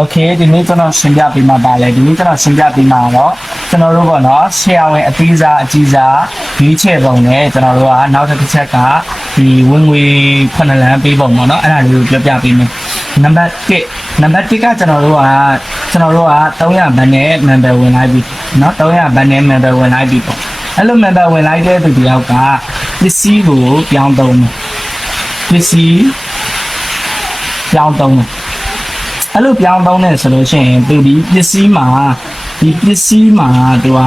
OK ဒီနေ့ကျွန်တော်ရှင်းပြပေးမှာပါလေဒီနေ့ကျွန်တော်ရှင်းပြပေးမှာတော့ကျွန်တော်တို့ပေါ့နော်ဆရာဝန်အသေးစားအကြီးစားရွေးချယ်ပုံနဲ့ကျွန်တော်တို့ကနောက်တစ်ချက်ကဒီဝင်ငွေ9လမ်းပေးပုံပေါ့နော်အဲ့ဒါလေးကိုပြောပြပေးမယ်နံပါတ်1ကကျွန်တော်တို့က300ဘတ်နဲ့ member ဝင်လိုက်ပြီเนาะ300ဘတ်နဲ့ member ဝင်လိုက်ပြီပေါ့အဲ့လို member ဝင်လိုက်တဲ့သူတယောက်ကပစ္စည်းကိုပြောင်းသုံးတယ်ပစ္စည်းပြောင်းသုံးတယ်အဲ့လိုပြောင်းသုံးတယ်ဆိုလို့ရှိရင်သူဒီပစ္စည်းမှာသူက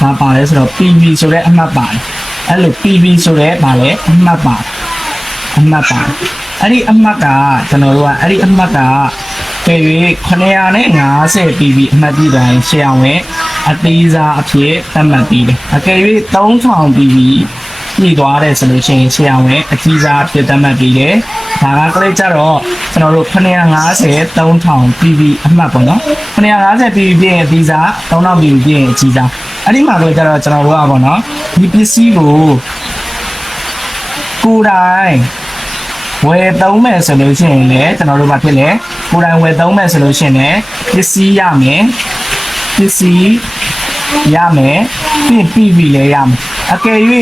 ဘာပါလဲဆိုတော့ PV ဆိုတဲ့အမှတ်ပါတယ်အဲ့လို PV ဆိုတဲ့ပါလဲအမှတ်ပါတယ်အဲ့ဒီအမှတ်ကကျွန်တော်တို့ကအဲ့ဒီအမှတ်ကပေ950 PV အမှတ်ပြီးတိုင်းရှယ်အောင်ဝင်အသေးစားအဖြစ်သတ်မှတ်ပြီးတယ်အကယ်၍3000 PV ပြည်သွားတယ်ဆိုလို့ရှိရင်ရှယ်အောင်ဝင်အကြီးစားဖြစ်သတ်မှတ်ပြီးတယ်ဒါကကလေးကြတော့ကျွန်တော်တို့950 3000 PV အမှတ်ပေါ့နော်950 PV ပြည့်ရင်အသေးစား3000 PV ပြည့်ရင်အကြီးစားအဲ့ဒီမှာတော့ကြတော့ကျွန်တော်တို့ကပေါ့နော်ဒီပစ္စည်းကိုကိုယ်တိုင်ဝယ်သုံးမယ်ဆိုလို့ရှိရင်လည်းကျွန်တော်တို့ဘာဖြစ်လဲကိုယ်တိုင်ဝယ်သုံးမယ်ဆိုလို့ရှိရင်လည်းပစ္စည်းရမယ်ပြီးPV လည်းရမယ်အကယ်၍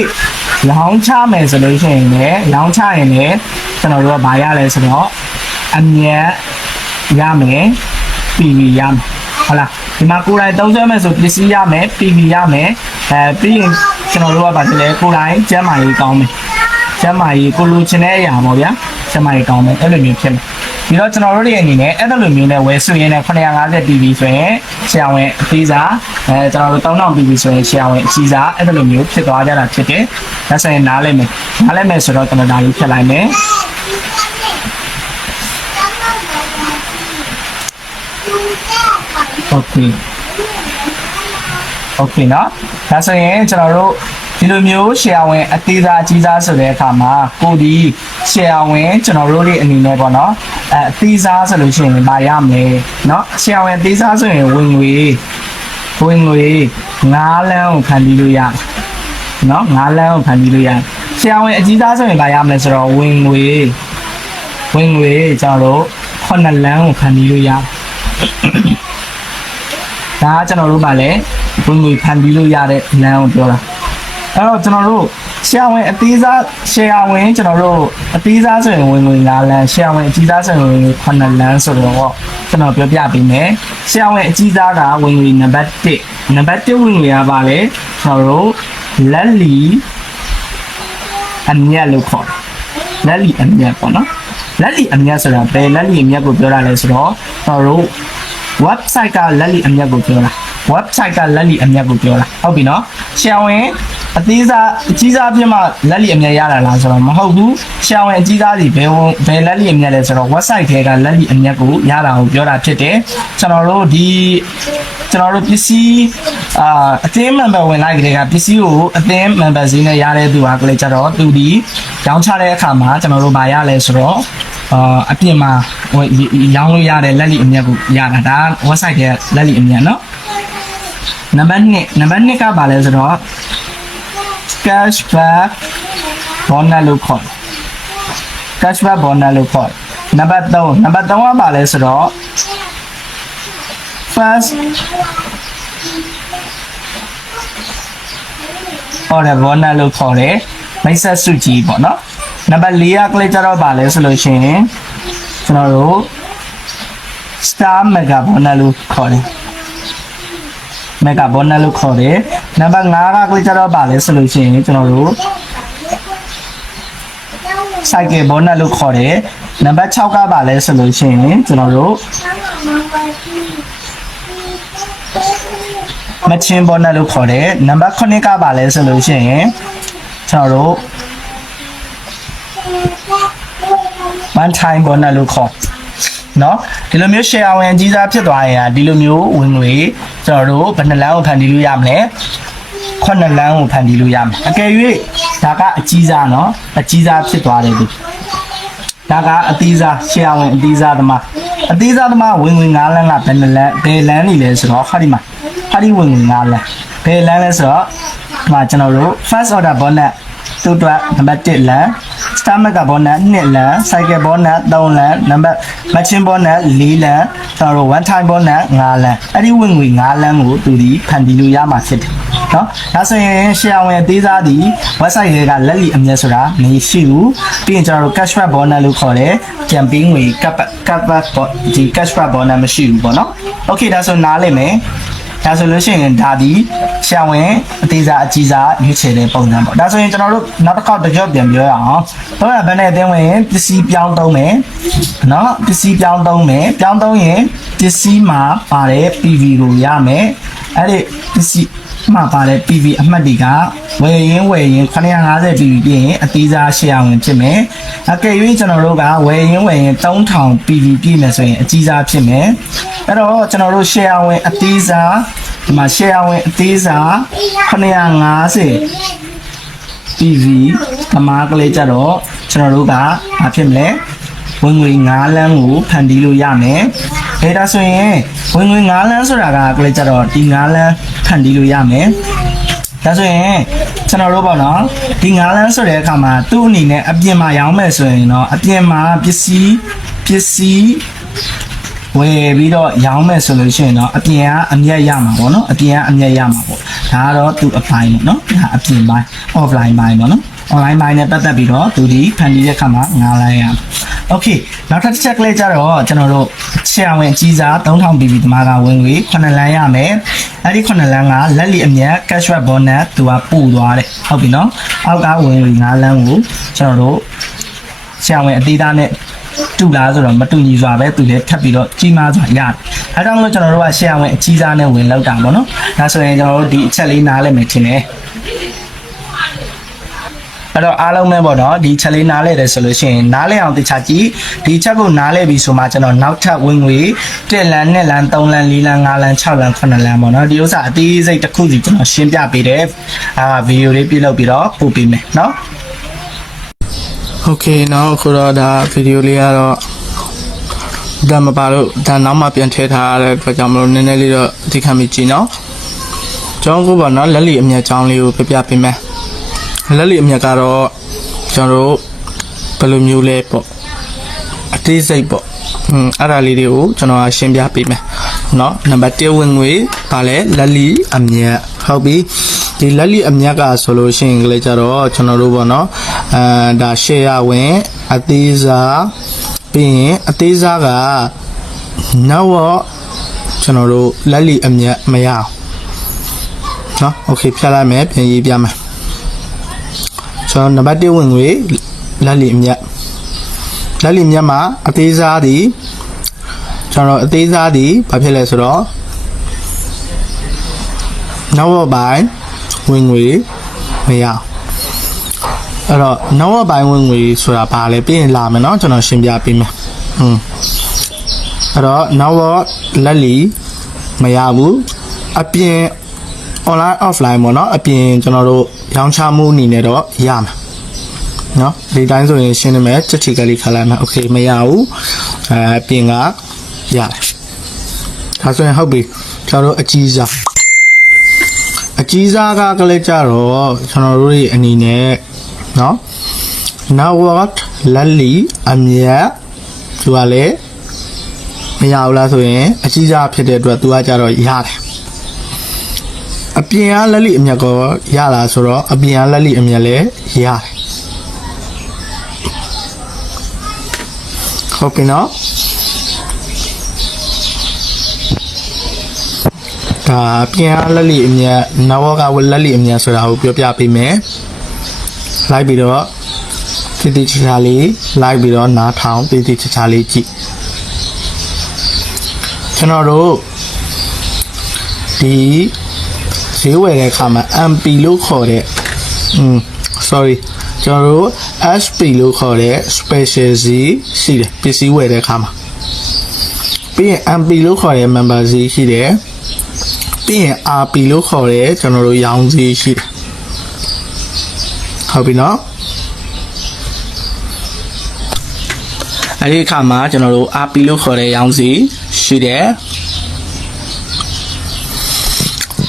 လောင်းချမယ်ဆိုလို့ရှိရင်လည်းလောင်းချရင်လည်းကျွန်တော်တို့ကဘာရလဲဆိုတော့အမြတ်ရမယ် PV ရမယ်ဟုတ်လားဒီမှာကိုယ်တိုင်သုံးစွဲမယ်ဆိုပစ္စည်းရမယ် PV ရမယ်ပြီးရင်ကျွန်တော်တို့ကဘာဖြစ်လဲကိုယ်တိုင်ကျန်းမာရေးကောင်းမယ်ကျန်းမာရေးကိုလိုချင်တဲ့အရာပေါ့ဗျာကျန်းမာရေးကောင်းမယ်အဲ့လိုမျိုးဖြစ်မယ်ပြီးတော့ကျွန်တော်တို့တွေအနေနဲ့အဲ့လိုမျိုးနဲ့ဝယ်ဆိုရင်လည်း950 PV ဆိုရင်ဆရာဝန်အသေးစားကျွန်တော်တို့3000 PV ဆိုရင်ဆရာဝန်အကြီးစားအဲ့လိုမျိုးဖြစ်သွားကြတာဖြစ်တယ်ဒါဆိုရင်နားလဲမယ်ဆိုတော့ကျွန်တော်ဒါလေးဖြတ်လိုက်မယ်โอเคเนาะဒါဆိုရင်ကျွန်တော်တို့ဒီလိုမျိုးရှယ်ယာဝင်အသေးစားအကြီးစားဆိုတဲ့အခါမှာကိုဒီရှယ်ယာဝင်ကျွန်တော်တို့လေးအနေနဲ့ပေါ့နော်အသေးစားဆိုလို့ရှိရင်မရမယ်เนาะရှယ်ယာဝင်အသေးစားဆိုရင်ဝင်ငွေ9လမ်းကိုခံပြီးလို့ရတယ်เนาะ9လမ်းကိုခံပြီးလို့ရတယ်ရှယ်ယာဝင်အကြီးစားဆိုရင်မရမယ်ဆိုတော့ဝင်ငွေကျွန်တော်တို့9လမ်းကိုခံပြီးလို့ရတယ်ဒါကကျွန်တော်တို့ကလည်းဝင်ငွေခံပြီးလို့ရတဲ့လမ်းကိုပြောတာအဲ့တော့ကျွန်တော်တို့ရှယ်ယာဝင်အသေးစားရှယ်ယာဝင်ကျွန်တော်တို့အသေးစားဆိုရင်ဝင်ငွေ9လမ်းရှယ်ယာဝင်အကြီးစားဆိုရင်ဝင်ငွေ9လမ်းဆိုတော့ကျွန်တော်ပြောပြပေးမယ်ရှယ်ယာဝင်အကြီးစားကဝင်ငွေနံပါတ်1ဝင်ငွေကပါလေကျွန်တော်တို့လက်လီအမြတ်လို့ခေါ်တယ်လက်လီအမြတ်ပေါ့နော်လက်လီအမြတ်ဆိုတာဘယ်လက်လီအမြတ်ကိုပြောတာလဲဆိုတော့ကျွန်တော်တို့ website ကလက်လီအမြတ်ကိုပြောတာဟုတ်ပြီနော်ရှယ်ယာဝင်အသေးစားအကြီးစားပြမှလက်လီအမြတ်ရတာလားဆိုတော့မဟုတ်ဘူးရှယ်ယာဝင်အကြီးစားစီဘယ်လက်လီအမြတ်လဲဆိုတော့ website ထဲကလက်လီအမြတ်ကိုရတာကိုပြောတာဖြစ်တယ်ကျွန်တော်တို့ပစ္စည်းအသင်း member ဝင်လိုက်ကြတဲ့ကပစ္စည်းကိုအသင်း member ဈေးနဲ့ရတဲ့သူကလည်းကြတော့သူဒီရောင်းချတဲ့အခါမှာကျွန်တော်တို့ဗာရလဲဆိုတော့အပြင်မှာရောင်းလို့ရတဲ့လက်လီအမြတ်ကိုရတာဒါ website ထဲကလက်လီအမြတ်နော်နံပါတ်2ကပါလဲဆိုတော့ cashback bonus လို့ခေါ်နံပါတ်3ကပါလဲဆိုတော့ first order bonus လို့ခေါ်တယ်မိတ်ဆက်စုကြည်ပေါ့နော်နံပါတ်4ကလည်းကြတော့ပါလဲဆိုလို့ရှိရင်ကျွန်တော်တို့ star mega bonus လို့ခေါ်တယ်နံပါတ်5ကလည်းကြတော့ပါလဲဆိုလို့ရှိရင်ကျွန်တော်တို့ cycle bonus လို့ခေါ်တယ်နံပါတ်6ကပါလဲဆိုလို့ရှိရင်ကျွန်တော်တို့မချင်း bonus လို့ခေါ်တယ်နံပါတ်9ကပါလဲဆိုလို့ရှိရင်ကျွန်တော်တို့ one time bonus လို့ခေါ်နော်ဒီလိုမျိုး share ဝင်ကြီးစားဖြစ်သွားရင်ဒီလိုမျိုးဝင်ငွေကျွန်တော်တို့ဘယ်နှလမ်းကိုဖန်တီးလို့ရမလဲ9လမ်းကိုဖန်တီးလို့ရမယ်အကယ်၍ဒါကအကြီးစားနော်အကြီးစားဖြစ်သွားတယ်ဒီဒါကအသေးစား share ဝင်အသေးစားသမားဝင်ငွေ9လမ်းကဘယ်နှလမ်းဘယ်လမ်းနေလဲဆိုတော့ဟာဒီဝင်ငွေ9လမ်းဘယ်လမ်းလဲဆိုတော့ဒီမှာကျွန်တော်တို့ first order bonus တူတွက်နံပါတ်1လမ်း Stomach bonnet 2လမ်း Cycle bonnet 3လမ်း Number Machine bonnet 4လမ်းကျွန်တော်တို့ One Time bonnet 5လမ်းအဲ့ဒီဝင်ငွေ5လမ်းကိုသူဒီဖန်တီလို့ရမှာဖြစ်တယ်နော်ဒါဆိုရင်ရှယ်ယာဝင်အသေးစားဒီ website တွေကလက်လီအမြတ်ဆိုတာမရှိဘူးပြီးရင်ကျွန်တော်တို့ cashback bonus လို့ခေါ်တယ် campaign ငွေ cashback ဒီ cashback bonus မရှိဘူးပေါ့နော် okay ဒါဆိုနားလည်မယ်ဒါဆိုလို့ရှိရင်ဒါဒီရှယ်ယာဝင်အသေးစားအကြီးစားရွေးချယ်တဲ့ပုံစံပေါ့ဒါဆိုရင်ကျွန်တော်တို့နောက်တစ်ခေါက်တစ်ကြော့ပြန်ပြောရအောင်တော့ဘယ်နဲ့အတင်းဝင်ပစ္စည်းပြောင်းသုံးမယ်နော်ပစ္စည်းပြောင်းသုံးမယ်ပြောင်းသုံးရင်ပစ္စည်းမှာပါတဲ့ PV ကိုရမယ်အဲ့ဒီပစ္စည်းမှာပါတဲ့ PV အမှတ်တွေကဝယ်ရင်950 PV ပြည့်ရင်အသေးစားရှယ်ယာဝင်ဖြစ်မယ်အကယ်၍ကျွန်တော်တို့ကဝယ်ရင်3000 PV ပြည့်မယ်ဆိုရင်အကြီးစားဖြစ်မယ်အဲ့တော့ကျွန်တော်တို့ရှယ်ယာဝင်အသေးစားဒီမှာရှယ်ယာဝင်အသေးစား950 PV ဓမ္မကလေးကြတော့ကျွန်တော်တို့ကဘာဖြစ်မလဲဝင်ငွေ9လမ်းကိုဖန်တီးလို့ရမယ်။ဒါဆိုရင်ဝင်ငွေ9လမ်းဆိုတာကကလေးကြတော့ဒီ9လမ်းဖန်တီးလို့ရမယ်။ဒါဆိုရင်ကျွန်တော်တို့ပေါ့နော်ဒီ9လမ်းဆိုတဲ့အခါမှာသူ့အနေနဲ့အပြင်မှာရောင်းမယ်ဆိုရင်တော့အပြင်မှာပစ္စည်းဝယ်ပြီးတော့ရောင်းမယ်ဆိုလို့ရှိရင်တော့အပြင်ကအမြတ်ရမှာပေါ့နော်အပြင်ကအမြတ်ရမှာပေါ့ဒါကတော့သူ့အပိုင်းပေါ့နော်ဒါအပြင်ပိုင်း offline ပိုင်းပေါ့နော် online ပိုင်းနဲ့ပတ်သက်ပြီးတော့သူဒီဖန်တီးတဲ့အခါမှာ9လမ်းရမှာOkay နောက်ထပ်တစ်ချက်ကလေးကြတော့ကျွန်တော်တို့ရှယ်ယာဝင်အကြီးစား3000 BB တမကဝင်ငွေ9လမ်းရမယ်အဲ့ဒီ9လမ်းကလက်လီအမြတ် cashback bonus သူကပို့သွားတယ်ဟုတ်ပြီနော်အောက်ကဝင်ငွေ9လမ်းကိုကျွန်တော်တို့ရှယ်ယာဝင်အသေးသားနဲ့တူလားဆိုတော့မတူညီစွာပဲသူလည်းထပ်ပြီးတော့ကြီးမားစွာရတယ်အဲကြောင့်မလို့ကျွန်တော်တို့ကရှယ်ယာဝင်အကြီးစားနဲ့ဝင်လောက်တာပေါ့နော်ဒါဆိုရင်ကျွန်တော်တို့ဒီအချက်လေးနားလည်မယ်ထင်တယ်အဲ့တော့အားလုံးပဲပေါ့နော်ဒီချက်လေးနားလဲတယ်ဆိုလို့ရှိရင်နားလဲအောင်တခြားကြည့်ဒီချက်ကိုနားလဲပြီဆိုမှကျွန်တော်နောက်ထပ်ဝင်ငွေ1လမ်း2လမ်း3လမ်း4လမ်း5လမ်း6လမ်း9လမ်းပေါ့နော်ဒီဥစ္စာအသေးစိတ်တစ်ခုစီကျွန်တော်ရှင်းပြပေးတယ်ဗီဒီယိုလေးပြုလုပ်ပြီးတော့ပို့ပေးမယ်နော်โอเคနော်အခုတော့ဒါဗီဒီယိုလေးကတော့ဒါမပါလို့ဒါနောက်မှပြန်ထည့်ထားရတဲ့အတွက်ကြောင့်မလို့နည်းနည်းလေးတော့အသိခံမိကြည့်နော်ကျွန်တော်ကပေါ့နော်လက်လီအမြတ်ချောင်းလေးကိုပြပြပေးမယ်လက်လီအမြတ်ကတော့ကျွန်တော်တို့ဘယ်လိုမျိုးလဲပေါ့အသေးစိတ်ပေါ့အဲ့ဒါလေးတွေကိုကျွန်တော်ရှင်းပြပေးမယ်เนาะနံပါတ်1ဝင်ငွေပါလဲလက်လီအမြတ်ဟုတ်ပြီဒီလက်လီအမြတ်ကဆိုလို့ရှိရင်ကလေးကြတော့ကျွန်တော်တို့ပေါ့เนาะဒါရှယ်ယာဝင်အသေးစားပြီးရင်အသေးစားကနောက်ကျွန်တော်တို့လက်လီအမြတ်မရအောင်เนาะโอเคဖြတ်လိုက်မယ်ပြန်ရေးပြမယ်ကျွန်တော်နံပါတ်1ဝင်ငွေလက်လီအမြတ်မှာအသေးစားသည်ကျွန်တော်အသေးစားသည်ဘာဖြစ်လဲဆိုတော့နောက်ပိုင်းဝင်ငွေမရအဲ့တော့နောက်ပိုင်းဝင်ငွေဆိုတာဘာလဲပြင်လာမယ်เนาะကျွန်တော်ရှင်းပြပေးမယ်အဲ့တော့နောက်လက်လီမရဘူးအပြင် online offline ပေါ့เนาะအပြင်ကျွန်တော်တို့ရောင်းချမှုအနေနဲ့တော့ရမှာเนาะဒီတိုင်းဆိုရင်ရှင်းနေမယ်ချက်ချီကလေးခါလိုက်မယ်โอเคမရဘူးပြင်ကရတယ်ဒါဆိုရင်ဟုတ်ပြီကျွန်တော်တို့အကြီးစားကလေးကြတော့ကျွန်တော်တို့ရဲ့အနေနဲ့เนาะ now what လက်လီအမြတ်သူကလည်းမရဘူးလားဆိုရင်အကြီးစားဖြစ်တဲ့အတွက်သူကကြတော့ရတယ်အပြင်ကလက်လီအမြတ်ကိုရလာဆိုတော့အပြင်ကလက်လီအမြတ်လည်းရတယ်ဟုတ်ပြီနော်ဒါပြင်ကလက်လီအမြတ်နောက်ကလက်လီအမြတ်ဆိုတာကိုပြောပြပေးမယ်လိုက်ပြီးတော့တိချာလေးလိုက်ပြီးတော့နားထောင်တိချာလေးကြည့်ကျွန်တော်တို့ဒီဈေးဝယ်တဲ့အခါမှာ MP လို့ခေါ်တဲ့sorry ကျွန်တော်တို့ SP လို့ခေါ်တဲ့ special ဈေးရှိတယ်ပစ္စည်းဝယ်တဲ့အခါမှာပြီးရင် MP လို့ခေါ်တဲ့ member ဈေးရှိတယ်ပြီးရင် RP လို့ခေါ်တဲ့ကျွန်တော်တို့ရောင်းဈေးရှိတယ်ဟုတ်ပြီနော်အဲဒီအခါမှာကျွန်တော်တို့ RP လို့ခေါ်တဲ့ရောင်းဈေးရှိတယ်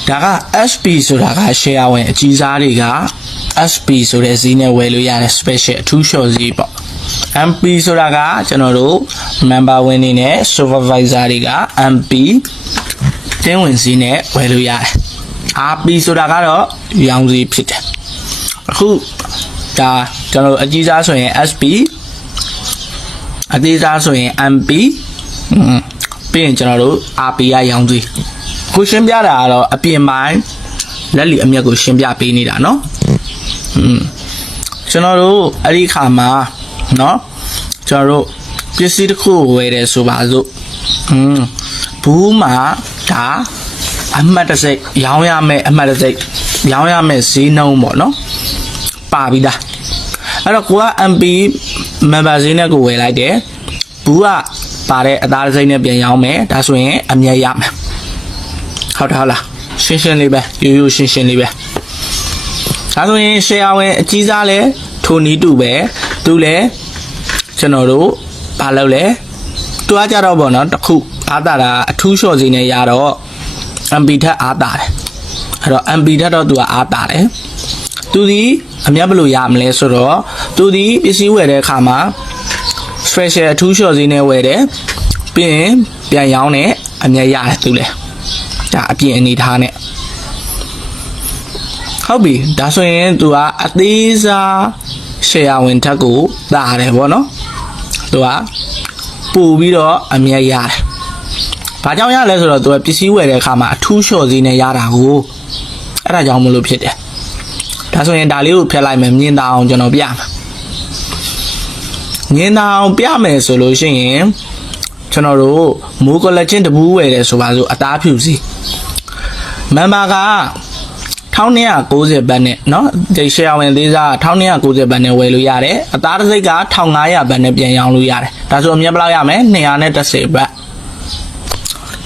ဒါက SP ဆိုတာက share ဝင်အကြီးစားတွေက SP ဆိုတဲ့ဈေးနဲ့ဝယ်လို့ရတယ် special အထူးလျှော့ဈေးပေါ့ MP ဆိုတာကကျွန်တော်တို့ member ဝင်နေနဲ့ supervisor တွေက MP တင်းဝင်ဈေးနဲ့ဝယ်လို့ရတယ် RP ဆိုတာကတော့ရောင်းဈေးဖြစ်တယ်အခုဒါကျွန်တော်တို့အကြီးစားဆိုရင် SP အသေးစားဆိုရင် MP ပြီးရင်ကျွန်တော်တို့ RP ရရောင်းဈေးကိုရှင်းပြတာကတော့အပြင်ပိုင်းလက်လီအမြတ်ကိုရှင်းပြပေးနေတာเนาะကျွန်တော်တို့အဲ့ဒီခါမှာเนาะကျွန်တော်တို့ပစ္စည်းတစ်ခုဝယ်တယ်ဆိုပါစို့ဘူးမှာဒါအမှတ်တစ်စိတ်ရောင်းရမယ်အမှတ်တစ်စိတ်ရောင်းရမယ်ဈေးနှုန်းပေါ့เนาะပါပြီးသားအဲ့တော့ကိုက MP member ဈေးနဲ့ကိုဝယ်လိုက်တယ်ဘူးကပါတဲ့အသားတစ်စိတ်နဲ့ပြန်ရောင်းမယ်ဒါဆိုရင်အမြတ်ရမယ်ဟုတ်လားရှင်းရှင်းလေးပဲရိုးရိုးရှင်းရှင်းလေးပဲဒါဆိုရင် share ဝင်အကြီးစားလဲထိုနီးတူပဲသူလဲကျွန်တော်တို့ဘာလုပ်လဲသူကကြတော့ပေါ့နော်တခုအားတာတာအထူးလျှော့ဈေးနဲ့ရတော့ MP ထက်အားတာတယ်အဲ့တော့ MP ထက်တော့သူကအားတာတယ်သူဒီအမြတ်ဘယ်လိုရမလဲဆိုတော့သူဒီပစ္စည်းဝယ်တဲ့အခါမှာ special အထူးလျှော့ဈေးနဲ့ဝယ်တယ်ပြီးရင်ပြန်ရောင်းတယ်အမြတ်ရတယ်သူလဲဒါအပြင်အနေထားနဲ့ဟုတ်ပြီဒါဆိုရင်သူကအသေးစား share ဝင်ထက်ကိုတာတယ်ဗောနော်သူကပို့ပြီးတော့အမြတ်ရတယ်ဘာကြောင့်ရလဲဆိုတော့သူကပစ္စည်းဝယ်တဲ့အခါမှာအထူးလျှော့ဈေးနဲ့ရတာကိုအဲ့ဒါကြောင့်မလို့ဖြစ်တယ်ဒါဆိုရင်ဒါလေးကိုဖျက်လိုက်မယ်မြင်တာအောင်ကျွန်တော်ပြမယ်မြင်တာအောင်ပြမယ်ဆိုလို့ရှိရင်ကျွန်တော်တို့မိုး collagen တပူးဝယ်တယ်ဆိုပါစို့အသားဖြူစီ member က1290ဘတ်နဲ့เนาะဒီ share ဝင်သေးစား1290ဘတ်နဲ့ဝယ်လို့ရတယ်အသားတစ်စိတ်က1500ဘတ်နဲ့ပြန်ရောင်းလို့ရတယ်ဒါဆိုအမြတ်ဘယ်လောက်ရမလဲ210ဘတ်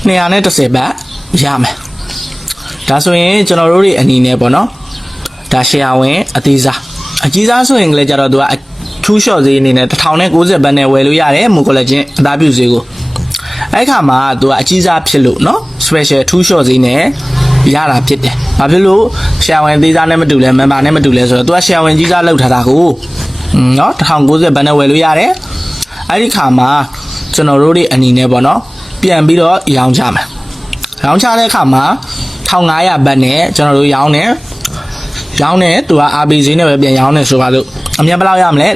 210ဘတ်ရမယ်ဒါဆိုရင်ကျွန်တော်တို့တွေအနေနဲ့ပေါ့နော်ဒါ share ဝင်အသေးစားအကြီးစားဆိုရင်လည်းကြတော့သူကအထူးလျှော့ဈေးအနေနဲ့1090ဘတ်နဲ့ဝယ်လို့ရတယ်မိုး collagen အသားဖြူဈေးကိုအဲ့ခါမှာသူကအကြီးစားဖြစ်လို့เนาะ special ထူးလျှော့ဈေးနဲ့ရတာဖြစ်တယ်။ဘာဖြစ်လို့ share ဝင်သေးစားနဲ့မတူလဲ member နဲ့မတူလဲဆိုတော့သူက share ဝင်ကြီးစားလောက်ထားတာကိုเนาะ1090ဘတ်နဲ့ဝယ်လို့ရတယ်။အဲ့ဒီခါမှာကျွန်တော်တို့တွေအနေနဲ့ပေါ့နော်ပြန်ပြီးတော့ရောင်းချမယ်။ရောင်းချတဲ့အခါမှာ1500ဘတ်နဲ့ကျွန်တော်တို့ရောင်းတယ်သူက RB ဈေးနဲ့ပဲပြန်ရောင်းတယ်ဆိုပါလို့အမြတ်ဘယ်လောက်ရမလဲ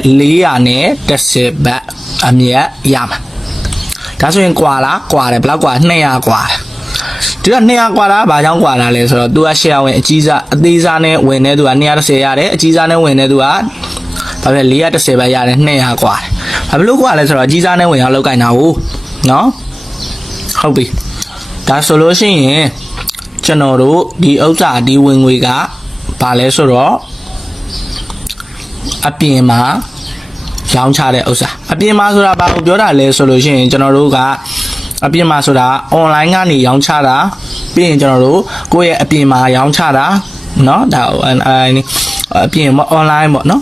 410ဘတ်အမြတ်ရမှာဒါဆိုရင်ကွာလားကွာတယ်ဘယ်လောက်ကွာ200ကွာဒီတော့200ကွာတာဘာကြောင့်ကွာတာလဲဆိုတော့သူက share ဝင်အကြီးစားအသေးစားနဲ့ဝင်နေသူက210ရတယ်အကြီးစားနဲ့ဝင်နေသူကဘာဖြစ်လဲ410ပဲရတယ်200ကွာဘာဖြစ်လို့ကွာလဲဆိုတော့အကြီးစားနဲ့ဝင်အောင်လောက်ကင်တာကိုနော်ဟုတ်ပြီဒါဆိုလို့ရှိရင်ကျွန်တော်တို့ဒီဥစ္စာဒီဝင်ငွေကဘာလဲဆိုတော့အပြင်မှာရောင်းချတဲ့ဥစ္စာအပြင်မှာဆိုတာဘာကိုပြောတာလဲဆိုလို့ရှိရင်ကျွန်တော်တို့ကအပြင်မှာဆိုတာ online ကနေရောင်းချတာပြီးရင်ကျွန်တော်တို့ကိုယ့်ရဲ့အပြင်မှာရောင်းချတာเนาะဒါအပြင် online ပေါ့เนาะ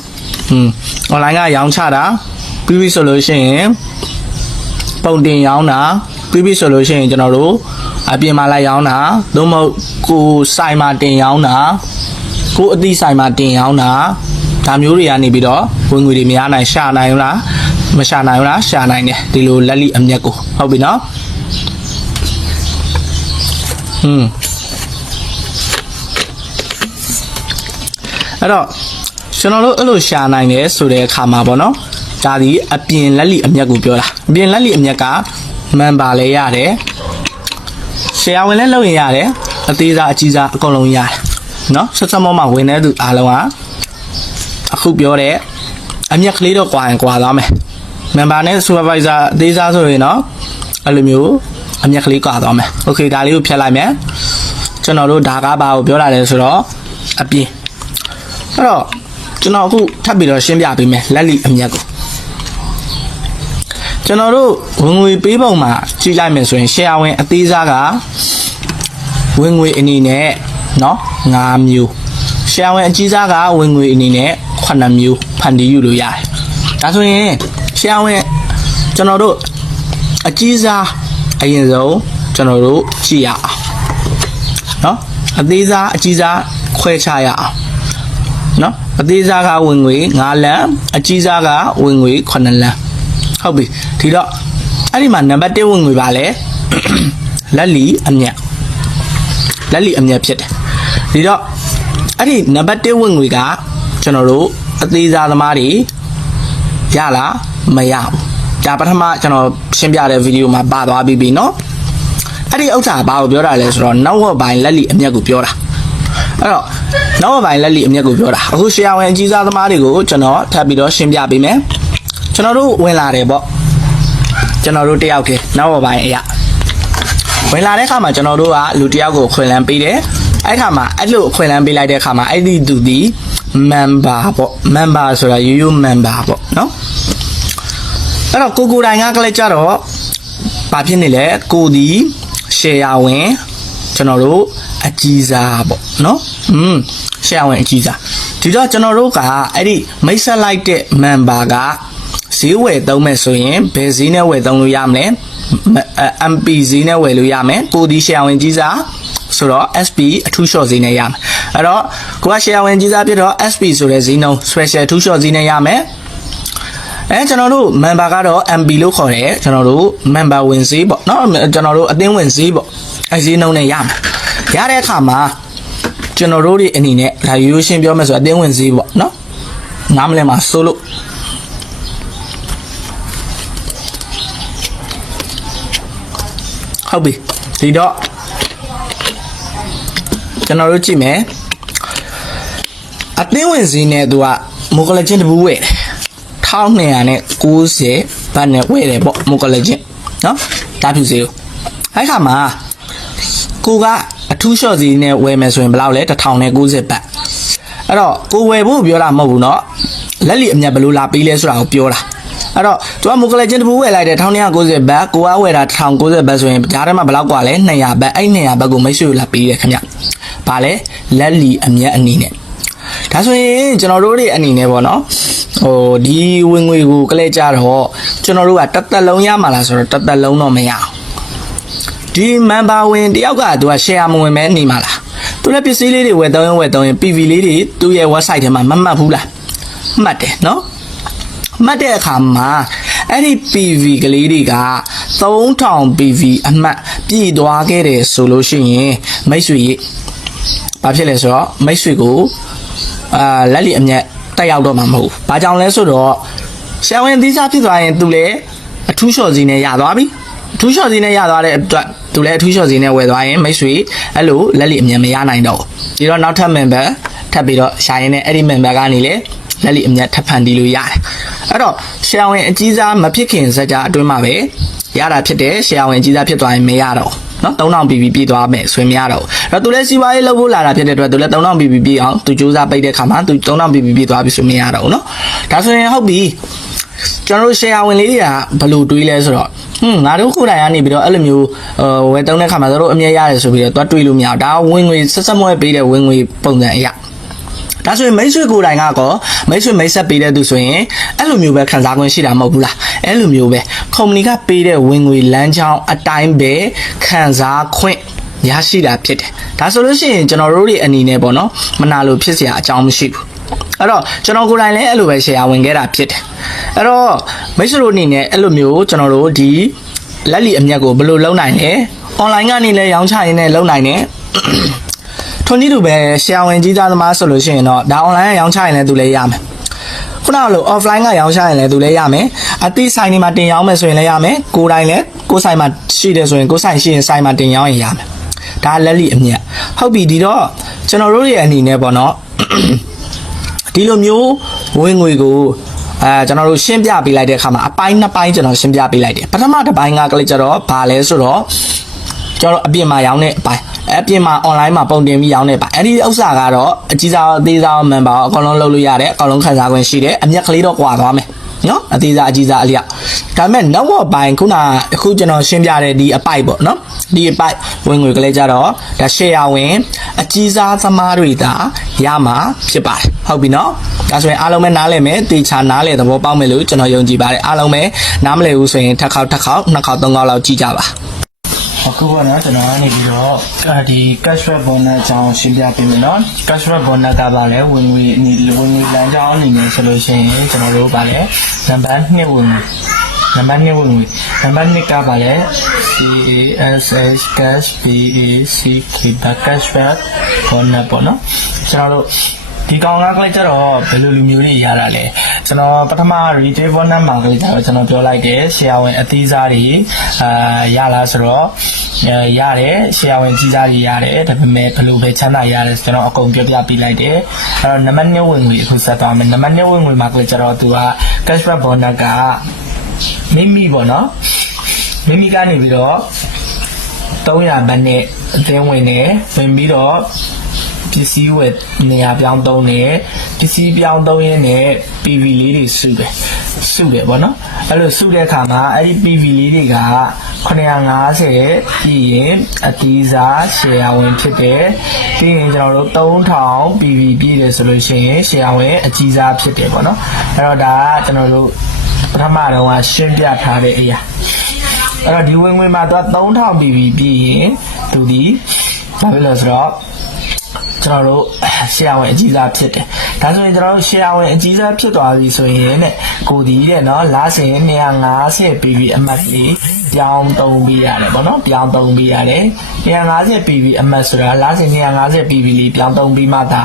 online ကရောင်းချတာပြီးပြီဆိုလို့ရှိရင်ပုံတင်ရောင်းတာပြီးပြီဆိုလို့ရှိရင်ကျွန်တော်တို့အပြင်မှာလိုက်ရောင်းတာသို့မဟုတ်ကိုဆိုင်မှာတင်ရောင်းတာကိုအသီးဆိုင်မှာတင်ရောင်းတာဒါမျိုးတွေကနေပြီးတော့ဝင်ငွေတွေမရနိုင်ရှာနိုင်လားမရှာနိုင်ဘူးလားရှာနိုင်တယ်ဒီလိုလက်လိအမြတ်ကိုဟုတ်ပြီနော်အဲ့တော့ကျွန်တော်တို့အဲ့လိုရှာနိုင်တယ်ဆိုတဲ့အခါမှာပေါ့နော်ဒါဒီအပြင်လက်လိအမြတ်ကိုပြောတာအပြင်လက်လိအမြတ်ကmember လဲရတယ်share ဝင်လဲလုပ်ရင်ရတယ်အသေးစားအကြီးစားအကုန်လုံးရတယ်နော်ဆက်စပ်မောမှာဝင်တဲ့သူအားလုံးကအခုပြောတဲ့အမြက်ကလေးတော့ကွာရင်ကွာသွားမယ် member နဲ့ supervisor အသေးစားဆိုရင်တော့အဲ့လိုမျိုးအမြက်ကလေးကွာသွားမယ်โอเคဒါလေးကိုဖြတ်လိုက်မယ်ကျွန်တော်တို့ဒါကဘာကိုပြောတာလဲဆိုတော့အပြင်အဲ့တော့ကျွန်တော်အခုထပ်ပြီးတော့ရှင်းပြပေးမယ်လက်လိအမြက်ကိုကျွန်တော်တို့ဝင်ငွေပေးပုံမှာကြည့်လိုက်မယ်ဆိုရင် share ဝင်အသေးစားကဝင်ငွေအနေနဲ့เนาะ5မျိုး share ဝင်အကြီးစားကဝင်ငွေအနေနဲ့9မျိုးဖန်တီးယူလို့ရတယ်ဒါဆိုရင် share ဝင်ကျွန်တော်တို့အကြီးစားအရင်ဆုံးကျွန်တော်တို့ကြည့်ရအောင်เนาะအသေးစားအကြီးစားခွဲခြားရအောင် နော်အသေးစားကဝင်ငွေ9လမ်းအကြီးစားကဝင်ငွေ9လမ်းဟုတ်ပြီဒီတော့အဲ့ဒီမှာနံပါတ်1ဝင်ငွေပါလဲလက်လီအမြတ်ဖြစ်တယ်ဒီတော့အဲ့ဒီနံပါတ်1ဝင်ငွေကကျွန်တော်တို့အသေးစားသမားတွေရလားမရဘူးဒါပထမကျွန်တော်ရှင်းပြတဲ့ဗီဒီယိုမှာပါသွားပြီเนาะအဲ့ဒီဥစ္စာဘာကိုပြောတာလဲဆိုတော့နောက်ဝက်ပိုင်းလက်လီအမြတ်ကိုပြောတာအဲ့တော့နောက်ဝက်ပိုင်းလက်လီအမြတ်ကိုပြောတာအခုရှယ်ယာဝင်အကြီးစားသမားတွေကိုကျွန်တော်ထပ်ပြီးတော့ရှင်းပြပေးမယ်ကျွန်တော်တို့ဝင်လာတယ်ပေါ့ကျွန်တော်တို့တယောက်တည်းနောက်ဝက်ပိုင်းအရာဝင်လာတဲ့အခါမှာကျွန်တော်တို့ကလူတယောက်ကိုခွင့်လန်းပေးတယ်အဲ့ခါမှာအဲ့လိုခွင့်လန်းပေးလိုက်တဲ့အခါမှာအဲ့ဒီသူဒီ member ပေါ့ member ဆိုတာရိုးရိုး member ပေါ့နော်အဲ့တော့ကိုတိုင်ကလည်းကြတော့ဘာဖြစ်နေလဲကိုဒီ share ဝင်ကျွန်တော်တို့အကြီးစားပေါ့နော် share ဝင်အကြီးစားဒီတော့ကျွန်တော်တို့ကအဲ့ဒီမိတ်ဆက်လိုက်တဲ့ member ကဈေးဝယ်သုံးမယ်ဆိုရင်ဘယ်ဈေးနဲ့ဝယ်သုံးလို့ရမလဲ MP ဈေးနဲ့ဝယ်လို့ရမယ်ကိုဒီ share ဝင်ကြီးစားဆိုတော့ SP အထူး short ဈေးနဲ့ရမယ်အဲ့တော့ကိုက share ဝင်ကြီးစားဖြစ်တော့ SP ဆိုတဲ့ဈေးနှုန်း special အထူး short ဈေးနဲ့ရမယ်ကျွန်တော်တို့ member ကတော့ MP လို့ခေါ်တယ်ကျွန်တော်တို့ member ဝင်ဈေးပေါ့เนาะကျွန်တော်တို့အသင်းဝင်ဈေးပေါ့အဲဈေးနှုန်းနဲ့ရမယ်ရတဲ့အခါမှာကျွန်တော်တို့ဒီအနေနဲ့ဒါရိုးရှင်းပြောမယ်ဆိုအသင်းဝင်ဈေးပေါ့เนาะနားမလဲမှာဆိုလို့ဟုတ်ပြီဒီတော့ကျွန်တော်တို့ကြည့်မယ်အသင်းဝင်ဈေးနဲ့သူကမိုကလချင်းတပူးဝယ်1290ဘတ်နဲ့ဝယ်တယ်ပေါ့မိုကလချင်းနော်တာဖြူဈေးကိုအဲ့ခါမှာကိုကအထူးလျှော့ဈေးနဲ့ဝယ်မယ်ဆိုရင်ဘယ်လောက်လဲ1090ဘတ်အဲ့တော့ကိုဝယ်ဖို့ပြောတာမဟုတ်ဘူးเนาะလက်လီအမြတ်ဘယ်လိုလာပေးလဲဆိုတာကိုပြောတာအဲ့တော့သူကမိုကလချင်းတပူးဝယ်လိုက်တယ်1290ဘတ်ကိုကဝယ်တာ1090ဘတ်ဆိုရင်ကြားထဲမှာဘယ်လောက်กว่าလဲ200ဘတ်အဲ့200ဘတ်ကိုမိတ်ဆွေလာပေးတယ်ခင်ဗျဘာလဲလက်လီအမြတ်အနေနဲ့ဒါဆိုရင်ကျွန်တော်တို့တွေအနေနဲ့ပေါ့နော်ဒီဝင်ငွေကိုကလေးကြတော့ကျွန်တော်တို့ကတသက်လုံးရမှာလားဆိုတော့တသက်လုံးတော့မရအောင်ဒီ member ဝင်တယောက်ကသူက share မဝင်မဲနေမှာလားသူလည်းပစ္စည်းလေးတွေဝယ်သုံးရင် PV လေးတွေသူ့ရဲ့ website ထဲမှာမမှတ်ဘူးလားမှတ်တယ်နော်မှတ်တဲ့အခါမှာအဲ့ဒီ PV ကလေးတွေက3000 PV အမှတ်ပြည့်သွားခဲ့တယ်ဆိုလို့ရှိရင်မိတ်ဆွေဘာဖြစ်လဲဆိုတော့မိတ်ဆွေကိုလက်လီအမြတ်တက်ရောက်တော့မှာမဟုတ်ဘူး။ဘာကြောင့်လဲဆိုတော့ရှယ်ဝင်သီးစားဖြစ်သွားရင်သူလည်းအထူးလျှော့ဈေးနဲ့ရသွားပြီ။အထူးလျှော့ဈေးနဲ့ရသွားတဲ့အတွက်သူလည်းအထူးလျှော့ဈေးနဲ့ဝယ်သွားရင်မိတ်ဆွေအဲ့လိုလက်လီအမြတ်မရနိုင်တော့ဘူး။ဒီတော့နောက်ထပ် member ထပ်ပြီးတော့ရှာရင်လည်းအဲ့ဒီ member ကနေလေလက်လီအမြတ်ထပ်ဖန်တီးလို့ရတယ်။အဲ့တော့ရှယ်ဝင်အကြီးစားမဖြစ်ခင်စကြအတွင်းမှာပဲရတာဖြစ်တယ်ရှယ်ဝင်အကြီးစားဖြစ်သွားရင်မရတော့နော်3000 PV ပြည့်သွားမယ်ဆိုရင်မရတော့ဘူးအဲ့တော့သူလည်းစီးပွားရေးလုပ်ဖို့လာတာဖြစ်တဲ့အတွက်သူလည်း3000 PV ပြည့်အောင်သူစူးစမ်းပိတ်တဲ့ခါမှာသူ3000 PV ပြည့်သွားပြီဆိုမရတော့ဘူးနော်ဒါဆိုရင်ဟုတ်ပြီကျွန်တော်တို့ share ဝင်လေးတွေကဘယ်လိုတွေးလဲဆိုတော့ငါတို့ကိုယ်တိုင်ကနေပြီးတော့အဲ့လိုမျိုးဝယ်တုံးတဲ့ခါမှာတို့အမြဲရတယ်ဆိုပြီးတော့တွားတွေးလို့မရဘူးဒါဝင်ငွေဆက်မွဲပေးတဲ့ဝင်ငွေပုံစံအရာဒါဆိုရင်မိတ်ဆွေကိုယ်တိုင်ကတော့မိတ်ဆွေမိတ်ဆက်ပေးတဲ့သူဆိုရင်အဲ့လိုမျိုးပဲခံစား권ရှိတာမဟုတ်ဘူးလားအဲ့လိုမျိုးပဲကုမ္ပဏီကပေးတဲ့ဝင်ငွေလမ်းကြောင်းအတိုင်းပဲခံစား권ရရှိတာဖြစ်တယ်ဒါဆိုလို့ရှိရင်ကျွန်တော်တို့တွေအနေနဲ့ပေါ့နော်မနာလို့ဖြစ်เสียအကြောင်းမရှိဘူးအဲ့တော့ကျွန်တော်ကိုယ်တိုင်လည်းအဲ့လိုပဲ share ဝင်ခဲ့တာဖြစ်တယ်အဲ့တော့မိတ်ဆွေတို့အနေနဲ့အဲ့လိုမျိုးကျွန်တော်တို့ဒီလက်လီအမြတ်ကိုဘယ်လိုလုပ်နိုင်လဲ online ကနေလည်းရောင်းချရင်းနဲ့လုပ်နိုင်တယ်ထွန်းကြီးတို့ပဲ share ဝင်ကြီးသားသမားဆိုလို့ရှိရင်တော့ဒါ online ကရောင်းချရင်လည်းသူလည်းရမယ်ခုနကလို offline ကရောင်းချရင်လည်းသူလည်းရမယ်အသိဆိုင်တွေမှာတင်ရောင်းမယ်ဆိုရင်လည်းရမယ်ကိုယ်တိုင်လည်းကိုယ်ဆိုင်မှာရှိတယ်ဆိုရင်ကိုယ်ဆိုင်ရှိရင်ဆိုင်မှာတင်ရောင်းရင်ရမယ်ဒါလက်လီအမြတ်ဟုတ်ပြီဒီတော့ကျွန်တော်တို့ရဲ့အနေနဲ့ပေါ့နော်ဒီလိုမျိုးဝင်ငွေကိုကျွန်တော်တို့ရှင်းပြပေးလိုက်တဲ့အခါမှာအပိုင်းနှစ်ပိုင်းကျွန်တော်ရှင်းပြပေးလိုက်တယ်ပထမတစ်ပိုင်းကကလေးကျတော့ဘာလဲဆိုတော့ကျွန်တော်အပြင်မှာရောင်းတဲ့အပိုင်းအပြင်မှာ online မှာပုံတင်ပြီးရောင်းတဲ့အပိုင်းအဲ့ဒီဥစ္စာကတော့အကြီးစားအသေးစား member အကုန်လုံးလုပ်လို့ရတယ်အကုန်လုံးခံစား권ရှိတယ်အမြတ်ကလေးတော့ကွာသွားမယ်နော်အသေးစားအကြီးစားအလျောက်ဒါပေမဲ့နောက်ဘပိုင်းခုနအခုကျွန်တော်ရှင်းပြတဲ့ဒီအပိုက်ပေါ့နော်ဒီအပိုက်ဝင်ငွေကလေးကြတော့ဒါ share ဝင်အကြီးစားသမားတွေသာရမှာဖြစ်ပါတယ်ဟုတ်ပြီနော်ဒါဆိုရင်အားလုံးပဲနားလည်မယ်တေချာနားလည်သဘောပေါက်မယ်လို့ကျွန်တော်ယုံကြည်ပါတယ်အားလုံးပဲနားမလည်ဘူးဆိုရင်ထပ်ခေါက်နှစ်ခေါက်သုံးခေါက်လောက်ကြည့်ကြပါ အခုပေါ့နော်ကျွန်တော်ကနေပြီးတော့ဒီ cashback bonus အကြောင်းရှင်းပြပေးမယ်နော် cashback bonus ကပါလဲဝင်ငွေလမ်းကြောင်းအနေနဲ့ဆိုလို့ရှိရင်ကျွန်တော်တို့ပါလဲနံပါတ်2ဝင်နံပါတ်2ဝင်ငွေနံပါတ်2ကပါလဲ CASH cash BACK cashback bonus ပေါ့နော်ကျွန်တော်တို့ဒီကောင်ကလည်းကျတော့ဘယ်လိုလူမျိုးတွေရတာလဲကျွန်တော်ပထမ retail bonus မှာကလည်းကျတော့ကျွန်တော်ပြောလိုက်တယ်ဆရာဝန်အသီးစားတွေရလားဆိုတော့ရတယ်ဆရာဝန်ကြီးစားတွေရတယ်ဒါပေမဲ့ဘယ်လိုပဲချမ်းသာရတယ်ကျွန်တော်အကုန်ပြောပြပေးလိုက်တယ်အဲ့တော့နံပါတ်2ဝင်ငွေအခုဆက်သွားမယ်နံပါတ်2ဝင်ငွေမှာကလည်းကျတော့သူက cashback bonus ကမိမိပေါ့နော်မိမိကနေပြီးတော့300ဘတ်နဲ့အသင်းဝင်နေဝင်ပြီးတော့ပစ္စည်းဝယ်နေရာပြောင်းသုံးတယ်ပစ္စည်းပြောင်းသုံးရင်းနဲ့ PV လေးတွေစုတယ်ပေါ့နော်အဲ့လိုစုတဲ့အခါမှာအဲ့ဒီ PV လေးတွေက950ပြီးရင်အတီးစားရှယ်ယာဝင်ဖြစ်တယ်ပြီးရင်ကျွန်တော်တို့3000 PV ပြည့်တယ်ဆိုလို့ရှိရင်ရှယ်ယာဝင်အကြီးစားဖြစ်တယ်ပေါ့နော်အဲ့တော့ဒါကကျွန်တော်တို့ပထမတော့ရှင်းပြထားတဲ့အရာအဲ့တော့ဒီဝင်ငွေမှာတော့3000 PV ပြီးရင်သူဒီဘာဖြစ်လို့ဆိုတော့ကျွန်တော်တို့ရှယ်ယာဝင်အကြီးစားဖြစ်တယ်ဒါဆိုရင်ကျွန်တော်တို့ရှယ်ယာဝင်အကြီးစားဖြစ်သွားပြီဆိုရင်တဲ့ကိုဒီတဲ့เนาะလာစဉ်250 PV အမှတ်လေးပြောင်းသုံးပေးရတယ်ပေါ့နော်ပြောင်းသုံးပေးရတယ်250 PV အမှတ်ဆိုတာလာစဉ်250 PV လေးပြောင်းသုံးပြီးမှသာ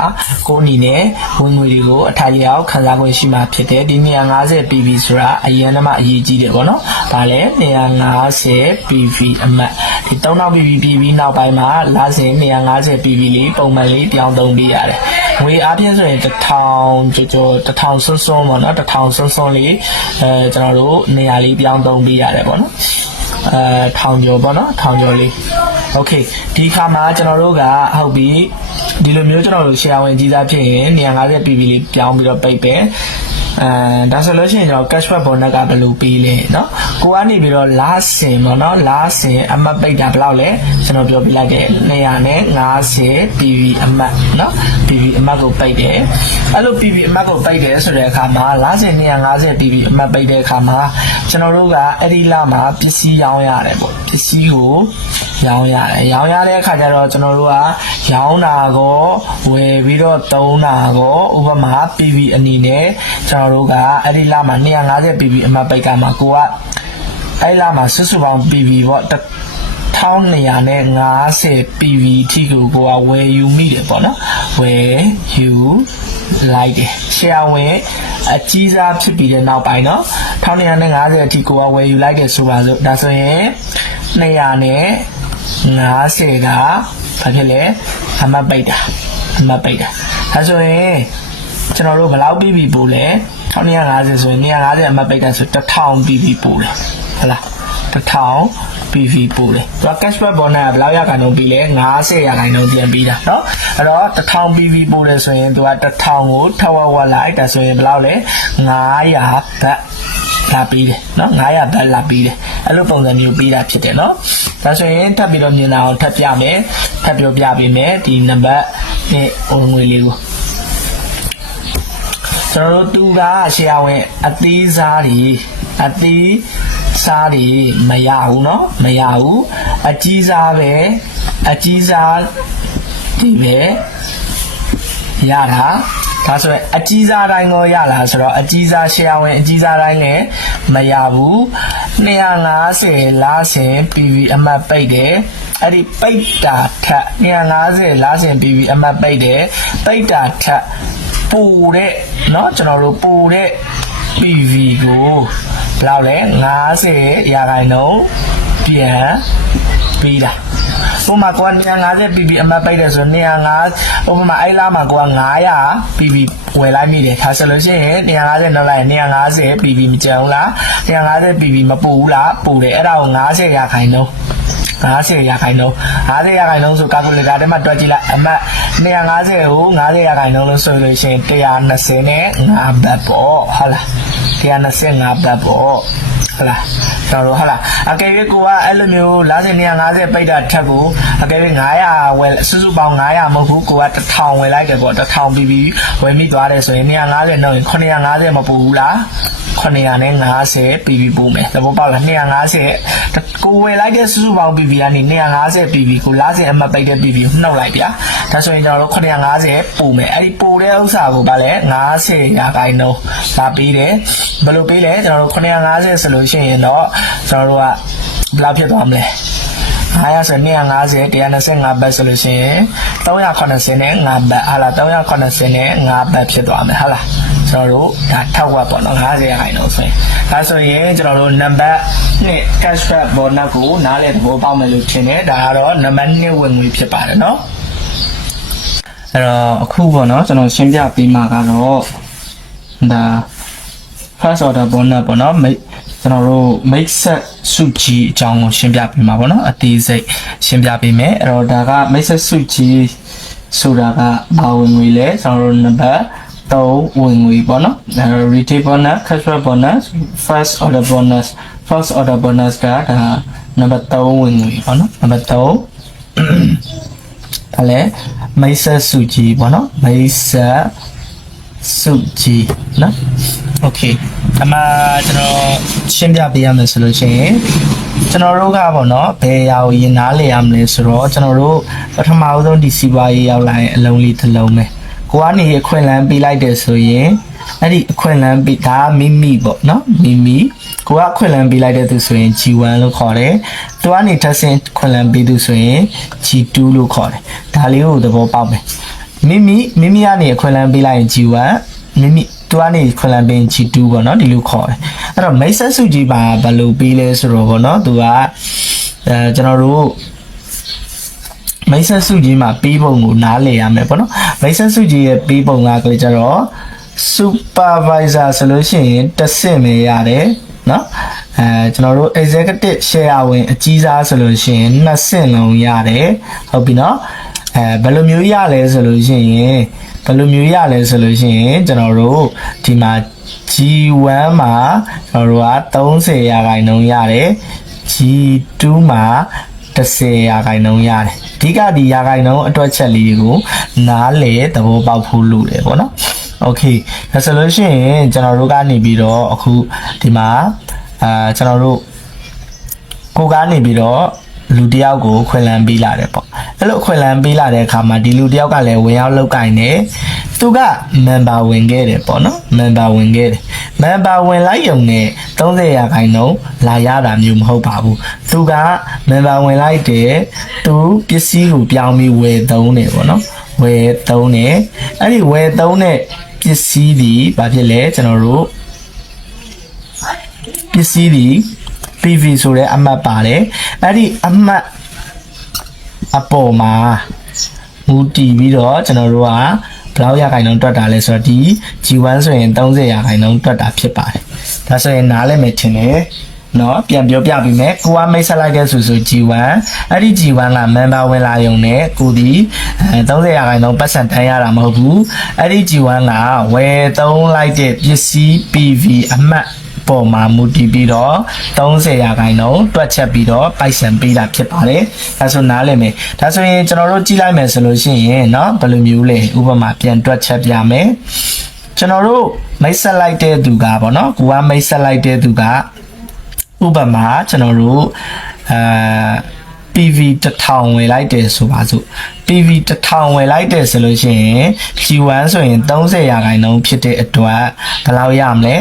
ကိုအနေနဲ့ဝင်ငွေတွေကိုအထိုင်လျောက်ခံစား권ရှိမှာဖြစ်တယ်ဒီ250 PV ဆိုတာအရင်ကမှအရေးကြီးတယ်ပေါ့နော်ဒါလည်း250 PV အမှတ်ဒီ3000 PV ပြည်ပြီးနောက်ပိုင်းမှာလာစဉ်250 PV လေးပုံမှန်လေးပြောင်းသုံးပေးရတယ်ငွေအားဖြင့်ဆိုရင်1000ကျော်1000စွန်းစွန်းပေါ့နော်1000စွန်းစွန်းလေးကျွန်တော်တို့နေရာလေးပြောင်းသုံးပေးရတယ်ပေါ့နော်1000ကျော်ပေါ့နော်1000ကျော်လေးโอเคဒီခါမှာကျွန်တော်တို့ကဟုတ်ပြီဒီလိုမျိုးကျွန်တော်တို့ရှယ်ယာဝင်ကြီးသားဖြစ်ရင်250 PV လေးပြောင်းပြီးတော့ပိတ်ပဲဒါဆိုလို့ရှိရင်ကျွန်တော် cashback bonus ကဘယ်လိုပေးလဲเนาะကိုကနေပြီးတော့လာစင်ပေါ့เนาะလာစင်အမှတ်ပိတ်တာဘယ်လောက်လဲကျွန်တော်ပြောပြလိုက်တယ်250 PV အမှတ်เนาะ PV အမှတ်ကိုပိတ်တယ်အဲ့လို PV အမှတ်ကိုပိတ်တယ်ဆိုတဲ့အခါမှာလာစင်250 PV အမှတ်ပိတ်တဲ့အခါမှာကျွန်တော်တို့ကအဲ့ဒီလမှာပစ္စည်းရောင်းရတယ်ပေါ့ပစ္စည်းကိုရောင်းရတယ်ရောင်းရတဲ့အခါကျတော့ကျွန်တော်တို့ကရောင်းတာကိုဝယ်ပြီးတော့သုံးတာကိုဥပမာ PV အနေနဲ့ကျွန်တော်တို့ကအဲ့ဒီလမှာ250 PV အမှတ်ပိတ်ကမှာကိုကအဲ့လမှာစုစုပေါင်း PV ပေါ့1250 PV ထိကိုကဝယ်ယူမိတယ်ပေါ့နော်ဝယ်ယူလိုက်တယ်ရှယ်ယာဝင်အကြီးစားဖြစ်ပြီးတဲ့နောက်ပိုင်းเนาะ1250အထိကိုကဝယ်ယူလိုက်တယ်ဆိုပါစို့ဒါဆိုရင်250ကဘာဖြစ်လဲအမှတ်ပိတ်တာဒါဆိုရင်ကျွန်တော်တို့ဘယ်လောက် PV ပို့လဲ1250ဆိုရင်250အမှတ်ပိတ်တာဆို1000 PV ပို့တယ်ဟုတ်လား1000 PV ပို့တယ်သူက cashback bonus ဘယ်လောက်ရခိုင်နှုန်းပြီးလဲ50ရာခိုင်နှုန်းပြန်ပြီးတာเนาะအဲ့တော့1000 PV ပို့တယ်ဆိုရင်သူက1000ကိုထပ်ဝက်လိုက်ဒါဆိုရင်ဘယ်လောက်လဲ900ဘတ်လာပြီးတယ်เนาะ900ဘတ်လာပြီးတယ်အဲ့လိုပုံစံမျိုးပြီးတာဖြစ်တယ်เนาะဒါဆိုရင်ထပ်ပြီးတော့မြင်လာအောင်ထပ်ပြမယ်ထပ်ပြောပြပေးမယ်ဒီနံပါတ်နဲ့ဝင်ငွေလေးကိုကျွန်တော်တို့သူကရှယ်ယာဝင်အသီးစားတွေမရဘူးเนาะမရဘူးအကြီးစားဒီပဲရတာဒါဆိုရင်အကြီးစားတိုင်းကိုရလားဆိုတော့အကြီးစားရှယ်ယာဝင်အကြီးစားတိုင်းလည်းမရဘူး250လာစဉ် PV အမှတ်ပိတ်တယ်အဲ့ဒီပိတ်တာထက်250လာစဉ် PV အမှတ်ပိတ်တယ်ပိတ်တာထက်ပိုတဲ့เนาะကျွန်တော်တို့ပိုတဲ့ PV ကိုဘယ်လောက်လဲ50ရာခိုင်နှုန်းပြန်ပြီးတာဥပမာကိုက250 PV အမှတ်ပိတ်တယ်ဆို250ဥပမာအဲ့လားမှာကိုက900 PV ဝယ်လိုက်မိတယ်ဒါဆိုလို့ရှိရင်250နောက်လိုက်250 PV မကျန်ဘူးလား250 PV မပို့ဘူးလားပို့တယ်အဲ့ဒါကို50ရာခိုင်နှုန်း50ရာခိုင်နှုန်းဆိုကာကူလေတာထဲမှာတွက်ကြည့်လိုက်အမှတ်250ကို50ရာခိုင်နှုန်းလို့ဆိုလို့ရှိရင်125ဘတ်ပေါ့ဟုတ်လား125ဘတ်ပေါ့ ဟုတ်လားကျွန်တော်တို့ဟုတ်လားအကယ်၍ကိုကအဲ့လိုမျိုး5250ပိတ်တာထက်ကိုအကယ်၍900ဝယ်စုစုပေါင်း900မဟုတ်ဘူးကိုက1000ဝယ်လိုက်တယ်ပေါ့1000ပြီးပြီးဝယ်မိသွားတယ်ဆိုရင်250နှုတ်ရင်950မပူဘူးလား950ပြီးပြီးပို့မယ်သဘောပေါက်လား250ကိုဝယ်လိုက်တဲ့စုစုပေါင်းပြီးပြီးကနေ250ပြီးပြီးကိုလားစင်အမှတ်ပိတ်တဲ့ပြီးပြီးနှုတ်လိုက်ဗျာဒါဆိုရင်ကျွန်တော်တို့950ပို့မယ်အဲ့ဒီပို့တဲ့ဥစ္စာကိုဗာလဲ90ရာခိုင်နှုန်းလာပေးတယ်ဘယ်လိုပေးလဲကျွန်တော်တို့950ဆိုလို့ရှိရင်တော့ကျွန်တော်တို့ကဘယ်လောက်ဖြစ်သွားမလဲ900ဆို250 125ဘတ်ဆိုလို့ရှိရင်380နဲ့5ဘတ်ဟာလား380နဲ့5ဘတ်ဖြစ်သွားမယ်ဟာလားကျွန်တော်တို့ဒါထောက်ဝက်ပေါ့နော်90ရာခိုင်နှုန်းဆိုရင်ဒါဆိုရင်ကျွန်တော်တို့နံပါတ်1 cashback bonus ကိုနားလည်သဘောပေါက်မယ်လို့ထင်တယ်ဒါကတော့နံပါတ်2ဝင်ငွေဖြစ်ပါတယ်နော်အဲ့တော့အခုပေါ့နော်ကျွန်တော်ရှင်းပြပေးမှာကတော့ဒါ first order bonus ပေါ့နော်ကျွန်တော်တို့ make set စုကြည်အကြောင်းကိုရှင်းပြပေးမှာပေါ့နော်အသေးစိတ်ရှင်းပြပေးမယ်အဲ့တော့ဒါက make set စုကြည်ဆိုတာကဘာဝင်ငွေလဲကျွန်တော်တို့နံပါတ်3ဝင်ငွေပေါ့နော် retail bonus cashback bonus first order bonus first order bonus ကဒါနံပါတ်3ဝင်ငွေပေါ့နော်နံပါတ်3ဒါလည်း make set စုကြည်ပေါ့နော် make set စုကြည်နော် okay အမှကျွန်တော်ရှင်းပြပေးရမယ်ဆိုလို့ရှိရင်ကျွန်တော်တို့ကပေါ့နော်ဘယ်ရာကိုရင်နားလေရမလဲဆိုတော့ကျွန်တော်တို့ပထမဆုံးဒီစီးပွားရေးရောက်လာရင်အလုံးလေးတစ်လုံးပဲကိုကနေအခွင့်အလမ်းပေးလိုက်တယ်ဆိုရင်အဲ့ဒီအခွင့်အလမ်းပေးဒါမိမိပေါ့နော်မိကိုကအခွင့်အလမ်းပေးလိုက်တဲ့သူဆိုရင် G1 လို့ခေါ်တယ်သူကနေထပ်ဆင့်ခွင့်အလမ်းပေးသူဆိုရင် G2 လို့ခေါ်တယ်ဒါလေးကိုသဘောပေါက်မယ်မိမိကနေအခွင့်အလမ်းပေးလိုက်ရင် G1 မိသူကနေခွင့်လန်းပေး G2 ပေါ့နော်ဒီလိုခေါ်တယ်အဲ့တော့မိတ်ဆက်စုကြီးပါဘယ်လိုပေးလဲဆိုတော့ပေါ့နော်သူကကျွန်တော်တို့မိတ်ဆက်စုကြီးမှာပေးပုံကိုနားလည်ရမယ်ပေါ့နော်မိတ်ဆက်စုကြီးရဲ့ပေးပုံကကြတော့ supervisor ဆိုလို့ရှိရင်တစ်ဆင့်ပဲရတယ်နော်ကျွန်တော်တို့ executive share ဝင်အကြီးစားဆိုလို့ရှိရင်နှစ်ဆင့်လုံးရတယ်ဟုတ်ပြီနော်ဘယ်လိုမျိုးရလဲဆိုလို့ရှိရင်ကျွန်တော်တို့ဒီမှာ G1 မှာကျွန်တော်တို့က30ရာခိုင်နှုန်းရတယ် G2 မှာ10ရာခိုင်နှုန်းရတယ်အဓိကဒီရာခိုင်နှုန်းအတွက်ချက်လေးကိုနားလေသဘောပေါက်ဖို့လိုတယ်ပေါ့နော်โอเคဒါဆိုလို့ရှိရင်ကျွန်တော်တို့ကနေပြီးတော့အခုဒီမှာကျွန်တော်တို့ကိုကနေပြီးတော့လူတယောက်ကိုခွင့်လန်းပေးလာတယ်ပေါ့အဲ့လိုခွင့်လန်းပေးလာတဲ့အခါမှာဒီလူတယောက်ကလည်းဝင်ရောက်လောက်ကင်တယ်သူက member ဝင်ခဲ့တယ်ပေါ့နော် member ဝင်လိုက်ရုံနဲ့30ရာခိုင်နှုန်းလာရတာမျိုးမဟုတ်ပါဘူးသူက member ဝင်လိုက်တယ်သူပစ္စည်းကိုပြောင်းပြီးဝယ်သုံးတယ်ပေါ့နော်ဝယ်သုံးတယ်အဲ့ဒီဝယ်သုံးတဲ့ပစ္စည်းဒီဘာဖြစ်လဲကျွန်တော်တို့ပစ္စည်းဒီ PV ဆိုတဲ့အမှတ်ပါတယ်အဲ့ဒီအမှတ်အပေါ်မှာမူတည်ပြီးတော့ကျွန်တော်တို့ကဘယ်လောက်ရာခိုင်နှုန်းတွက်တာလဲဆိုတော့ဒီ G1 ဆိုရင်30ရာခိုင်နှုန်းတွက်တာဖြစ်ပါတယ်ဒါဆိုရင်နားလည်မယ်ထင်တယ်နော်ပြန်ပြောပြပေးမယ်ကိုကမိတ်ဆက်လိုက်တဲ့ဆို G1 အဲ့ဒီ G1 က member ဝင်လာရုံနဲ့ကိုဒီ30ရာခိုင်နှုန်းပတ်စံတန်းရတာမဟုတ်ဘူးအဲ့ဒီ G1 ကဝယ်သုံးလိုက်တဲ့ပစ္စည်း PV အမှတ်ပေါ်မှာမူတည်ပြီးတော့30ရာခိုင်နှုန်းတွက်ချက်ပြီးတော့ပိုက်ဆံပေးတာဖြစ်ပါတယ်ဒါဆိုနားလည်မယ်ဒါဆိုရင်ကျွန်တော်တို့ကြည့်လိုက်မယ်ဆိုလို့ရှိရင်เนาะဘယ်လိုမျိုးလဲဥပမာပြန်တွက်ချက်ပြမယ်ကျွန်တော်တို့မိတ်ဆက်လိုက်တဲ့သူကပေါ့เนาะကိုကမိတ်ဆက်လိုက်တဲ့သူကဥပမာကျွန်တော်တို့PV 1000ဝယ်လိုက်တယ်ဆိုပါစို့ PV 1000ဝယ်လိုက်တယ်ဆိုလို့ရှိရင် G1 ဆိုရင်30ရာခိုင်နှုန်းဖြစ်တဲ့အတွက်ဘယ်လောက်ရမလဲ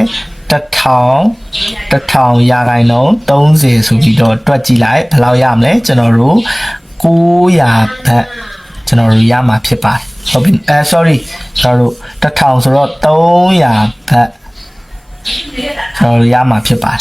1000ရာခိုင်နှုန်း30ဆိုပြီးတော့တွက်ကြည့်လိုက်ဘယ်လောက်ရမလဲကျွန်တော်တို့900ဘတ်ကျွန်တော်တို့ရမှာဖြစ်ပါတယ်ဟုတ်ပြီsorry ကျွန်တော်တို့1000ဆိုတော့300ဘတ်ကျွန်တော်ရမှာဖြစ်ပါ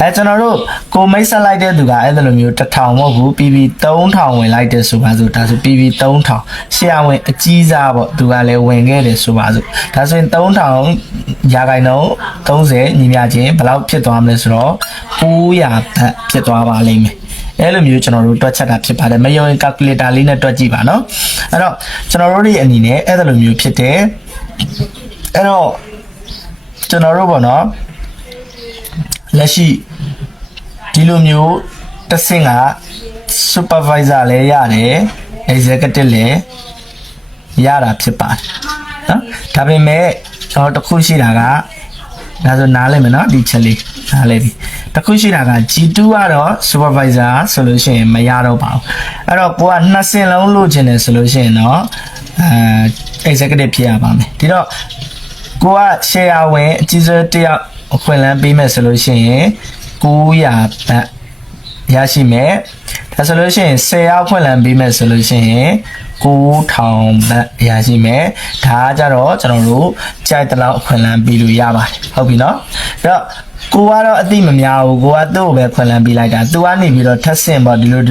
တယ်ကျွန်တော်တို့ကိုမိတ်ဆက်လိုက်တဲ့သူကအဲ့လိုမျိုး1000မဟုတ်ဘူး PV 3000ဝင်လိုက်တယ်ဆိုပါစို့ဒါဆို PV 3000ရှယ်ယာဝင်အကြီးစားပေါ့သူကလည်းဝင်ခဲ့တယ်ဆိုပါစို့ဒါဆိုရင်3000ရာခိုင်နှုန်း30ညီမျှချင်းဘယ်လောက်ဖြစ်သွားမလဲဆိုတော့900ဘတ်ဖြစ်သွားပါလိမ့်မယ်အဲ့လိုမျိုးကျွန်တော်တို့တွက်ချက်တာဖြစ်ပါတယ်မယုံရင် calculator လေးနဲ့တွက်ကြည့်ပါနော်အဲ့တော့ကျွန်တော်တို့တွေအနေနဲ့အဲ့လိုမျိုးဖြစ်တယ်အဲ့တော့ကျွန်တော်တို့ပေါ့နော်လက်ရှိ ဒီလိုမျိုးတစ်ဆင့်က supervisor လည်းရတယ် executive လည်းရတာဖြစ်ပါတယ်နော်ဒါပေမဲ့ကျွန်တော်တစ်ခုရှိတာကဒါဆိုနားလည်မယ်နော်ဒီချက်လေးနားလည်ပြီတစ်ခုရှိတာက G2 ကတော့ supervisor ဆိုလို့ရှိရင်မရတော့ပါဘူးအဲ့တော့ကိုကနှစ်ဆင့်လုံးလို့ချင်တယ်ဆိုလို့ရှိရင်တော့executive ဖြစ်ရပါမယ်ဒီတော့ကိုက share ဝင်အကြီးဆုံးတယောက်အခွင့်အလမ်းပေးမယ်ဆိုလို့ရှိရင်900ဘတ်ရရှိမယ်ဒါဆိုလို့ရှိရင်10ရောက်ခွင့်လန်းပေးမယ်ဆိုလို့ရှိရင်9000ဘတ်ရရှိမယ်ဒါကကြတော့ကျွန်တော်တို့ကြိုက်တဲ့လောက်အခွင့်အလန်းပေးလို့ရပါတယ်ဟုတ်ပြီနော်အဲ့တော့ကိုကတော့အတိမများဘူးကိုကသူ့ကိုပဲခွင့်လန်းပေးလိုက်တာသူကနေပြီးတော့ထပ်ဆင့်ပေါ့ဒီလို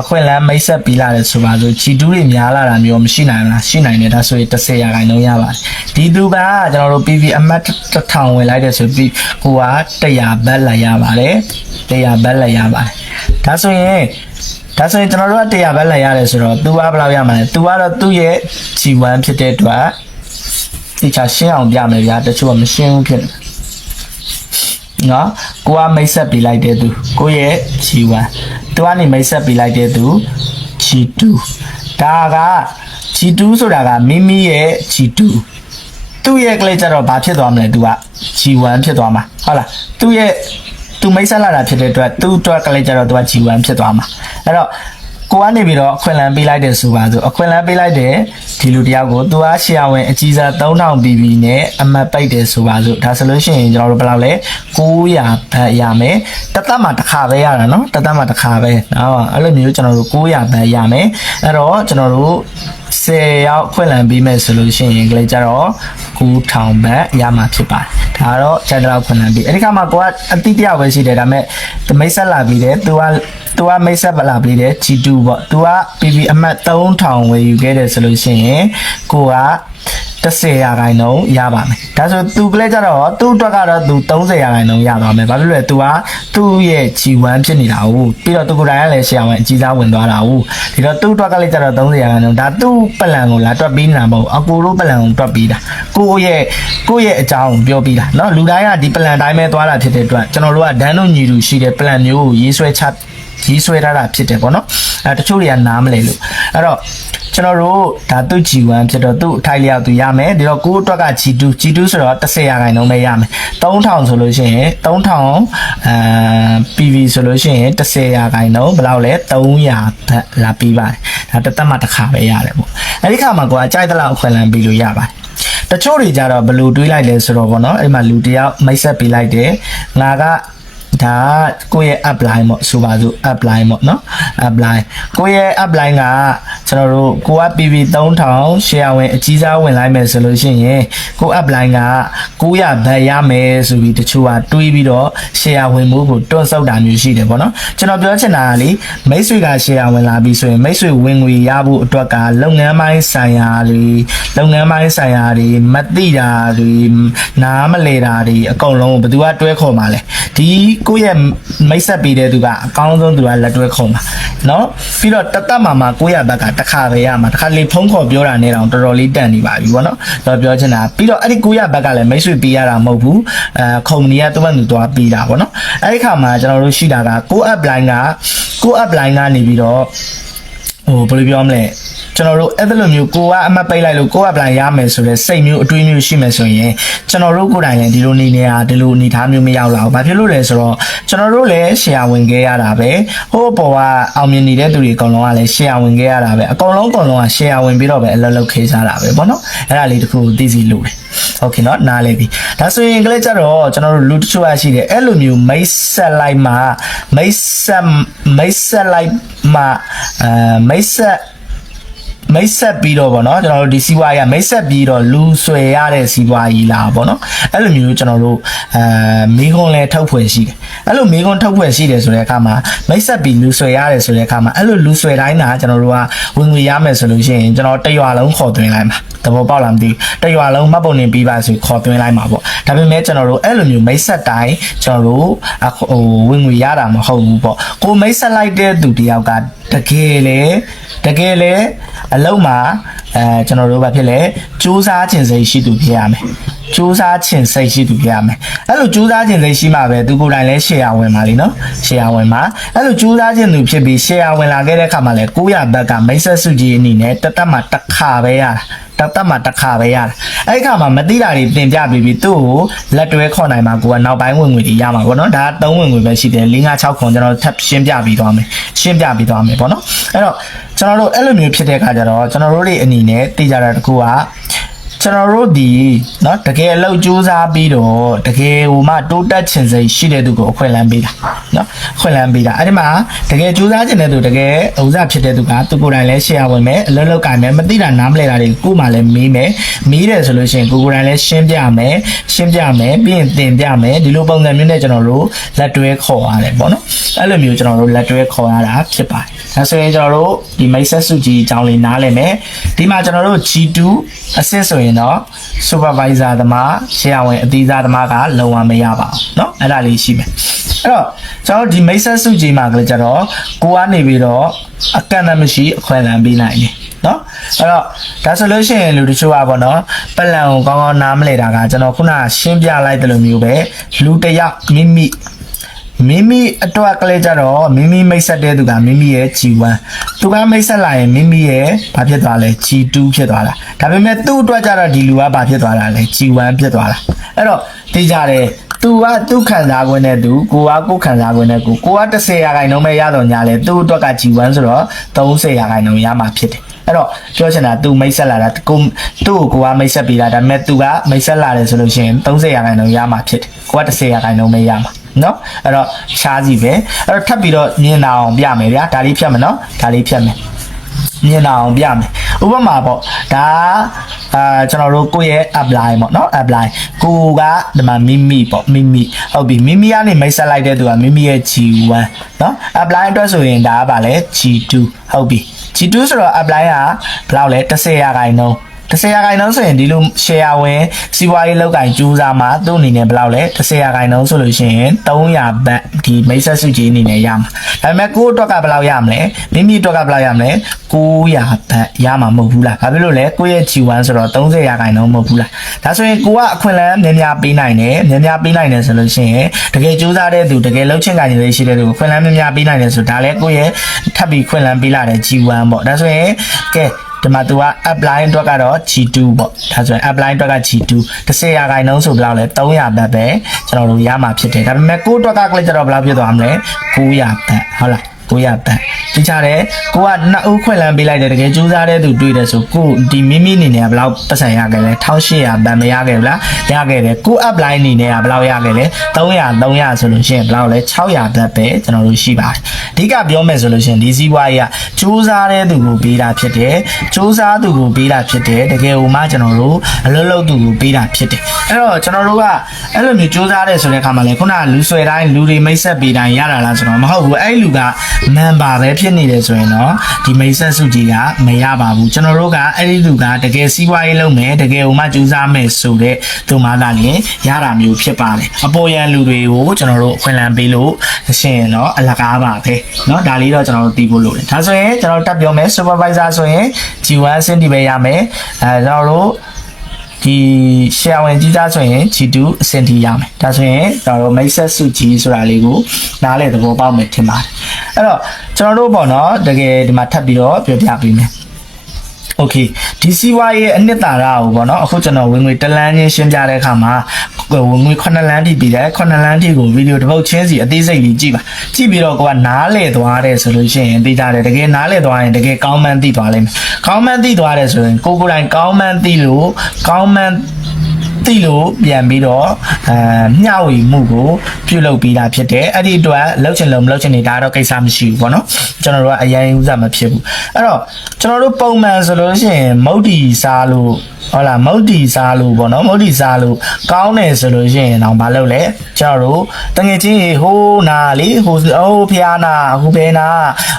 အခွင့်လန်းမိတ်ဆက်ပေးလာတယ်ဆိုပါဆို G2 တွေများလာတာမျိုးမရှိနိုင်လားရှိနိုင်တယ်ဒါဆိုရင်10ရာခိုင်နှုန်းရပါတယ်ဒီသူကကျွန်တော်တို့ PV အမှတ်1000ဝင်လိုက်တယ်ဆိုပြီးကိုက100ဘတ်လိုက်ရပါတယ်100ဘတ်လိုက်ရပါတယ်ဒါဆိုရင်ကျွန်တော်တို့က100ဘတ်လိုက်ရတယ်ဆိုတော့ तू ကဘယ်လောက်ရမှာလဲ तू ကတော့သူ့ရဲ့ G1 ဖြစ်တဲ့အတွက်ဒီချာရှင်းအောင်ပြမယ်ဗျာတချို့ကမရှင်းဘူးဖြစ်တယ်နော်ကိုကမိတ်ဆက်ပေးလိုက်တဲ့သူကိုရဲ့ G1 သူကနေမိတ်ဆက်ပေးလိုက်တဲ့သူ G2 ဒါက G2 ဆိုတာကမိမိရဲ့ G2 သူ့ရဲ့ကလေးကြတော့ဘာဖြစ်သွားမလဲ तू က G1 ဖြစ်သွားမှာဟုတ်လားသူ့ရဲ့သူမိတ်ဆက်လာတာဖြစ်တဲ့အတွက်သူ့အတွက်ကလေးကြတော့ तू က G1 ဖြစ်သွားမှာအဲ့တော့ကိုကနေပြီးတော့အခွင့်အလမ်းပေးလိုက်တယ်ဆိုပါဆိုအခွင့်အလမ်းပေးလိုက်တယ်ဒီလူတယောက်ကို तू ကရှယ်ယာဝင်အကြီးစား3000 BB နဲ့အမှတ်ပိတ်တယ်ဆိုပါဆိုဒါဆိုလို့ရှိရင်ကျွန်တော်တို့ဘယ်လောက်လဲ900ဘတ်ရမယ်တသက်မှာတစ်ခါပဲရတာနော်တသက်မှာတစ်ခါပဲနော်အဲ့လိုမျိုးကျွန်တော်တို့900ဘတ်ရမယ်အဲ့တော့ကျွန်တော်တို့10ရောက်ခွင့်လန်းပေးမယ်ဆိုလို့ရှိရင်ကလေးကြတော့9000ဘတ်ရမှာဖြစ်ပါတယ်ဒါကတော့ချက်တော့ခွင့်လန်းပေးအဲ့ဒီခါမှာကိုကအတိတယောက်ပဲရှိတယ်ဒါပေမဲ့မိတ်ဆက်လာပြီးတယ် तू ကမိတ်ဆက်လာပြီးတယ် G2 ပေါ့ तू က PV အမှတ်3000ဝယ်ယူခဲ့တယ်ဆိုလို့ရှိရင်ကိုက10ရာခိုင်နှုန်းရပါမယ်ဒါဆိုသူကလေးကြတော့သူ့အတွက်ကတော့သူ30ရာခိုင်နှုန်းရပါမယ်ဘာဖြစ်လို့လဲ तू ကသူ့ရဲ့ G1 ဖြစ်နေတာဟုတ်ပြီးတော့သူကိုယ်တိုင်ကလည်းရှယ်ယာဝင်အကြီးစားဝင်သွားတာဟုတ်ဒီတော့သူ့အတွက်ကလေးကြတော့30ရာခိုင်နှုန်းဒါသူ့ပလန်ကိုလာတွက်ပြီးနေတာမဟုတ်အကိုတို့ပလန်ကိုတွက်ပြီးတာကိုရဲ့အကြောင်းပြောပြီးတာเนาะလူတိုင်းကဒီပလန်တိုင်းပဲသွားတာဖြစ်တဲ့အတွက်ကျွန်တော်တို့ကဒန်းတို့ညီတူရှိတဲ့ပလန်မျိုးကိုရေးဆွဲထားတာဖြစ်တယ်ပေါ့နော်တချို့တွေကနားမလဲလို့အဲ့တော့ကျွန်တော်တို့ဒါသူ့ G1 ဖြစ်တော့သူ့အထိုက်လျောက်သူရမယ်ဒီတော့ကိုယ့်အတွက်က G2 ဆိုတော့10ရာခိုင်နှုန်းပဲရမယ်3000ဆိုလို့ရှိရင်3000 PV ဆိုလို့ရှိရင်10ရာခိုင်နှုန်းဘယ်လောက်လဲ300ဘတ်လာပြီးပါတယ်ဒါတစ်သက်မှတစ်ခါပဲရတယ်ပေါ့အဲ့ဒီခါမှာကိုကအကြိုက်တဲ့လောက်အခွင့်အလမ်းပြီးလို့ရပါတယ်တချို့တွေကြတော့ဘယ်လိုတွေးလိုက်လဲဆိုတော့ဗောနော်အဲ့မှာလူတယောက်မိတ်ဆက်ပေးလိုက်တယ်ငါကဒါကိုယ့်ရဲ့ apply ပေါ့ဆိုပါစို့ apply ပေါ့နော် apply ကိုယ့်ရဲ့ apply ကကျွန်တော်တို့ကိုက PV 3000 share ဝင်အကြီးစားဝင်လိုက်မယ်ဆိုလို့ရှိရင်ကို apply က900ဘတ်ရမယ်ဆိုပြီးတချို့ကတွေးပြီးတော့ share ဝင်မှုကိုတွန်းဆုတ်တာမျိုးရှိတယ်ပေါ့နော်ကျွန်တော်ပြောချင်တာကလေမိတ်ဆွေက share ဝင်လာပြီးဆိုရင်မိတ်ဆွေဝင်ငွေရဖို့အတွက်ကလုပ်ငန်းပိုင်းဆိုင်ရာတွေမသိတာတွေနားမလဲတာတွေအကုန်လုံးဘယ်သူကတွဲခေါ်မှာလဲဒီကိုယ့်ရဲ့မိတ်ဆက်ပေးတဲ့သူကအကောင်းဆုံးသူကလက်တွဲခုံပါเนาะပြီးတော့တသက်မှာ900ဘတ်ကတစ်ခါပဲရမှာတစ်ခါလေဖုန်းခေါ်ပြောတာနဲ့တောင်တော်တော်လေးတန်နေပါပြီဗောနော်တော့ပြောချင်တာပြီးတော့အဲ့ဒီ900ဘတ်ကလည်းမိတ်ဆွေပေးရတာမဟုတ်ဘူးခုံမနီကသူ့ဘက်သူသွားပေးတာဗောနော်အဲ့ဒီခါမှာကျွန်တော်တို့ရှိတာကကို apply ကနေပြီးတော့ဘယ်လိုပြောမလဲကျွန်တော်တို့အဲ့လိုမျိုးကိုကအမှတ်ပိတ်လိုက်လို့ကိုကပလန်ရမယ်ဆိုတဲ့စိတ်မျိုးအတွေးမျိုးရှိမယ်ဆိုရင်ကျွန်တော်တို့ကိုယ်တိုင်လည်းဒီလိုနေနေတာဒီလိုအနေထားမျိုးမရောက်လာဘူး။ဘာဖြစ်လို့လဲဆိုတော့ကျွန်တော်တို့လည်း share ဝင်ခဲ့ရတာပဲ။ဟိုပေါ်ကအောင်မြင်နေတဲ့သူတွေအကုန်လုံးကလည်း share ဝင်ခဲ့ရတာပဲ။အကုန်လုံးက share ဝင်ပြီးတော့ပဲအလုပ်လုပ်ခဲ့ကြတာပဲပေါ့နော်။အဲ့ဒါလေးတခုသိစီလို့တယ်။ Okay เนาะနားလဲပြီ။ဒါဆိုရင်ကလေးကြတော့ကျွန်တော်တို့လူတချို့ရှိတယ်အဲ့လိုမျိုးမိတ်ဆက်လိုက်မှမိတ်ဆက်ပြီးတော့ဗောနော်ကျွန်တော်တို့ဒီစီးပွားရေးမိတ်ဆက်ပြီးတော့လူဆွဲရတဲ့စီးပွားရေးလားဗောနော်အဲ့လိုမျိုးကျွန်တော်တို့မိခွန်းလဲထုတ်ဖွယ်ရှိတယ်အဲ့လိုမိခွန်းထုတ်ဖွယ်ရှိတယ်ဆိုတဲ့အခါမှာမိတ်ဆက်ပြီးလူဆွဲရတယ်ဆိုတဲ့အခါမှာအဲ့လိုလူဆွဲတိုင်းတာကျွန်တော်တို့ကဝင်ငွေရမယ်ဆိုလို့ရှိရင်ကျွန်တော်တရွာလုံးခေါ်သွင်းလိုက်မှာသဘောပေါက်လားမသိဘူးတရွာလုံးမှတ်ပုံတင်ပြီးပါဆိုခေါ်သွင်းလိုက်မှာပေါ့ဒါပေမဲ့ကျွန်တော်တို့အဲ့လိုမျိုးမိတ်ဆက်တိုင်းကျွန်တော်တို့ဝင်ငွေရတာမဟုတ်ဘူးပေါ့ကိုမိတ်ဆက်လိုက်တဲ့သူတယောက်ကတကယ်လေအလုံးမှာ ကျွန်တော်တို့ဘာဖြစ်လဲစူးစမ်းခြင်းစိတ်ရှိသူဖြစ်ရမယ်စူးစမ်းခြင်းစိတ်ရှိသူဖြစ်ရမယ်အဲ့လိုစူးစမ်းခြင်းစိတ်ရှိမှပဲသူကိုယ်တိုင်လဲရှယ်ယာဝင်ပါလိမ့်နော်ရှယ်ယာဝင်မှာအဲ့လိုစူးစမ်းခြင်းသူဖြစ်ပြီးရှယ်ယာဝင်လာခဲ့တဲ့အခါမှာလဲ900ဘက်ကမိတ်ဆက်စုကြီးအနေနဲ့တတ်မှတစ်ခါပဲရတာတတ်မှတစ်ခါပဲရတာအဲ့ဒီအခါမှာမသိတာတွေတင်ပြပြီးသူ့ကိုလက်တွဲခေါ်နိုင်မှာကိုကနောက်ပိုင်းဝင်ငွေတွေရမှာပေါ့နော်ဒါ3ဝင်ငွေပဲရှိတယ်4 5 6ခွန်ကျွန်တော်ထပ်ရှင်းပြပြီးသွားမယ်ပေါ့နော်အဲ့တော့ကျွန်တော်တို့အဲ့လိုမျိုးဖြစ်တဲ့အခါကျတော့ကျွန်တော်တို့တွေအနေနဲ့သိကြတာတကူကကျွန်တော်တို့ဒီเนาะတကယ်အလုပ်ကြိုးစားပြီးတော့တကယ်ဟိုမှတိုးတက်ခြင်းစိတ်ရှိတဲ့သူကိုအခွင့်အလမ်းပေးတာเนาะအခွင့်အလမ်းပေးတာအဲ့ဒီမှာတကယ်ကြိုးစားခြင်းတဲ့သူတကယ်ဥစားဖြစ်တဲ့သူကသူကိုယ်တိုင်လည်း share ဝင်မယ်အလုပ်လုပ်ကြမယ်မသိတာနားမလဲတာတွေကိုမှလည်းမေးမယ်မေးတယ်ဆိုလို့ရှိရင်ကိုယ်တိုင်လည်းရှင်းပြမယ်ပြီးရင်သင်ပြမယ်ဒီလိုပုံစံမျိုးနဲ့ကျွန်တော်တို့လက်တွဲခေါ်ရတယ်ပေါ့နော်အဲ့လိုမျိုးကျွန်တော်တို့လက်တွဲခေါ်ရတာဖြစ်ပါတယ်ဒါဆိုရင်ကျွန်တော်တို့ဒီမိတ်ဆက်စုကြီးအကြောင်းလေးနားလည်မယ်ဒီမှာကျွန်တော်တို့ G2 အဆင့်ဆိုရင်တော့ supervisor သမားရှယ်ယာဝင်အသေးစားသမားကလုံးဝမရပါဘူးเนาะအဲ့ဒါလေးရှိမယ်အဲ့တော့ကျွန်တော်ဒီမိတ်ဆက်စုကြီးမှာကလေးကြတော့ကိုကနေပြီးတော့အကန့်အသတ်မရှိအခွင့်အလမ်းပေးနိုင်တယ်เนาะအဲ့တော့ဒါဆိုလို့ရှိရင်လူတချို့ကပေါ့နော်ပလန်ကိုကောင်းကောင်းနားမလဲတာကကျွန်တော်ခုနရှင်းပြလိုက်တယ်လို့မျိုးပဲလူတယောက်မိမိအတွက်ကလေးကြတော့မိမိမိတ်ဆက်တဲ့သူကမိမိရဲ့ G1 သူကမိတ်ဆက်လာရင်မိမိရဲ့ဘာဖြစ်သွားလဲ G2 ဖြစ်သွားတာဒါပေမဲ့သူ့အတွက်ကြတော့ဒီလူကဘာဖြစ်သွားတာလဲ G1 ဖြစ်သွားတာအဲ့တော့သိကြတယ်သူကသူ့ခံစားခွင့်နဲ့သူကိုကကိုခံစားခွင့်နဲ့ကိုက10%ပဲရတော့ညာလဲသူ့အတွက်က G1 ဆိုတော့30%ရမှာဖြစ်တယ်အဲ့တော့ပြောချင်တာသူမိတ်ဆက်လာတာသူ့ကိုကမိတ်ဆက်ပေးတာဒါပေမဲ့သူကမိတ်ဆက်လာတယ်ဆိုလို့ရှိရင်30%ရမှာဖြစ်တယ်ကိုက10%ပဲရမှာနော်အဲ့တော့ရှားစီပဲအဲ့တော့ထပ်ပြီးတော့မြင်အောင်ပြမယ်ဗျာဒါလေးဖြတ်မယ်နော်ဒါလေးဖြတ်မယ်မြင်အောင်ပြမယ်ဥပမာပေါ့ဒါကျွန်တော်တို့ကိုယ့်ရဲ့ apply ပေါ့နော် apply ကိုကဒီမှာမိမိပေါ့မိမိဟုတ်ပြီမိမိကနေမိတ်ဆက်လိုက်တဲ့သူကမိမိရဲ့ G1 နော် apply အတွက်ဆိုရင်ဒါကဗာလဲ G2 ဟုတ်ပြီ G2 ဆိုတော့ apply ကဘယ်လောက်လဲ10%ဆိုရင်ဒီလို share ဝင်စီးပွားရေးလောက်ကင်ကျူးစားမှာသူ့အနေနဲ့ဘယ်လောက်လဲ10%ဆိုလို့ရှိရင်300ဘတ်ဒီမိတ်ဆက်စုကြီးအနေနဲ့ရမှာဒါပေမဲ့ကိုယ့်အတွက်ကဘယ်လောက်ရမလဲမိမိအတွက်ကဘယ်လောက်ရမလဲ900ဘတ်ရမှာမဟုတ်ဘူးလားဘာဖြစ်လို့လဲကိုယ့်ရဲ့ G1 ဆိုတော့30%မဟုတ်ဘူးလားဒါဆိုရင်ကိုကအခွင့်အလမ်းများများပေးနိုင်တယ်ဆိုလို့ရှိရင်တကယ်ကြိုးစားတဲ့သူတကယ်လှုပ်ချင်ကြနေရှိတဲ့သူကိုခွင့်လန်းများများပေးနိုင်တယ်ဆိုဒါလည်းကိုယ့်ရဲ့ထပ်ပြီးခွင့်လန်းပေးလာတဲ့ G1 ပေါ့ဒါဆိုရင်ကဲဒီမှာသူက apply အတွက်ကတော့ G2 ပေါ့ဒါဆိုရင် apply အတွက်က G2 10%ဆိုဘယ်လောက်လဲ300ဘတ်ပဲကျွန်တော်တို့ရမှာဖြစ်တယ်ဒါပေမဲ့ကိုယ့်အတွက်ကလည်းကျတော့ဘယ်လောက်ဖြစ်သွားမလဲ900ဘတ်ဟုတ်လား900ဘတ်သိချတယ်ကိုကနှစ်ဦးခွင့်လန်းပေးလိုက်တယ်တကယ်ကြိုးစားတဲ့သူတွေ့တယ်ဆိုကိုဒီမိမိအနေနဲ့ဘယ်လောက်ပတ်စံရခဲ့လဲ1800ဘတ်မရခဲ့ဘူးလားရခဲ့တယ်ကို apply အနေနဲ့ကဘယ်လောက်ရခဲ့လဲ300ဆိုလို့ရှိရင်ဘယ်လောက်လဲ600ဘတ်ပဲကျွန်တော်တို့ရှိပါတယ်အဓိကပြောမယ်ဆိုလို့ရှိရင်ဒီစီးပွားရေးကကြိုးစားတဲ့သူကိုပေးတာဖြစ်တယ်ကြိုးစားသူကိုပေးတာဖြစ်တယ်တကယ်ဟိုမှကျွန်တော်တို့အလုပ်လုပ်သူကိုပေးတာဖြစ်တယ်အဲ့တော့ကျွန်တော်တို့ကအဲ့လိုမျိုးကြိုးစားတဲ့ဆိုတဲ့အခါမှာလဲခုနကလူဆွဲတိုင်းလူတွေမိတ်ဆက်ပေးတိုင်းရတာလားဆိုတော့မဟုတ်ဘူးအဲ့လူကmember ပဲဖြစ်နေတယ်ဆိုရင်တော့ဒီမိတ်ဆက်စုကြီးကမရပါဘူးကျွန်တော်တို့ကအဲ့ဒီလူကတကယ်စီးပွားရေးလုပ်မယ်တကယ်ဟိုမှကြိုးစားမယ်ဆိုတဲ့သူမှသာလည်းရတာမျိုးဖြစ်ပါတယ်အပေါ်ရန်လူတွေကိုကျွန်တော်တို့အခွင့်အလမ်းပေးလို့ရှင်တော့အလကားပါပဲเนาะဒါလေးတော့ကျွန်တော်တို့သိဖို့လိုတယ်ဒါဆိုရင်ကျွန်တော်တက်ပြောမယ် supervisor ဆိုရင် G1 အဆင့်ဒီပဲရမယ်ကျွန်တော်တို့ဒီ share ဝင်ကြီးသားဆိုရင် G2 အဆင့်ထိရမယ်ဒါဆိုရင်ကျွန်တော်တို့ မိတ်ဆက်စုကြီးဆိုတာလေးကိုနားလည်သဘောပေါက်မယ်ထင်ပါတယ်အဲ့တော့ကျွန်တော်တို့ပေါ့နော်တကယ်ဒီမှာထပ်ပြီးတော့ပြောပြပေးမယ်โอเคဒီစီဝါရဲ့အနှစ်သာရကိုပေါ့နော်အခုကျွန်တော်ဝင်ငွေတလန်းချင်းရှင်းပြတဲ့အခါမှာဝင်ငွေ9လန်းထိပြီးတယ်9လန်းထိကိုဗီဒီယိုတစ်ပုတ်ချင်းစီအသေးစိတ်လေးကြည့်ပါကြည့်ပြီးတော့ကိုကနားလည်သွားတယ်ဆိုလို့ရှိရင်သိကြတယ်တကယ်နားလည်သွားရင်တကယ်ကောင်းမှန်းသိသွားလိမ့်မယ်ကောင်းမှန်းသိသွားတယ်ဆိုရင်ကိုယ်တိုင်ကောင်းမှန်းသိလို့ပြန်ပြီးတော့မျှဝေမှုကိုပြုလုပ်ပြီးတာဖြစ်တယ်အဲ့ဒီအတွက်လောက်ချင်လို့မလောက်ချင်နေတာတော့ကိစ္စမရှိဘူးပေါ့နော်ကျွန်တော်တို့ကအရင်ဥစားမဖြစ်ဘူးအဲ့တော့ကျွန်တော်တို့ပုံမှန်ဆိုလို့ရှိရင်မုတ်တီစားလို့ဟုတ်လားမုတ်တီစားလို့ပေါ့နော်မုတ်တီစားလို့ကောင်းတယ်ဆိုလို့ရှိရင်တော့မလုပ်လဲကျွန်တော်တို့တငယ်ချင်းဟိုးနာလေဟိုဖျားနာဟိုဘဲနာ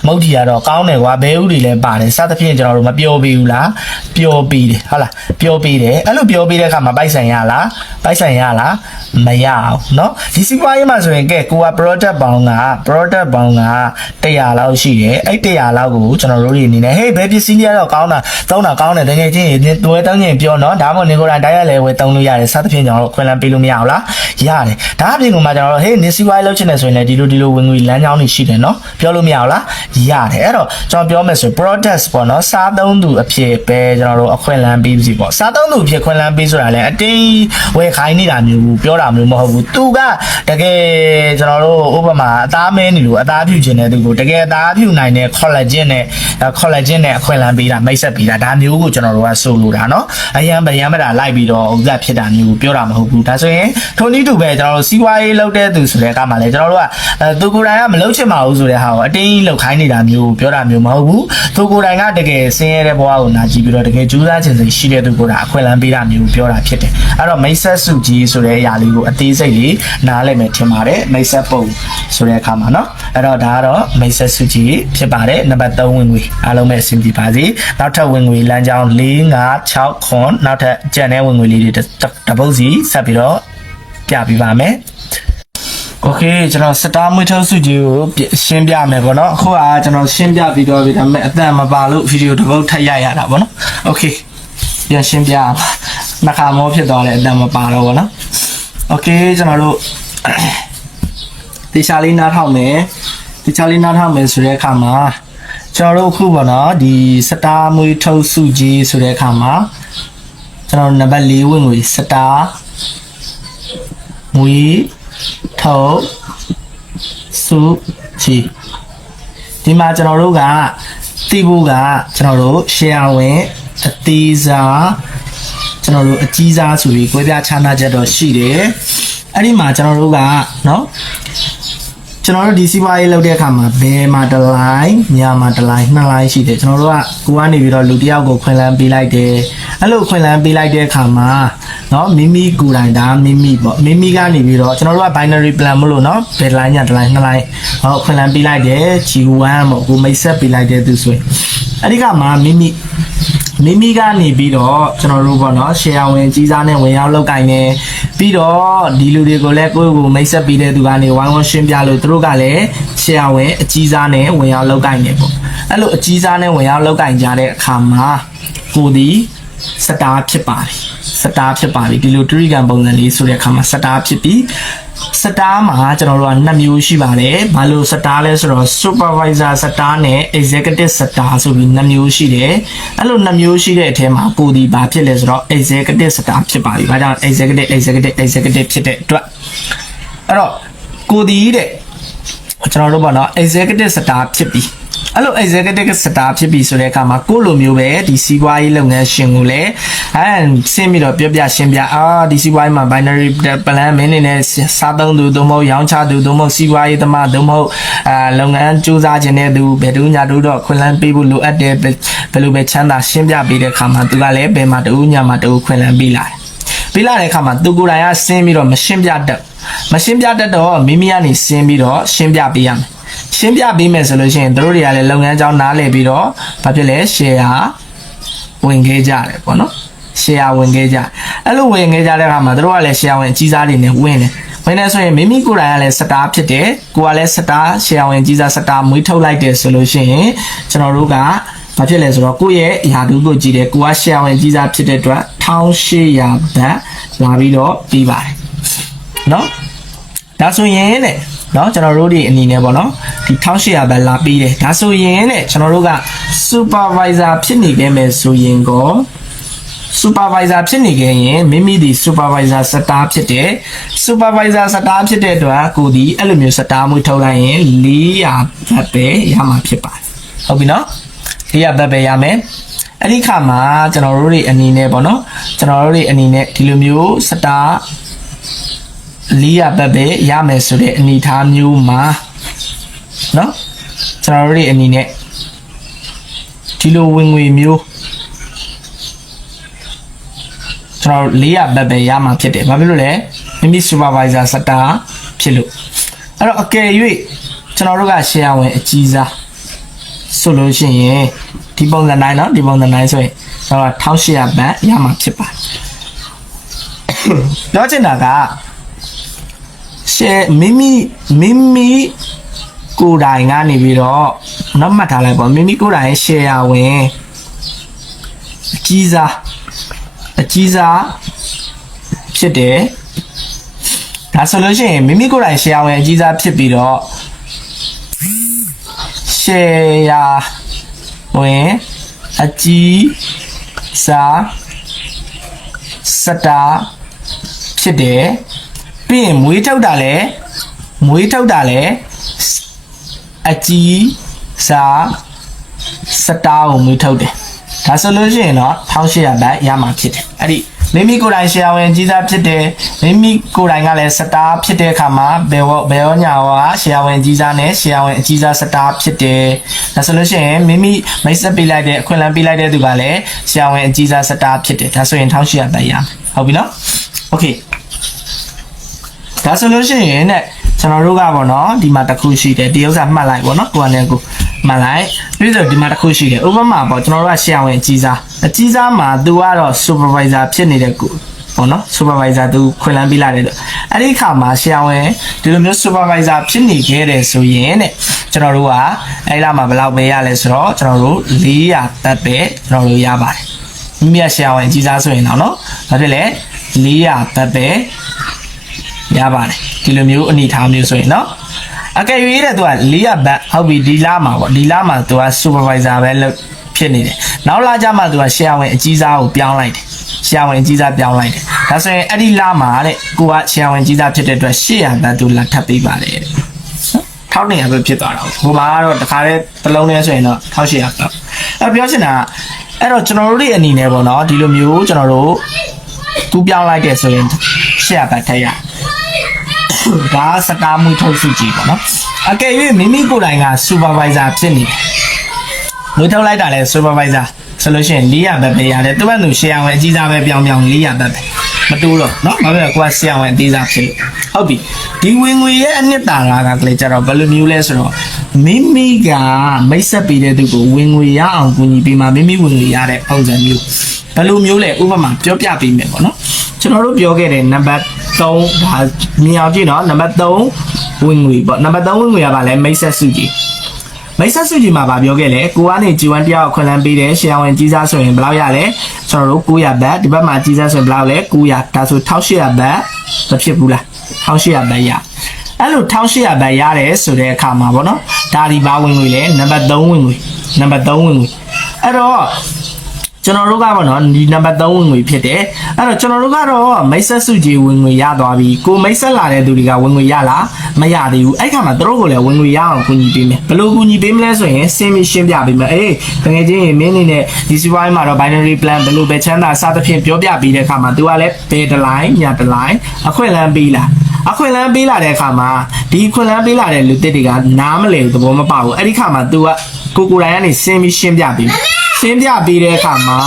မုတ်တီကတော့ကောင်းတယ်ကွာဘဲဥတွေလည်းပါတယ်စသဖြင့်ကျွန်တော်တို့မပြောပေးဘူးလားပြောပေးတယ်ဟုတ်လားပြောပေးတယ်အဲ့လိုပြောပေးတဲ့အခါမှာပိုက်ဆံရ ရလားပိုက်ဆိုင်ရလားမရအောင်เนาะဒီစီးပွားရေးမှာဆိုရင်ကဲကိုက product ပေါင်းက100လောက်ရှိတယ်အဲ့100လောက်ကိုကျွန်တော်တို့တွေအနေနဲ့ဟေးဘယ်ပစ္စည်းတွေတော့ကောင်းတာသုံးတာကောင်းတယ်တကယ်ချင်းတွဲတောင်းရင်ပြောเนาะဒါမှမဟုတ်နေကိုယ်တိုင်တိုက်ရလဲဝယ်သုံးလို့ရတယ်စသဖြင့်ကျွန်တော်တို့ခွင့်လန်းပေးလို့မရအောင်လားရတယ်ဒါအပြင်ကမှကျွန်တော်တို့ဟေးနေစီးပွားရေးလုပ်ချင်တယ်ဆိုရင်လည်းဒီလိုဝင်ငွေလမ်းကြောင်းတွေရှိတယ်เนาะပြောလို့မရအောင်လားရတယ်အဲ့တော့ကျွန်တော်ပြောမယ်ဆို products ပေါ့เนาะစားသုံးသူအဖြစ်ပဲကျွန်တော်တို့အခွင့်လန်းပေးပြီပေါ့စားသုံးသူအဖြစ်ခွင့်လန်းပေးဆိုတာလည်းအတင်းဝယ်ခိုင်းနေတာမျိုးပြောတာမျိုးမဟုတ်ဘူးသူကတကယ်ကျွန်တော်တို့ဥပမာအသားမဲနေလို့အသားဖြူခြင်းတဲ့သူကိုတကယ်အသားဖြူနိုင်တဲ့ collagen နဲ့အခွင့်လန်းပေးတာမိတ်ဆက်ပေးတာဒါမျိုးကိုကျွန်တော်တို့ကဆိုလိုတာเนาะအရန်မတာလိုက်ပြီးတော့ဥစ္စာဖြစ်တာမျိုးပြောတာမဟုတ်ဘူးဒါဆိုရင်ထုံနည်းတူပဲကျွန်တော်တို့စီးပွားရေးလုပ်တဲ့သူဆိုတဲ့အခါမှာလည်းကျွန်တော်တို့ကသူကိုယ်တိုင်ကမလုပ်ချင်ပါဘူးဆိုတဲ့ဟာကိုအတင်းလုပ်ခိုင်းနေတာမျိုးပြောတာမျိုးမဟုတ်ဘူးသူကိုယ်တိုင်ကတကယ်ဆင်းရဲတဲ့ဘဝကိုနာကြည့်ပြီးတော့တကယ်ကြိုးစားခြင်းစိတ်ရှိတဲ့သူကိုယ်တိုင်အခွင့်လန်းပေးတာမျိုးပြောတာဖြစ်တယ်အဲ့တော့မိတ်ဆက်စုကြီးဆိုတဲ့အရာလေးကိုအသေးစိတ်လေးနားလည်မယ်ထင်ပါတယ်မိတ်ဆက်ပုံဆိုတဲ့အခါမှာเนาะအဲ့တော့ဒါကတော့မိတ်ဆက်စုကြီးဖြစ်ပါတယ်နံပါတ်3ဝင်ငွေအားလုံးပဲအဆင်ပြေပါစေနောက်ထပ်ဝင်ငွေလမ်းကြောင်း4 5 6 9နောက်ထပ်ကျန်တဲ့ဝင်ငွေလေးတွေတပုတ်စီဆက်ပြီးတော့ပြပြပါမယ်โอเคကျွန်တော်စတားမွေးထုတ်စုကြီးကိုရှင်းပြမယ်ပေါ့နော်အခုကကျွန်တော်ရှင်းပြပြီးတော့ဒါပေမဲ့အတန်မပါလို့ဗီဒီယိုတစ်ပုတ်ထပ်ရိုက်ရတာပေါ့နော်โอเคပြန်ရှင်းပြနှခါမောဖြစ်သွားတယ်အတန်မပါတော့ပေါ့နော်โอเคကျွန်တော်တို့တေချာလေးနားထောင်မယ်ဆိုတဲ့အခါမှာကျွန်တော်တို့အခုပေါ့နော်ဒီစတားမွေးထုတ်စုကြီးဆိုတဲ့အခါမှာကျွန်တော်နံပါတ်4ဝင်ငွေစတားမွေးထုတ်စုကြီးဒီမှာကျွန်တော်တို့ကသိဖို့ကကျွန်တော်တို့ share ဝင်အသေးစားကျွန်တော်တို့အကြီးစားဆိုပြီးကြွေးပြခြားနာချက်တော့ရှိတယ်အဲ့ဒီမှာကျွန်တော်တို့ကเนาะကျွန်တော်တို့ဒီစီးပွားရေးလုပ်တဲ့အခါမှာဘယ်မှာတစ်လိုင်းညမှာတစ်လိုင်းနှစ်လိုင်းရှိတယ်ကျွန်တော်တို့ကကိုကနေပြီးတော့လူတစ်ယောက်ကိုခွင့်လန်းပေးလိုက်တယ်အဲ့လိုခွင့်လန်းပေးလိုက်တဲ့အခါမှာเนาะမိမိကိုယ်တိုင်ဒါမိမိပေါ့မိမိကနေပြီးတော့ကျွန်တော်တို့က binary plan မလို့เนาะဘယ်တစ်လိုင်းညတစ်လိုင်းနှစ်လိုင်းဟောခွင့်လန်းပေးလိုက်တယ် G1 ပေါ့ကိုမိတ်ဆက်ပေးလိုက်တဲ့သူဆိုရင်အဲ့ဒီကမှာမိမိကနေပြီးတော့ကျွန်တော်တို့ပေါ့နော် share ဝင်ကြီးစားနဲ့ဝင်ရောက်လောက်ကင်နေပြီးတော့ဒီလူတွေကိုလည်းကိုယ့်ကိုမိတ်ဆက်ပေးတဲ့သူကနေဝိုင်းဝန်းရှင်းပြလို့သူတို့ကလည်း share ဝင်အကြီးစားနဲ့ဝင်ရောက်လောက်ကင်နေပေါ့အဲ့လိုအကြီးစားနဲ့ဝင်ရောက်လောက်ကင်ကြတဲ့အခါမှာကိုဒီစတားဖြစ်ပါပြီဒီလို trigger ပုံစံလေးဆိုတဲ့အခါမှာစတားဖြစ်ပြီးစတားမှာကျွန်တော်တို့က2မျိုးရှိပါတယ်ဘာလို့စတားလဲဆိုတော့ supervisor စတားနဲ့ executive စတားဆိုပြီး2မျိုးရှိတယ်အဲ့လို2မျိုးရှိတဲ့အထဲမှာကိုဒီဘာဖြစ်လဲဆိုတော့ executive စတားဖြစ်ပါပြီဘာကြောင့် executive ဖြစ်တဲ့အတွက်အဲ့တော့ကိုဒီတဲ့ကျွန်တော်တို့ပေါ့နော် executive စတားဖြစ်ပြီးအဲ့လို executive စတားဖြစ်ပြီဆိုတဲ့အခါမှာကိုလိုမျိုးပဲဒီစီးပွားရေးလုပ်ငန်းရှင်ကိုလည်းဆင်းပြီးတော့ပြရှင်းပြဒီစီးပွားရေးမှာ binary plan မင်းနေနဲ့စားသုံးသူသို့မဟုတ်ရောင်းချသူသို့မဟုတ်စီးပွားရေးသမားသို့မဟုတ်လုပ်ငန်းစူးစမ်းခြင်းတဲ့သူဘယ်သူညာတို့တော့ခွင့်လန်းပေးဖို့လိုအပ်တယ်ဘယ်လိုပဲချမ်းသာရှင်းပြပေးတဲ့အခါမှာသူကလည်းဘယ်မှာတူညာမှာတူခွင့်လန်းပေးလာတဲ့အခါမှာသူကိုယ်တိုင်ကဆင်းပြီးတော့မရှင်းပြတတ်တော့မိမိကနေဆင်းပြီးတော့ရှင်းပြပေးရမယ်ရှင်းပြပေးမယ်ဆိုလို့ရှိရင်တို့တွေကလည်းလုပ်ငန်းကြောင်းနားလည်ပြီးတော့ဘာဖြစ်လဲ share ဝင်ခဲ့ကြတယ်ပေါ့နော် share ဝင်ခဲ့ကြအဲ့လိုဝင်ခဲ့ကြတဲ့အခါမှာတို့ကလည်း share ဝင်အကြီးစားတွေနဲ့ဝင်နေဆိုရင်မိမိကိုယ်တိုင်ကလည်းစတားဖြစ်တယ်ကိုကလည်းစတား share ဝင်ကြီးစားစတားမွေးထုတ်လိုက်တယ်ဆိုလို့ရှိရင်ကျွန်တော်တို့ကဘာဖြစ်လဲဆိုတော့ကိုယ့်ရဲ့ရာထူးကိုကြည့်တယ်ကိုက share ဝင်ကြီးစားဖြစ်တဲ့အတွက်1800ဘတ်လာပြီးတော့ပြီးပါတယ်နော်ဒါဆိုရင်တဲ့เนาะကျွန်တော်တို့ဒီအနေနဲ့ပေါ့နော်ဒီ1800ပဲလာပြီးတယ်ဒါဆိုရင်တဲ့ကျွန်တော်တို့က supervisor ဖြစ်နေခဲ့မယ်ဆိုရင်ကို supervisor ဖြစ်နေခဲ့ရင်မိမိဒီ supervisor စတားဖြစ်တယ် supervisor စတားဖြစ်တဲ့အတွက်ကိုဒီအဲ့လိုမျိုးစတားမှုထုတ်လိုက်ရင်400ဘတ်ပဲရမှာဖြစ်ပါတယ်ဟုတ်ပြီနော်400ဘတ်ပဲရမယ်အဲ့ဒီခါမှာကျွန်တော်တို့တွေအနေနဲ့ပေါ့နော်ကျွန်တော်တို့တွေအနေနဲ့ဒီလိုမျိုးစတား400ဘတ်ပဲရမယ်ဆိုတဲ့အနေထားမျိုးမှာเนาะကျွန်တော်တို့တွေအနေနဲ့ဒီလိုဝင်ငွေမျိုးကျွန်တော်400ဘတ်ပဲရမှာဖြစ်တယ်ဘာဖြစ်လို့လဲမိမိ supervisor စတားဖြစ်လို့အဲ့တော့အကယ်၍ကျွန်တော်တို့က share ဝင်အကြီးစားဆိုလို့ရှိရင်ဒီပုံစံတိုင်းเนาะဒီပုံစံတိုင်းဆိုရင်ကျွန်တော်1800ဘတ်ရမှာဖြစ်ပါတယ် ပြောချင်တာကရှယ်မိမိကိုယ်တိုင်ကနေပြီးတော့နောက်မှတ်ထားလိုက်ပေါ့မိမိကိုယ်တိုင်ရှယ်ယာဝင်အကြီးစားဖြစ်တယ်ဒါဆိုလို့ရှိရင်မိမိကိုယ်တိုင်ရှယ်ယာဝင်အကြီးစားဖြစ်ပြီးတော့ရှယ်ယာဝင်အကြီးစားစတာဖြစ်တယ်ပြီးရင်မွေးထုတ်တာလဲအကြီးစားစတာကိုမွေးထုတ်တယ်ဒါဆိုလို့ရှိရင်တော့1800ဘတ်ရမှာဖြစ်တယ်အဲ့ဒီမိမိကိုယ်တိုင်ရှယ်ယာဝင်ကြီးစားဖြစ်တယ်မိမိကိုယ်တိုင်ကလည်းစတာဖြစ်တဲ့အခါမှာဘယ်ရောညာဝါရှယ်ယာဝင်ကြီးစားနဲ့ရှယ်ယာဝင်အကြီးစားစတာဖြစ်တယ်ဒါဆိုလို့ရှိရင်မိမိမိတ်ဆက်ပေးလိုက်တဲ့အခွင့်အလမ်းပေးလိုက်တဲ့သူကလည်းရှယ်ယာဝင်အကြီးစားစတာဖြစ်တယ်ဒါဆိုရင်1800ဘတ်ရမယ်ဟုတ်ပြီနော်โอเคဒါဆိုလို့ရှိရင်ねကျွန်တော်တို့ကပေါ့နော်ဒီမှာတစ်ခုရှိတယ်ဒီဥစ္စာမှတ်လိုက်ပေါ့နော်ကိုယ်ကနေကိုမှတ်လိုက်ပြီးတော့ဒီမှာတစ်ခုရှိတယ်ဥပမာပေါ့ကျွန်တော်တို့ကရှယ်ယာဝင်အကြီးစားမှာ तू ကတော့ supervisor ဖြစ်နေတဲ့ကိုပေါ့နော် supervisor သူခွင့်လန်းပေးလာတယ်လို့အဲ့ဒီအခါမှာရှယ်ယာဝင်ဒီလိုမျိုး supervisor ဖြစ်နေခဲ့တယ်ဆိုရင်တဲ့ကျွန်တော်တို့ကအဲ့လာမှာဘယ်လောက်ပဲရလဲဆိုတော့ကျွန်တော်တို့400တက်ပဲကျွန်တော်တို့ရပါတယ်မိမိကရှယ်ယာဝင်အကြီးစားဆိုရင်တော့နော်ဒါဖြစ်လေ400တက်ပဲရပါတယ်ဒီလိုမျိုးအနေထားမျိုးဆိုရင်เนาะအကယ်၍တဲ့သူက400ဘတ်ဟုတ်ပြီဒီလမှာပေါ့ဒီလမှာသူက supervisor ပဲဖြစ်နေတယ်နောက်လာကြမှာသူက share ဝင်အကြီးစားကိုပြောင်းလိုက်တယ် share ဝင်အကြီးစားပြောင်းလိုက်တယ်ဒါဆိုရင်အဲ့ဒီလမှာတဲ့ကိုက share ဝင်အကြီးစားဖြစ်တဲ့အတွက်800ဘတ်သူလာထပ်ပေးပါတယ်တဲ့1200ပဲဖြစ်သွားတာဟိုမှာကတော့တခါတည်းတစ်လုံးနဲ့ဆိုရင်တော့1800ဘတ်အဲ့ပြောချင်တာအဲ့တော့ကျွန်တော်တို့တွေအနေနဲ့ပေါ့နော်ဒီလိုမျိုးကျွန်တော်တို့သူပြောင်းလိုက်တယ်ဆိုရင်800ဘတ်ထည့်ရဒါစတားမှုထုတ်စုကြည့်ပေါ့နော်အကယ်၍မိမိကိုယ်တိုင်က supervisor ဖြစ်နေတယ်မွေးထုတ်လိုက်တာလဲ supervisor ဆိုလို့ရှိရင်400ဘတ်ပဲရတယ်သူကသူရှယ်ယာဝင်အကြီးစားပဲပြောင်း400ဘတ်ပဲမတိုးတော့เนาะဘာဖြစ်လဲကိုကရှယ်ယာဝင်အသေးစားဖြစ်လို့ဟုတ်ပြီဒီဝင်ငွေရဲ့အနှစ်သာရကလည်းကြတော့ဘယ်လိုမျိုးလဲဆိုတော့မိမိကမိတ်ဆက်ပေးတဲ့သူကိုဝင်ငွေရအောင်ကူညီပေးမှမိမိဝင်ငွေရတဲ့ပုံစံမျိုးဘယ်လိုမျိုးလဲဥပမာပြောပြပေးမယ်ပေါ့နော်ကျွန်တော်တို့ပြောခဲ့တဲ့နံပါတ်3ဒါမြင်အောင်ကြည့်နော်နံပါတ်3ဝင်ငွေပေါ့နံပါတ်3ဝင်ငွေကဘာလဲမိတ်ဆက်စုကြည်မှာဗာပြောခဲ့လေကိုကနေ G1 တယောက်ခွင့်လန်းပေးတယ်ရှယ်ယာဝင်ကြီးစားဆိုရင်ဘယ်လောက်ရလဲကျွန်တော်တို့900ဘတ်ဒီဘက်မှာကြီးစားဆိုရင်ဘယ်လောက်လဲ900ဒါဆို1800ဘတ်မဖြစ်ဘူးလား1800ဘတ်ရအဲ့လို1800ဘတ်ရတယ်ဆိုတဲ့အခါမှာဗောနော်ဒါဒီဘာဝင်ငွေလဲနံပါတ်3ဝင်ငွေအဲ့တော့ကျွန်တော်တို့ကပေါ့နော်ဒီနံပါတ်3ဝင်ငွေဖြစ်တယ်အဲ့တော့ကျွန်တော်တို့ကတော့မိတ်ဆက်စုကြည်ဝင်ငွေရသွားပြီကိုမိတ်ဆက်လာတဲ့သူတွေကဝင်ငွေရလားမရသေးဘူးအဲ့ခါမှာတို့ကိုလည်းဝင်ငွေရအောင်ကူညီပေးမယ်ဘယ်လိုကူညီပေးမလဲဆိုရင်ရှင်းပြပေးမယ်အေးတကယ်ချင်းမင်းနေနဲ့ဒီစီးပွားရေးမှာတော့ binary plan ဘယ်လိုပဲချမ်းသာစသဖြင့်ပြောပြပြီးတဲ့အခါမှာ तू ကလည်းဘယ်တစ်လိုင်းညာတစ်လိုင်းအခွင့်အလမ်းပေးလာတဲ့အခါမှာဒီခွင့်လန်းပေးလာတဲ့လူတစ်တွေကနားမလည်သဘောမပေါက်ဘူးအဲ့ဒီခါမှာ तू ကကိုယ်တိုင်ကနေရှင်းပြပေးတဲ့အခါမှာ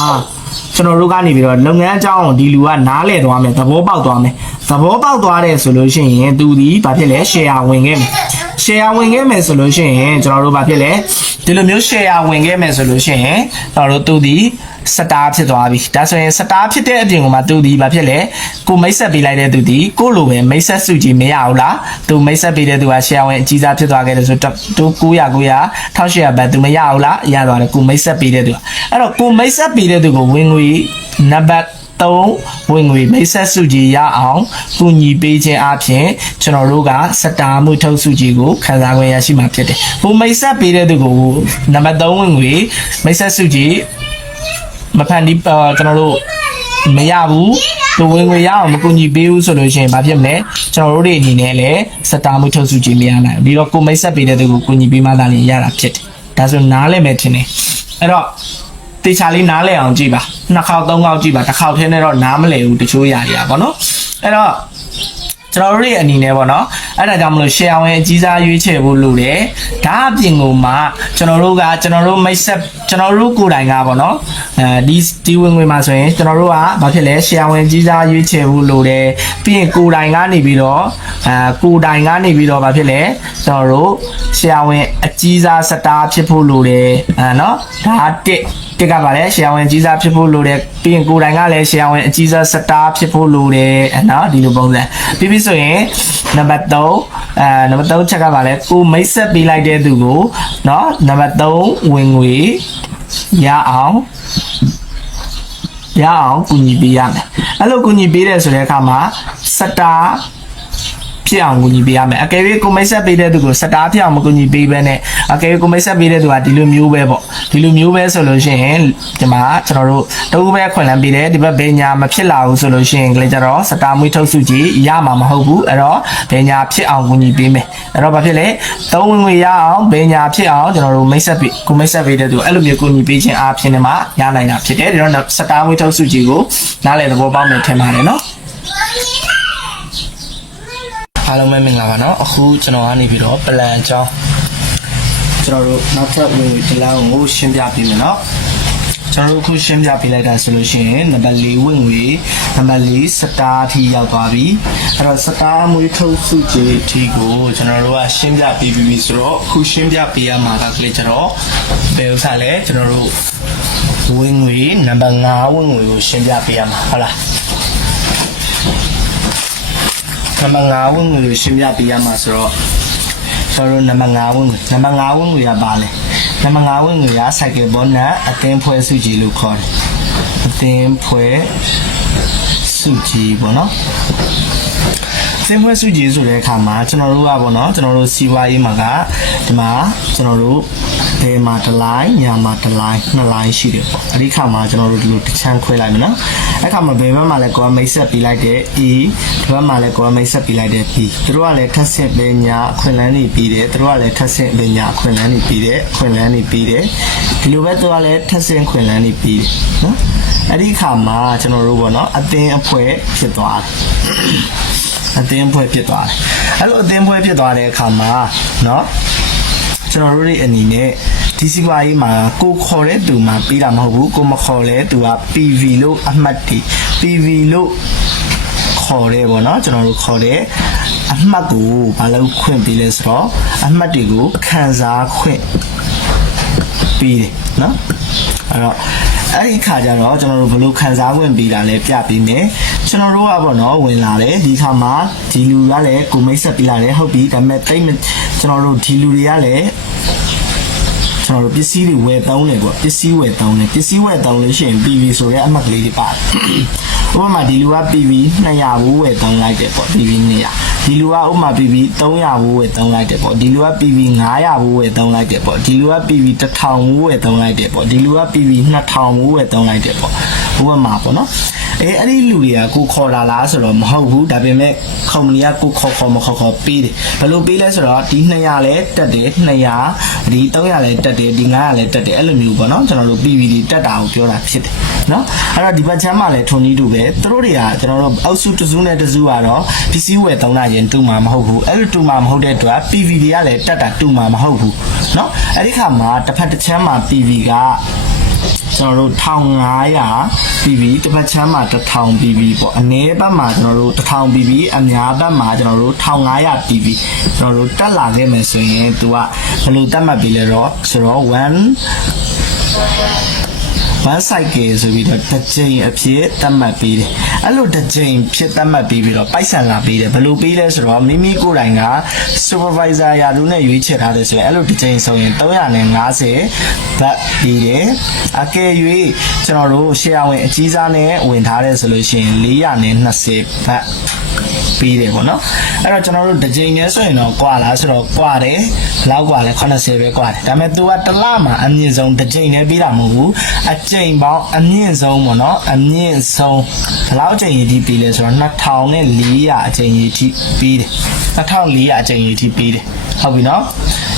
ကျွန်တော်တို့ကနေပြီးတော့လုပ်ငန်းအကြောင်းကိုဒီလူကနားလည်သွားမယ်သဘောပေါက်သွားတယ်ဆိုလို့ရှိရင်သူဒီဘာဖြစ်လဲ share ဝင်ခဲ့မယ်ဆိုလို့ရှိရင်ကျွန်တော်တို့ဘာဖြစ်လဲဒီလိုမျိုး share ဝင်ခဲ့မယ်ဆိုလို့ရှိရင်ကျွန်တော်တို့သူဒီစတားဖြစ်သွားပြီဒါဆိုရင်စတားဖြစ်တဲ့အပြင်ကမှသူဒီဘာဖြစ်လဲကိုမိတ်ဆက်ပေးလိုက်တဲ့သူဒီကိုလိုပဲမိတ်ဆက်စုကြည်မရဘူးလားသူမိတ်ဆက်ပေးတဲ့သူက share ဝင်အကြီးစားဖြစ်သွားခဲ့တယ်ဆိုတော့သူ1800ဘတ်သူမရဘူးလားရသွားတယ်ကိုမိတ်ဆက်ပေးတဲ့သူအဲ့တော့ကိုမိတ်ဆက်ပေးတဲ့သူကိုဝင်ငွေနံပါတ်3ဝင်ငွေမိတ်ဆက်စုကြည်ရအောင်ကူညီပေးခြင်းအပြင်ကျွန်တော်တို့ကစတားမှုထုတ်စုကြည်ကိုခံစား권ရရှိမှာဖြစ်တယ်။ကိုမိတ်ဆက်ပေးတဲ့သူကိုနံပါတ်3ဝင်ငွေမိတ်ဆက်စုကြည်မဖန်ဒီကျွန်တော်တို့မရဘူးသူဝင်ငွေရအောင်မကူညီပေးဘူးဆိုလို့ရှိရင်ဘာဖြစ်မလဲကျွန်တော်တို့တွေအနေနဲ့လည်းစတားမှုထုတ်စုကြည်မရနိုင်ဘူးဒီတော့ကိုမိတ်ဆက်ပေးတဲ့သူကိုကူညီပေးမှသာလျှင်ရတာဖြစ်တယ်။ဒါဆိုနားလည်မယ်ထင်တယ်။အဲ့တော့တေချာလေးနားလည်အောင်ကြည့်ပါနှစ်ခေါက်သုံးခေါက်ကြည့်ပါတစ်ခေါက်ထဲနဲ့တော့နားမလည်ဘူးတချို့ຢာတွေอ่ะဗောနော်အဲ့တော့ကျွန်တော်တို့ရဲ့အနေနဲ့ဗောနော်အဲ့ဒါကြောင့်မလို့ share ဝင်အကြီးစားရွေးချယ်ဖို့လိုတယ်ဒါအပြင်ကိုမှကျွန်တော်တို့မိတ်ဆက်ကျွန်တော်တို့ကိုယ်တိုင်ကဗောနော်ဒီဝင်ငွေမှာဆိုရင်ကျွန်တော်တို့ကဘာဖြစ်လဲ share ဝင်အကြီးစားရွေးချယ်ဖို့လိုတယ်ပြီးရင်ကိုယ်တိုင်ကနေပြီးတော့ဘာဖြစ်လဲကျွန်တော်တို့ share ဝင်အကြီးစားစတားဖြစ်ဖို့လိုတယ်နော်ဒါတစ် တက်ကပါလေဆရာဝန်အကြီးစားဖြစ်ဖို့လိုတယ်ပြီးရင်ကိုယ်တိုင်ကလည်းဆရာဝန်အကြီးစားစတားဖြစ်ဖို့လိုတယ်နော်ဒီလိုပုံစံပြီးပြီဆိုရင်နံပါတ်3နံပါတ်3ချက်ကပါလေကိုမိတ်ဆက်ပေးလိုက်တဲ့သူကိုနော်နံပါတ်3ဝင်ငွေရအောင်ကူညီပေးရမယ်အဲ့လိုကူညီပေးတယ်ဆိုတဲ့အခါမှာစတားဖြစ်အောင်ကူညီပေးရမယ်အကယ်၍ကိုမိတ်ဆက်ပေးတဲ့သူကိုစတားဖြစ်အောင်မကူညီပေးဘဲနဲ့အကယ်၍ကိုမိတ်ဆက်ပေးတဲ့သူကဒီလိုမျိုးပဲပေါ့ဒီလိုမျိုးပဲဆိုလို့ရှိရင်ဒီမှာကျွန်တော်တို့တူပဲခွင့်လန်းပေးတယ်ဒီဘက်ဘယ်ညာမဖြစ်လာဘူးဆိုလို့ရှိရင်ကလေးကြတော့စတားမွေးထုတ်စုကြည့်ရမှာမဟုတ်ဘူးအဲ့တော့ဘယ်ညာဖြစ်အောင်ကူညီပေးမယ်အဲ့တော့ဘာဖြစ်လဲသုံးဝင်ငွေရအောင်ဘယ်ညာဖြစ်အောင်ကျွန်တော်တို့မိတ်ဆက်ပေးကိုမိတ်ဆက်ပေးတဲ့သူအဲ့လိုမျိုးကူညီပေးခြင်းအားဖြင့်ဒီမှာရနိုင်တာဖြစ်တယ်ဒါတော့စတားမွေးထုတ်စုကြည့်ကိုနားလည်သဘောပေါက်မယ်ထင်ပါတယ်နော်အားလုံးပဲမင်္ဂလာပါเนาะအခုကျွန်တော်ကနေပြီးတော့ပလန်အကြောင်းကျွန်တော်တို့နောက်ထပ်ဝင်ဒီလောက်ကိုရှင်းပြပေးမယ်เนาะကျွန်တော်တို့အခုရှင်းပြပေးလိုက်တာဆိုလို့ရှိရင်နံပါတ်4ဝင်ငွေနံပါတ်4စတားအထိရောက်သွားပြီအဲ့တော့စတားမွေးထုတ်စုကြည်အထိကိုကျွန်တော်တို့ကရှင်းပြပေးပြီးပြီဆိုတော့အခုရှင်းပြပေးရမှာကလေးကျတော့ဘယ်ဥစ္စာလဲကျွန်တော်တို့ဝင်ငွေနံပါတ်5ဝင်ငွေကိုရှင်းပြပေးရမှာဟုတ်လားနံပါတ်5ဝင်ငွေကိုရှင်းပြပေးရမှာဆိုတော့ကျွန်တော်တို့နံပါတ်5ဝင်ငွေနံပါတ်5ဝင်ငွေကပါလဲနံပါတ်5ဝင်ငွေက cycle bond နဲ့အသင်းဖွဲ့စုကြည်လို့ခေါ်တယ်အသင်းဖွဲ့စုကြည်ပေါ့နော်အသင်းဖွဲ့စုကြည်ဆိုတဲ့အခါမှာကျွန်တော်တို့ကပေါ့နော်ကျွန်တော်တို့စီးပွားရေးမှာကဒီမှာကျွန်တော်တို့ဘယ်မှာတစ်လိုင်းညာမှာတစ်လိုင်းနှစ်လိုင်းရှိတယ်ပေါ့အဲ့ဒီခါမှာကျွန်တော်တို့ဒီလိုတစ်ချမ်းခွဲလိုက်မယ်နော်အဲ့ခါမှာဘယ်ဘက်မှာလဲကိုယ်မိတ်ဆက်ပေးလိုက်တဲ့ E ဒီဘက်မှာလဲကိုယ်မိတ်ဆက်ပေးလိုက်တဲ့ P သူတို့ကလည်းထပ်ဆင့်ပဲညာအခွင့်အလမ်းတွေပြီးတယ်သူတို့ကလည်းထပ်ဆင့်ပဲညာအခွင့်အလမ်းတွေပြီးတယ်အခွင့်အလမ်းတွေပြီးတယ်ဒီလိုပဲသူကလည်းထပ်ဆင့်ခွင့်အလမ်းတွေပြီးတယ်နော်အဲ့ဒီခါမှာကျွန်တော်တို့ပေါ့နော်အသင်းအဖွဲ့ဖြစ်သွားတယ်အသင်းအဖွဲ့ဖြစ်သွားတယ်အဲ့လိုအသင်းအဖွဲ့ဖြစ်သွားတဲ့အခါမှာเนาะကျွန်တော်တို့တွေအနေနဲ့ဒီစီပွားရေးမှာကိုခေါ်တဲ့သူမှာပြီးတာမဟုတ်ဘူးကိုမခေါ်လဲသူက PV လို့အမှတ်တွေ PV လို့ခေါ်တယ်ပေါ့နော်ကျွန်တော်တို့ခေါ်တဲ့အမှတ်ကိုဘာလို့ခွင့်ပေးလဲဆိုတော့အမှတ်တွေကိုခံစားခွင့်ပေးတယ်နော်အဲ့တော့အဲ့ဒီခါကျတော့ကျွန်တော်တို့ဘယ်လိုခံစားခွင့်ပေးတာလဲပြပေးမယ်ကျွန်တော်တို့ကပေါ့နော်ဝင်လာတယ်ဒီခါမှာဒီလူကလည်းကိုမိတ်ဆက်ပေးလာတယ်ဟုတ်ပြီဒါပေမဲ့တိတ်ကျွန်တော်တို့ဒီလူတွေကလည်းကျွန်တော်တို့ပစ္စည်းတွေဝယ်သုံးတယ်ပေါ့ပစ္စည်းဝယ်သုံးတယ်ပစ္စည်းဝယ်သုံးလို့ရှိရင် PV ဆိုတဲ့အမှတ်ကလေးတွေပါတယ်ဥပမာဒီလူက PV 200ဘူးဝယ်သုံးလိုက်တယ်ပေါ့ PV 200ဒီလူကဥပမာ PV 300ဘူးဝယ်သုံးလိုက်တယ်ပေါ့ဒီလူက PV 900ဘူးဝယ်သုံးလိုက်တယ်ပေါ့ဒီလူက PV 1000ဘူးဝယ်သုံးလိုက်တယ်ပေါ့ဒီလူက PV 2000ဘူးဝယ်သုံးလိုက်တယ်ပေါ့ဥပမာပေါ့နော်အဲ့ဒီလူတွေကကိုခေါ်လာလားဆိုတော့မဟုတ်ဘူးဒါပေမဲ့ကုမ္ပဏီကကိုခေါ်မခေါ်ပေးတယ်ဘယ်လိုပေးလဲဆိုတော့ဒီ200လဲတက်တယ်200ဒီ300လဲတက်တယ်ဒီ900လဲတက်တယ်အဲ့လိုမျိုးပေါ့နော်ကျွန်တော်တို့ PV တွေတက်တာကိုပြောတာဖြစ်တယ်နော်အဲ့တော့ဒီဘက်ချမ်းမှာလဲထုံနီးတူပဲသူတို့တွေကကျွန်တော်တို့အောက်စုတစုနဲ့တစုကတော့ပစ္စည်းဝယ်သုံးတာရင်တူမှာမဟုတ်ဘူးအဲ့လိုတူမှာမဟုတ်တဲ့အတွက် PV တွေကလည်းတက်တာတူမှာမဟုတ်ဘူးနော်အဲ့ဒီခါမှာတစ်ဖက်တစ်ချမ်းမှာ PV ကကျွန်တော်တို့1500 PV တစ်ပတ်ချမ်းမှာ1000 PV ပေါ့အနည်းဘက်မှာကျွန်တော်တို့1000 PV အများဘက်မှာကျွန်တော်တို့1500 PV ကျွန်တော်တို့တက်လာခဲ့မယ်ဆိုရင်သူကဘယ်လိုတက်မှတ်ပြီလဲတော့ဆိုတော့one cycle ဆိုပြီးတော့တစ်ကြိမ်အဖြစ်သတ်မှတ်ပေးတယ်အဲ့လိုတစ်ကြိမ်ဖြစ်သတ်မှတ်ပြီးတော့ပိုက်ဆံလာပေးတယ်ဘယ်လိုပေးလဲဆိုတော့မိမိကိုယ်တိုင်က supervisor ရာထူးနဲ့ရွေးချယ်ထားတယ်ဆိုရင်အဲ့လိုတစ်ကြိမ်ဆိုရင်350ဘတ်ပေးတယ်အကယ်၍ကျွန်တော်တို့ share ဝင်အကြီးစားနဲ့ဝင်ထားတယ်ဆိုလို့ရှိရင်420ဘတ်ပေးတယ်ပေါ့နော်အဲ့တော့ကျွန်တော်တို့တစ်ကြိမ်နဲ့ဆိုရင်တော့ကွာလားဆိုတော့ကွာတယ်ဘယ်လောက်ကွာလဲ80ပဲကွာတယ်ဒါပေမဲ့ तू ကတစ်လမှာအမြင့်ဆုံးတစ်ကြိမ်နဲ့ပေးတာမဟုတ်ဘူးအကြိမ်ပေါင်းအမြင့်ဆုံးပေါ့နော်အမြင့်ဆုံးဘယ်လောက်အကြိမ်ရည်ထိပေးလဲဆိုတော့2400အကြိမ်ရည်ထိပေးတယ်2400အကြိမ်ရည်ထိပေးတယ်ဟုတ်ပြီနော်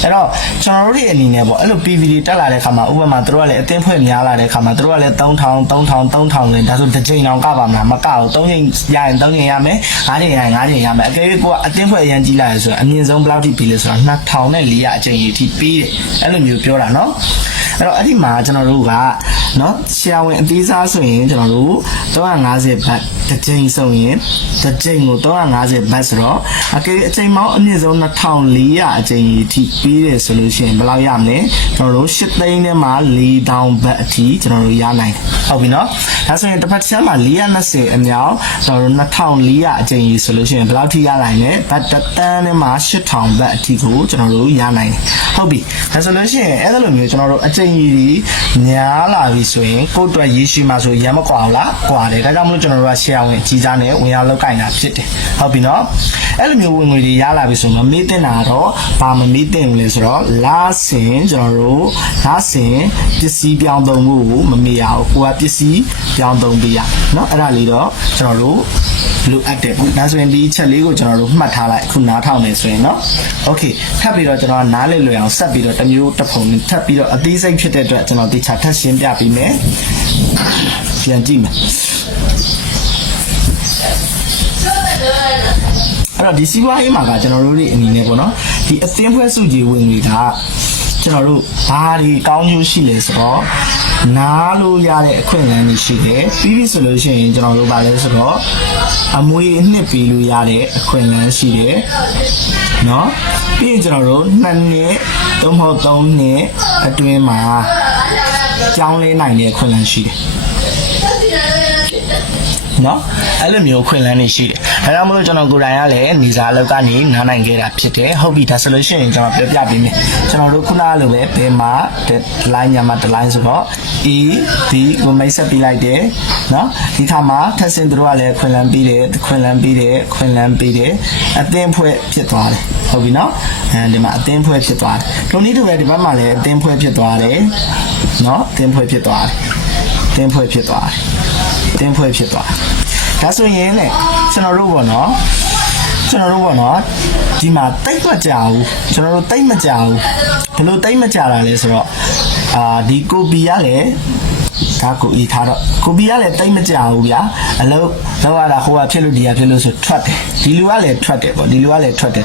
အဲ့တော့ကျွန်တော်တို့ရဲ့အနေနဲ့ပေါ့အဲ့လို PV တွေတက်လာတဲ့ခါမှာဥပမာတို့ကလည်းအသင်းဖွဲ့များလာတဲ့ခါမှာတို့ကလည်း3000နဲ့ဒါဆိုတစ်ကြိမ်အောင်ကပါမလားမကဘူး3ကြိမ်ရရင်3ကြိမ်ရမယ်5ကြိမ်ရ ရင်9ချိန်ရမယ်အကယ်၍ကိုကအတင်းဖွဲ့ရန်ကြီးလာရဆိုအမြင့်ဆုံးဘယ်လောက်ထိပြီးလဲဆိုတော့2400အချိန်ကြီးထိပြီးတယ်အဲ့လိုမျိုးပြောတာနော်အဲ့တော့အဲ့ဒီမှာကျွန်တော်တို့ကနော်ဆရာဝန်အသေးစားဆိုရင်ကျွန်တော်တို့350ဘတ်တစ်ချိန်ဆိုရင်တစ်ချိန်ကို350ဘတ်ဆိုတော့အကယ်၍အချိန်ပေါင်းအမြင့်ဆုံး2400အချိန်ကြီးထိပြီးတယ်ဆိုလို့ရှိရင်ဘယ်လောက်ရမလဲကျွန်တော်တို့8သိန်းထဲမှာ4000ဘတ်အထိကျွန်တော်တို့ရနိုင်တယ်ဟုတ်ပြီနော်ဒါဆိုရင်တစ်ပတ်တစ်ချက်မှာ420အမြောက်ကျွန်တော်တို့2400အချိန်ကြီးဆိုလို့ရှိရင်ဘယ်လောက်ထိရနိုင်လဲဘတ်တစ်တန်းထဲမှာ8000ဘတ်အထိကိုကျွန်တော်တို့ရနိုင်တယ်ဟုတ်ပြီဒါဆိုလို့ရှိရင်အဲ့လိုမျိုးကျွန်တော်တို့အချိန်ကြီးများလာပြီဆိုရင်ကိုယ့်အတွက်ရည်ရှိမှဆိုရမ်းမကွာဘူးလားကွာတယ်ဒါကြောင့်မလို့ကျွန်တော်တို့က share ဝင်အကြီးစားနဲ့ဝင်ရောက်လောက်ကင်တာဖြစ်တယ်ဟုတ်ပြီနော်အဲ့လိုမျိုးဝင်ငွေတွေရလာပြီဆိုတော့မေးတင်တာတော့ဘာမမေးတင်ဘူးလဲဆိုတော့လာစင်ကျွန်တော်တို့လာစင်ပစ္စည်းပြောင်းသုံးဖို့ကိုမမေးရဘူးကိုကပစ္စည်းပြောင်းသုံးပေးရနော်အဲ့ဒါလေးတော့ကျွန်တော်တို့လိုအပ်တယ်ဒါဆိုရင်ဒီချက်လေးကိုကျွန်တော်တို့မှတ်ထားလိုက်အခုနားထောင်နေဆိုရင်နော်โอเคထပ်ပြီးတော့ကျွန်တော်နားလည်လွယ်အောင်ဆက်ပြီးတော့တစ်မျိုးတစ်ပုံနဲ့ထပ်ပြီးတော့အသေးစိတ်ဖြစ်တဲ့အတွက်ကျွန်တော်တေချာထပ်ရှင်းပြပေးမယ်ပြန်ကြည့်မယ်အဲ့တော့ဒီစီးပွားရေးမှာကကျွန်တော်တို့တွေအနေနဲ့ပေါ့နော်ဒီအသင်းဖွဲ့စုကြီးဝင်တွေကကျွန်တော်တို့ဘာတွေကောင်းကျိုးရှိလဲဆိုတော့နားလို့ရတဲ့အခွင့်အလမ်းတွေရှိတယ်ပြီးပြီဆိုလို့ရှိရင်ကျွန်တော်တို့ဗာလဲဆိုတော့အမွေအနှစ်ပေးလို့ရတဲ့အခွင့်အလမ်းရှိတယ်เนาะပြီးရင်ကျွန်တော်တို့2နှစ်3မဟုတ်3နှစ်အတွင်းမှာကြောင်းလဲနိုင်တဲ့အခွင့်အလမ်းရှိတယ်နော်အဲ့လိုမျိုးခွင့်လန်းနေရှိတယ်။ဒါကြောင့်မလို့ကျွန်တော်ကိုယ်တိုင်ကလည်းနေစားလောက်ကနေနားနိုင်ခဲ့တာဖြစ်တယ်။ဟုတ်ပြီဒါဆိုလို့ရှိရင်ကျွန်တော်ပြောပြပေးမယ်။ကျွန်တော်တို့ခုနကလိုပဲဘယ်မှာline ညာမှာတစ် line ဆိုတော့ A B ကိုမိတ်ဆက်ပြီးလိုက်တယ်နော်ဒီခါမှာထပ်စင်တို့ကလည်းခွင့်လန်းပြီးတယ်ခွင့်လန်းပြီးတယ်ခွင့်လန်းပြီးတယ်အသင်းဖွဲ့ဖြစ်သွားတယ်ဟုတ်ပြီနော်အဲဒီမှာအသင်းဖွဲ့ဖြစ်သွားတယ်။လုံနည်းတူပဲဒီဘက်မှာလည်းအသင်းဖွဲ့ဖြစ်သွားတယ်နော်အသင်းဖွဲ့ဖြစ်သွားတယ်အသင်းဖွဲ့ဖြစ်သွားတယ်တင်ဖွဲ့ဖြစ်သွားဒါဆိုရင်လေကျွန်တော်တို့ပေါ့နော်ဒီမှာတိတ်မကြဘူးကျွန်တော်တို့တိတ်မကြဘူးဘယ်လိုတိတ်မကြတာလဲဆိုတော့ဒီကိုပီကလည်းဒါကိုဤထားတော့ကိုပီကလည်းတိတ်မကြဘူးဗျာအလုံးလောက်ရတာဟိုကဖြစ်လို့ဒီကဖြစ်လို့ဆိုထွက်တယ်ဒီလူကလည်းထွက်တယ်ပေါ့ဒီလူကလည်းထွက်တယ်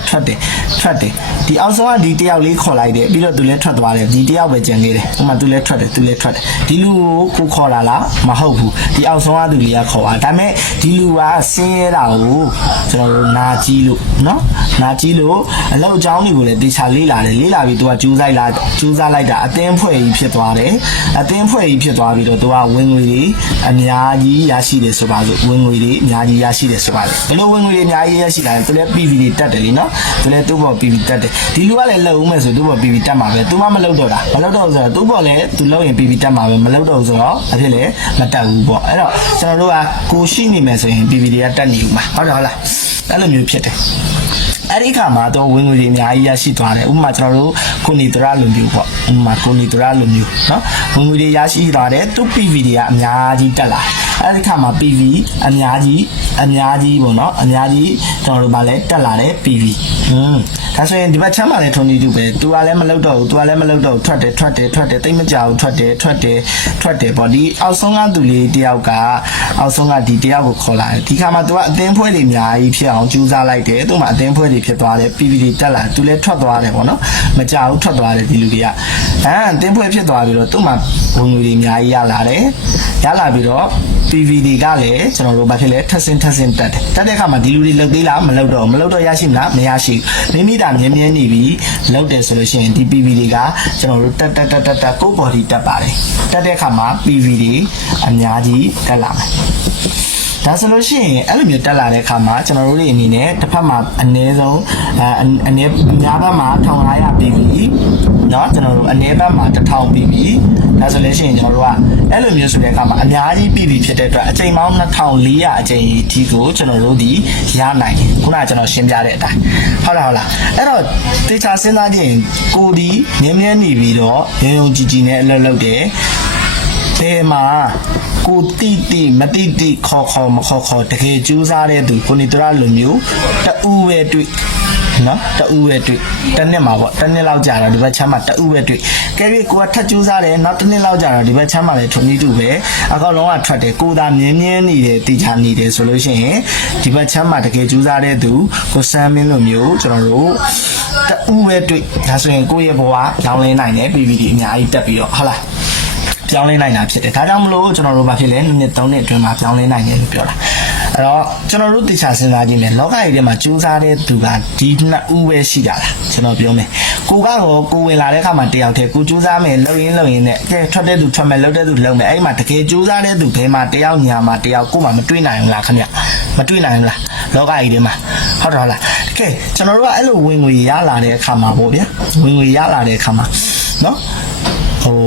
ဒီအောက်ဆုံးကဒီတယောက်လေးခေါ်လိုက်တယ်ပြီးတော့သူလည်းထွက်သွားတယ်ဒီတယောက်ပဲကြံနေတယ်ဥပမာသူလည်းထွက်တယ်ဒီလူကိုခေါ်လာလားမဟုတ်ဘူးဒီအောက်ဆုံးကသူလေးကခေါ်တာဒါပေမဲ့ဒီလူကဆင်းရဲတာကိုကျွန်တော်တို့နာကြီးလို့နော်နာကြီးလို့အလောက်အကြောင်းတွေကိုလည်းတေချာလေးလာပြီးသူကကျူးစားလိုက်တာအသင်းဖွဲ့ကြီးဖြစ်သွားတယ်အသင်းဖွဲ့ကြီးဖြစ်သွားပြီးတော့သူကဝင်ငွေတွေအများကြီးရရှိတယ်ဆိုပါစို့ဝင်ငွေတွေအများကြီးရရှိတယ်ဆိုပါလေဘယ်လိုဝင်ငွေတွေအများကြီးရရှိလာလဲသူလည်း PV တွေတက်တယ်လीနော်သူလည်းသူ့ဘော် PV တက်တယ်ဒီလူကလည်းလှုပ်ဦးမယ်ဆိုသူ့ဘော် PV တက်မှာပဲသူမှမလှုပ်တော့တာမလှုပ်တော့ဆိုတော့သူ့ဘော်လည်းသူလှုပ်ရင် PV တက်မှာပဲမလှုပ်တော့ဆိုတော့အဖြစ်လည်းမတက်ဘူးပေါ့အဲ့တော့ကျွန်တော်တို့ကကိုရှိနေမယ်ဆိုရင် PV တွေကတက်နေဦးမှာဟုတ်တယ်ဟုတ်လားအဲ့လိုမျိုးဖြစ်တယ်အဲ့ဒီခါမှာတော့ဝင်ငွေတွေအများကြီးရရှိသွားတယ်ဥပမာကျွန်တော်တို့ကိုနီတရလိုမျိုးပေါ့ဥပမာကိုနီတရလိုမျိုးเนาะဝင်ငွေတွေရရှိသွားတယ်သူ PV တွေကအများကြီးတက်လာအဲ့ဒီခါမှာ PV အများကြီးပေါ့เนาะအများကြီးကျွန်တော်တို့ဗာလဲတက်လာတယ် PV ဒါဆိုရင်ဒီဘက်ချမ်းမှာလည်းထုံနေတူပဲသူကလည်းမလုပ်တော့ဘူးထွက်တယ်တိတ်မကြောက်ထွက်တယ်ပေါ့ဒီအောက်ဆုံးကသူလေးတယောက်ကအောက်ဆုံးကဒီတယောက်ကိုခေါ်လာတယ်ဒီခါမှာသူကအသင်းဖွဲ့တွေအများကြီးဖြစ်အောင်ကြိုးစားလိုက်တယ်သူမှအသင်းဖွဲ့တွေဖြစ်သွားတယ် PV တွေတက်လာသူလည်းထွက်သွားတယ်ပေါ့နော်မကြောက်ထွက်သွားတယ်ဒီလူတွေကအသင်းဖွဲ့ဖြစ်သွားပြီးတော့သူမှဝင်ငွေတွေအများကြီးရလာပြီးတော့ PV တွေကလည်းကျွန်တော်တို့ဘာဖြစ်လဲထပ်ဆင်းတက်တဲ့အခါမှာဒီလူတွေလုတ်သေးလားမလုတ်တော့ရရှိမလားမရရှိမိမိတာမြဲနေပြီလုတ်တယ်ဆိုလို့ရှိရင်ဒီ PV တွေကကျွန်တော်တို့တက်ကို body တက်ပါတယ်တက်တဲ့အခါမှာ PV တွေအများကြီးတက်လာမယ်ဒါဆိုလို့ရှိရင်အဲ့လိုမျိုးတက်လာတဲ့အခါမှာကျွန်တော်တို့တွေအနေနဲ့တစ်ဖက်မှာအနည်းဆုံးများဘက်မှာ1500 PV เนาะကျွန်တော်တို့အနည်းဘက်မှာ1000 PV ဒါဆိုလို့ရှိရင်ကျွန်တော်တို့ကအဲ့လိုမျိုးဆိုတဲ့အခါမှာအများကြီး PV ဖြစ်တဲ့အတွက်အချိန်ပေါင်း2400အချိန်ဒီကိုကျွန်တော်တို့ဒီရနိုင်ခုနကကျွန်တော်ရှင်းပြတဲ့အတိုင်းဟုတ်လားအဲ့တော့တေချာစဉ်းစားကြည့်ရင်ကိုဒီမြဲနေပြီးတော့ရုံကြည်နဲ့အလုပ်လုပ်တယ်ဒီမှာကိုတိမတိခေါ်မခေါ်တကယ်ကြိုးစားတဲ့သူကိုနေတရလိုမျိုးတူပဲတွေ့ နော်တူပဲတွေ့တစ်နှစ်မှာပေါ့တစ်နှစ်လောက်ကြာတော့ဒီဘက်ချမ်းမှာတူပဲတွေ့ကဲပြီးကိုကထက်ကျူးစားတယ်နောက်တစ်နှစ်လောက်ကြာတော့ဒီဘက်ချမ်းမှာလည်းထုံနေတူပဲအကောင်လုံးကထွက်တယ်ကိုသာမြင်းမြင်းနေတယ်တီချာနေတယ်ဆိုလို့ရှိရင်ဒီဘက်ချမ်းမှာတကယ်ကျူးစားတဲ့သူကိုစမ်းမင်းလိုမျိုးကျွန်တော်တို့တူပဲတွေ့ဒါဆိုရင်ကိုရဲ့ဘဝကြောင်းလင်းနိုင်တယ် PVD အများကြီးတက်ပြီးတော့ဟုတ်လားပြောင်းလဲနိုင်တာဖြစ်တယ်ဒါကြောင့်မလို့ကျွန်တော်တို့ဘာဖြစ်လဲ2နှစ်3နှစ်အတွင်းမှာပြောင်းလဲနိုင်တယ်လို့ပြောတာအဲ့တော့ကျွန်တော်တို့တေချာစဉ်းစားကြည့်မယ်လောကကြီးထဲမှာကြိုးစားတဲ့သူကဒီနှစ်ဦးပဲရှိကြတာကျွန်တော်ပြောမယ်ကိုကတော့ကိုဝင်လာတဲ့အခါမှာတယောက်တည်းကိုကြိုးစားမယ်လှုပ်ရင်းနဲ့ကဲထွက်တဲ့သူထွက်မယ်လှုပ်တဲ့သူလှုပ်မယ်အဲ့မှာတကယ်ကြိုးစားတဲ့သူဘယ်မှာတယောက်ညာမှာတယောက်ကိုမှမတွေ့နိုင်ဘူးလားခင်ဗျမတွေ့နိုင်ဘူးလားလောကကြီးထဲမှာဟုတ်တယ်ဟုတ်လားကဲကျွန်တော်တို့ကအဲ့လိုဝင်ငွေရလာတဲ့အခါမှာပေါ့ဗျာဝင်ငွေရလာတဲ့အခါမှာနော်ဟို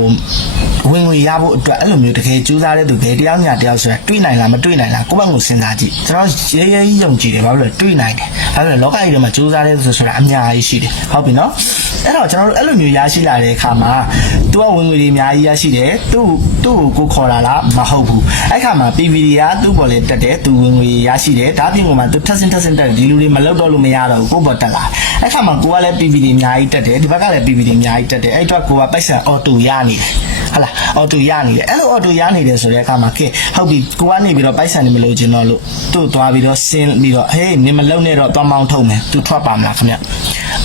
ဝင်ငွေရဖို့အတွက်အဲ့လိုမျိုးတကယ်ကြိုးစားတဲ့သူဘယ်တယောက်ညာတယောက်ဆိုတာတွေ့နိုင်လားမတွေ့နိုင်လားကိုယ့်ဘက်ကိုစဉ်းစားကြည့်ကျွန်တော်ရဲရဲကြီးယုံကြည်တယ်ဘာလို့လဲတွေ့နိုင်တယ်ဘာလို့လဲလောကကြီးထဲမှာကြိုးစားတဲ့သူဆိုတာအများကြီးရှိတယ်ဟုတ်ပြီနော်အဲ့တော့ကျွန်တော်တို့အဲ့လိုမျိုးရရှိလာတဲ့အခါမှာသူကဝင်ငွေတွေအများကြီးရရှိတယ်သူ့ကိုခေါ်လာလားမဟုတ်ဘူးအဲ့ခါမှာ PVD ကသူ့ပေါ်လေတက်တယ်သူဝင်ငွေရရှိတယ်ဒါပြင်ကသူထက်ဆင်းတက်ဒီလူတွေမလောက်တော့လို့မရတော့ဘူးကိုယ့်ပေါ်တက်လာအဲ့ခါမှာကိုကလည်း PVD အများကြီးတက်တယ်ဒီဘက်ကလည်း PVD အများကြီးတက်တယ်အဲ့တော့ကိုကပိုက်ဆံအော်တိုရနေတယ်ဟုတ်လားအော်တိုရနေတယ်အဲ့လိုအော်တိုရနေတယ်ဆိုတဲ့အခါမှာကဲဟုတ်ပြီကိုကနေပြီးတော့ပိုက်ဆံနေမလို့ကျင်တော့လို့သူ့သွားပြီးတော့ဆင်းပြီးတော့ဟေးနင်မလုံနဲ့တော့သွားမောင်းထုတ်မယ်သူထွက်ပါမလားခင်ဗျ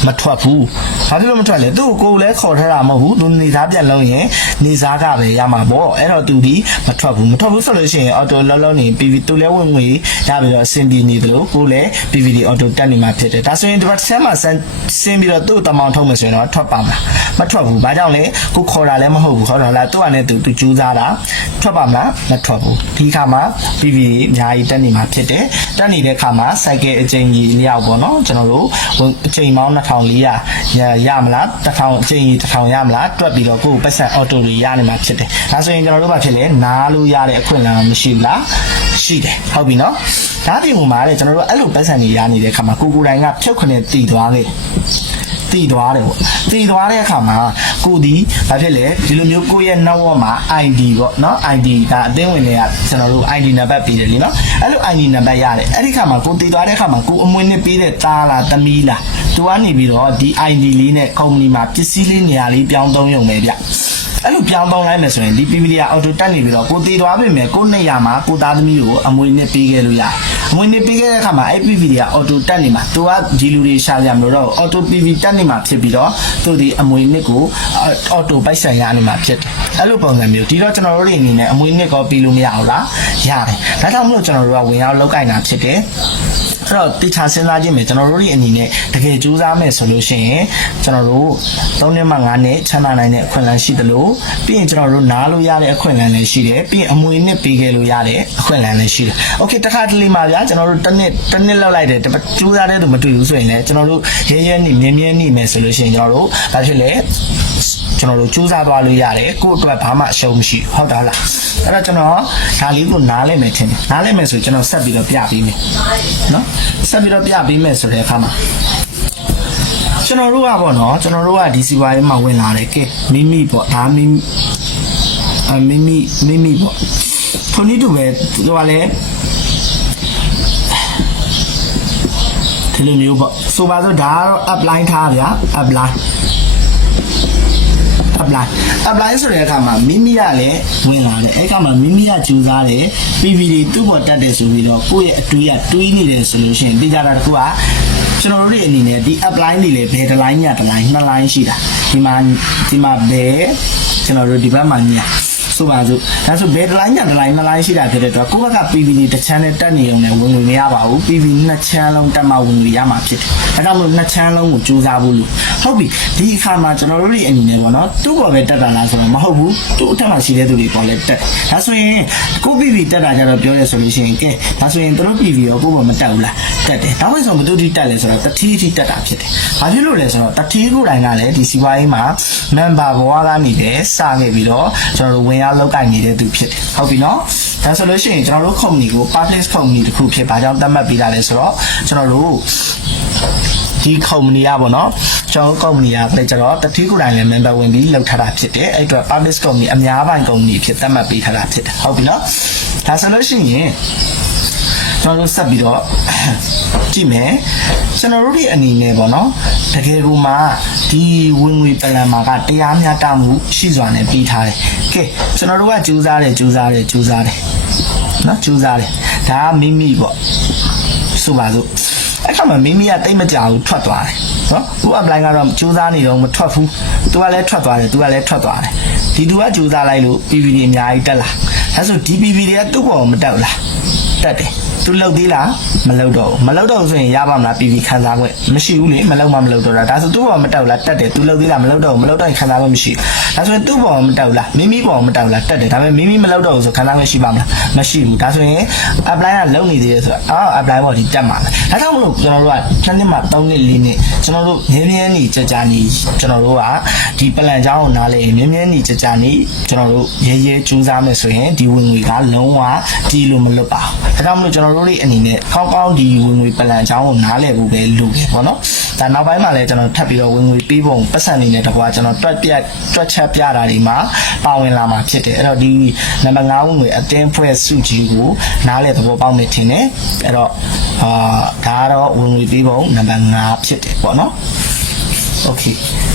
မထွက်ဘူးဘာဖြစ်လို့မထွက်လဲသူ့ကိုလည်းခေါ်ထားတာမဟုတ်ဘူးသူနေသားပြန်လုံးရင်နေသားကပဲရမှာပေါ့အဲ့တော့သူဒီမထွက်ဘူးဆိုလို့ရှိရင်အော်တိုလုံးနေ PVD သူလည်းဝင်ငွေရပြီးတော့ဆင်းပြီးနေတယ်လို့ကိုလည်း PVD အော်တိုတက်နေမှာဖြစ်တယ်ဒါဆိုရင်ဒီဘက်ဆမ်းမှာဆင်းပြီးတော့သူ့တမောင်းထုတ်မယ်ဆိုရင်တော့ထွက်ပါမလားမထွက်ဘူးဘာကြောင့်လဲကိုခေါ်တာလည်းမဟုတ်ဘူးခေါ်တော့လားသူကလည်းသူကြိုးစားတာထွက်ပါမလားမထွက်ဘူးဒီခါမှာ PVD အများကြီးတက်နေမှာဖြစ်တယ်တက်နေတဲ့ခါမှာ cycle အချိန်ကြီးလျောက်ပေါ့နော်ကျွန်တော်တို့အချိန်ပေါင်း2400ရမလား1000အချိန်ကြီး1000ရမလားတွက်ပြီးတော့ကိုယ်ပတ်စံအော်တိုတွေရနေမှာဖြစ်တယ်ဒါဆိုရင်ကျွန်တော်တို့ဘာဖြစ်လဲနားလို့ရတဲ့အခွင့်အလမ်းမရှိဘူးလားရှိတယ်ဟုတ်ပြီနော်ဒါပြင်မှာလေကျွန်တော်တို့အဲ့လိုပတ်စံတွေရနေတဲ့ခါမှာကိုယ်တိုင်ကဖြုတ်ခနဲ့တည်သွားခဲ့တည်သွားတယ်ပေါ့တည်သွားတဲ့အခါမှာကိုဒီဘာဖြစ်လဲဒီလိုမျိုးကိုရဲ့နောက်ဝမှာ ID ပေါ့နော် ID ဒါအသင်းဝင်တွေကကျွန်တော်တို့ ID နံပါတ်ပေးတယ်လीနော်အဲ့လို ID နံပါတ်ရတယ်အဲ့ဒီခါမှာကိုတည်သွားတဲ့ခါမှာကိုအမွေနဲ့ပေးတဲ့သားလားသမီးလားသူကနေပြီးတော့ဒီ ID လေးနဲ့ company မှာပစ္စည်းလေးနေရာလေးပြောင်းသုံးရုံပဲဗျအဲ့လိုပြောင်းသုံးလိုက်မယ်ဆိုရင်ဒီ PVD အော်တိုတက်နေပြီးတော့ကိုတည်သွားပြီမယ်ကိုနေရာမှာကိုသားသမီးကိုအမွေနဲ့ပေးခဲ့လို့ရတယ်အမွေနဲ့ပေးခဲ့တဲ့အခါမှာအဲ့ PVD အော်တိုတက်နေမှာသူကဒီလူတွေရှာကြမလို့တော့အော်တို PVD တက်နေမှာဖြစ်ပြီးတော့သူဒီအမွေနှစ်ကိုအော်တိုပိုက်ဆံရနေမှာဖြစ်တယ်အဲ့လိုပုံစံမျိုးဒီတော့ကျွန်တော်တို့တွေအနေနဲ့အမွေနှစ်ကောပြီးလို့မရဘူးလားရတယ်ဒါကြောင့်မလို့ကျွန်တော်တို့ကဝင်ရောက်လောက်ကင်တာဖြစ်တယ်အဲ့တော့တိချာစဉ်းစားကြည့်မယ်ကျွန်တော်တို့တွေအနေနဲ့တကယ်ကြိုးစားမယ်ဆိုလို့ရှိရင်ကျွန်တော်တို့3နှစ်မှ5နှစ်ချမ်းသာနိုင်တဲ့အခွင့်အလမ်းရှိသလိုပြီးရင်ကျွန်တော်တို့နားလို့ရတဲ့အခွင့်အလမ်းလည်းရှိတယ်ပြီးရင်အမွေနှစ်ပေးခဲ့လို့ရတဲ့အခွင့်အလမ်းလည်းရှိတယ်โอเคတခါတလေမှာဗျာကျွန်တော်တို့တစ်နှစ်လောက်လိုက်တယ်ကြိုးစားတဲ့သူမတွေ့ဘူးဆိုရင်လည်းကျွန်တော်တို့ရဲနေမြင်းနေမယ်ဆိုလို့ရှိရင်ကျွန်တော်တို့ဘာဖြစ်လဲကျွန်တော်တို့စူးစမ်းသွားလို့ရတယ်ကိုယ့်အတွက်ဘာမှအရှုံးမရှိဟုတ်တာလားအဲ့တော့ကျွန်တော်ဒါလေးကိုနားလဲမယ်ထင်တယ်နားလဲမယ်ဆိုကျွန်တော်ဆက်ပြီးတော့ပြပေးမယ်နော်ဆက်ပြီးတော့ပြပေးမယ်ဆိုတဲ့အခါမှာကျွန်တော်တို့ကပေါ့နော်ကျွန်တော်တို့ကဒီစီပွားရေးမှာဝင်လာတယ်ကဲမိမိပေါ့ဒါမိပေါ့ခုနည်းတူပဲသူကလည်းဒီလိုမျိုးပေါ့ဆိုပါတော့ဒါကတော့ apply ထားဗျာ apply ဆိုတဲ့အခါမှာမိမိကလည်းဝင်လာတယ်အဲ့ကမှာမိမိကကြိုးစားတယ် PVD သူ့ပေါ်တက်တယ်ဆိုပြီးတော့ကိုယ့်ရဲ့အတွေးကတွေးနေတယ်ဆိုလို့ရှိရင်သိကြတာတကူကကျွန်တော်တို့တွေအနေနဲ့ဒီ apply နေလေဘယ်တစ်လိုင်းညတစ်လိုင်းနှစ်လိုင်းရှိတာဒီမှာဘယ်ကျွန်တော်တို့ဒီဘက်မှာညဆိုပါစို့ဒါဆိုဘယ်တစ်လိုင်းညတစ်လိုင်းနှစ်လိုင်းရှိတာဖြစ်တဲ့အတွက်ကိုယ့်ဘက်က PVD တစ်ချမ်းနဲ့တက်နေုံနဲ့ဝင်ငွေမရပါဘူး PVD နှစ်ချမ်းလုံးတက်မှဝင်ငွေရမှာဖြစ်တယ်ဒါကြောင့်မို့နှစ်ချမ်းလုံးကိုစူးစမ်းဖို့လို့ဟုတ်ပြီဒီအခါမှာကျွန်တော်တို့တွေအနေနဲ့ပေါ့နော်သူ့ပေါ်ပဲတက်တာလားဆိုတော့မဟုတ်ဘူးသူ့အထက်မှာရှိတဲ့သူတွေပေါ်လဲတက်ဒါဆိုရင်ကို PVD တက်တာကြတော့ပြောရဆိုလို့ရှိရင်ကဲဒါဆိုရင်တို့ PVD ကိုကိုယ်ပေါ်မတက်ဘူးလားတက်တယ်ဒါမှမဟုတ်ဘယ်သူထိတက်လဲဆိုတော့တတိထိတက်တာဖြစ်တယ်ဘာဖြစ်လို့လဲဆိုတော့တတိကိုယ်တိုင်ကလည်းဒီစီပွားရေးမှာ member ဘဝကနေတယ်စခဲ့ပြီးတော့ကျွန်တော်တို့ဝင်ရောက်လောက်ကင်နေတဲ့သူဖြစ်တယ်ဟုတ်ပြီနော်ဒါဆိုလို့ရှိရင်ကျွန်တော်တို့ company ကို public company တစ်ခုဖြစ်ဘာကြောင့်သတ်မှတ်ပေးတာလဲဆိုတော့ကျွန်တော်တို့ဒီ company อ่ะပေါ့เนาะကျွန်တော် company อ่ะပဲကျတော့တတိကိုယ်တိုင်လည်း member ဝင်ပြီးလောက်ထားတာဖြစ်တယ်အဲ့အတွက် public company အများပိုင်း company ဖြစ်သတ်မှတ်ပေးထားတာဖြစ်တယ်ဟုတ်ပြီเนาะဒါဆိုလို့ရှိရင် ကျွန်တော်တို့ဆက်ပြီးတော့ကြည့်မယ်ကျွန်တော်တို့ဒီအနေနဲ့ပေါ့နော်တကယ်ကိုမှဒီဝင်ငွေပလန်မှာကတရားမျှတမှုရှိစွာနဲ့ပြီးထားတယ်ကဲကျွန်တော်တို့ကကြိုးစားတယ်နော်ကြိုးစားတယ်ဒါကမိမိပေါ့ဆိုပါစို့အဲ့ခါမှာမိမိကတိတ်မကြဘူးထွက်သွားတယ်နော်သူက apply ကတော့ကြိုးစားနေတော့မထွက်ဘူးသူကလည်းထွက်သွားတယ်ဒီသူကကြိုးစားလိုက်လို့ PPD အများကြီးတက်လာဒါဆိုဒီ PPD ကသူ့ဘောမတက်ဘူးလားတက်တယ်သူလှုပ်သေးလားမလှုပ်တော့ဘူးဆိုရင်ရပါမလား PPD ခံစားခွင့်မရှိဘူးလေမလှုပ်တော့တာဒါဆိုသူ့ဘောမတက်ဘူးလားတက်တယ်သူလှုပ်သေးလားမလှုပ်တော့ရင်ခံစားခွင့်မရှိဘူးဒါဆိုရင်သူ့ဘောမတက်ဘူးလားမိမိဘောမတက်ဘူးလားတက်တယ်ဒါပေမဲ့မိမိမလှုပ်တော့ဘူးဆိုခံစားခွင့်ရှိပါမလားမရှိဘူးဒါဆိုရင် apply ကလုံနေသေးတယ်ဆိုတော့apply ဘောဒီတက်မှာဒါကြောင့်မလို့ကျွန်တော်တို့က2နှစ်မှ3နှစ်4နှစ်ကျွန်တော်တို့မြင်းမြန်းနေကြာနေကျွန်တော်တို့ကဒီပလန်ကြောင်းကိုနားလေမြင်းမြန်းနေကြာနေကျွန်တော်တို့ရဲကြိုးစားမယ်ဆိုရင်ဒီဝင်ငွေကလုံးဝတီးလို့မလွတ်ပါဘူးဒါကြောင့်မလို့ကျွန်တော်တို့တွေအနေနဲ့ကောင်းဒီဝင်ငွေပလန်ကြောင်းကိုနားလည်ဖို့ပဲလိုတယ်ပေါ့နော်ဒါနောက်ပိုင်းမှာလည်းကျွန်တော်ထပ်ပြီးတော့ဝင်ငွေပေးပုံပတ်စံနေနဲ့တကွာကျွန်တော်တွက်ချက်ပြတာတွေမှာပါဝင်လာမှာဖြစ်တယ်အဲ့တော့ဒီနံပါတ်5ဝင်ငွေအတင်းဖွဲ့စုကြီးကိုနားလည်သဘောပေါက်နေထင်တယ်အဲ့တော့ဒါကတော့ဝင်ငွေပေးပုံနံပါတ်5ဖြစ်တယ်ပေါ့နော်โอเ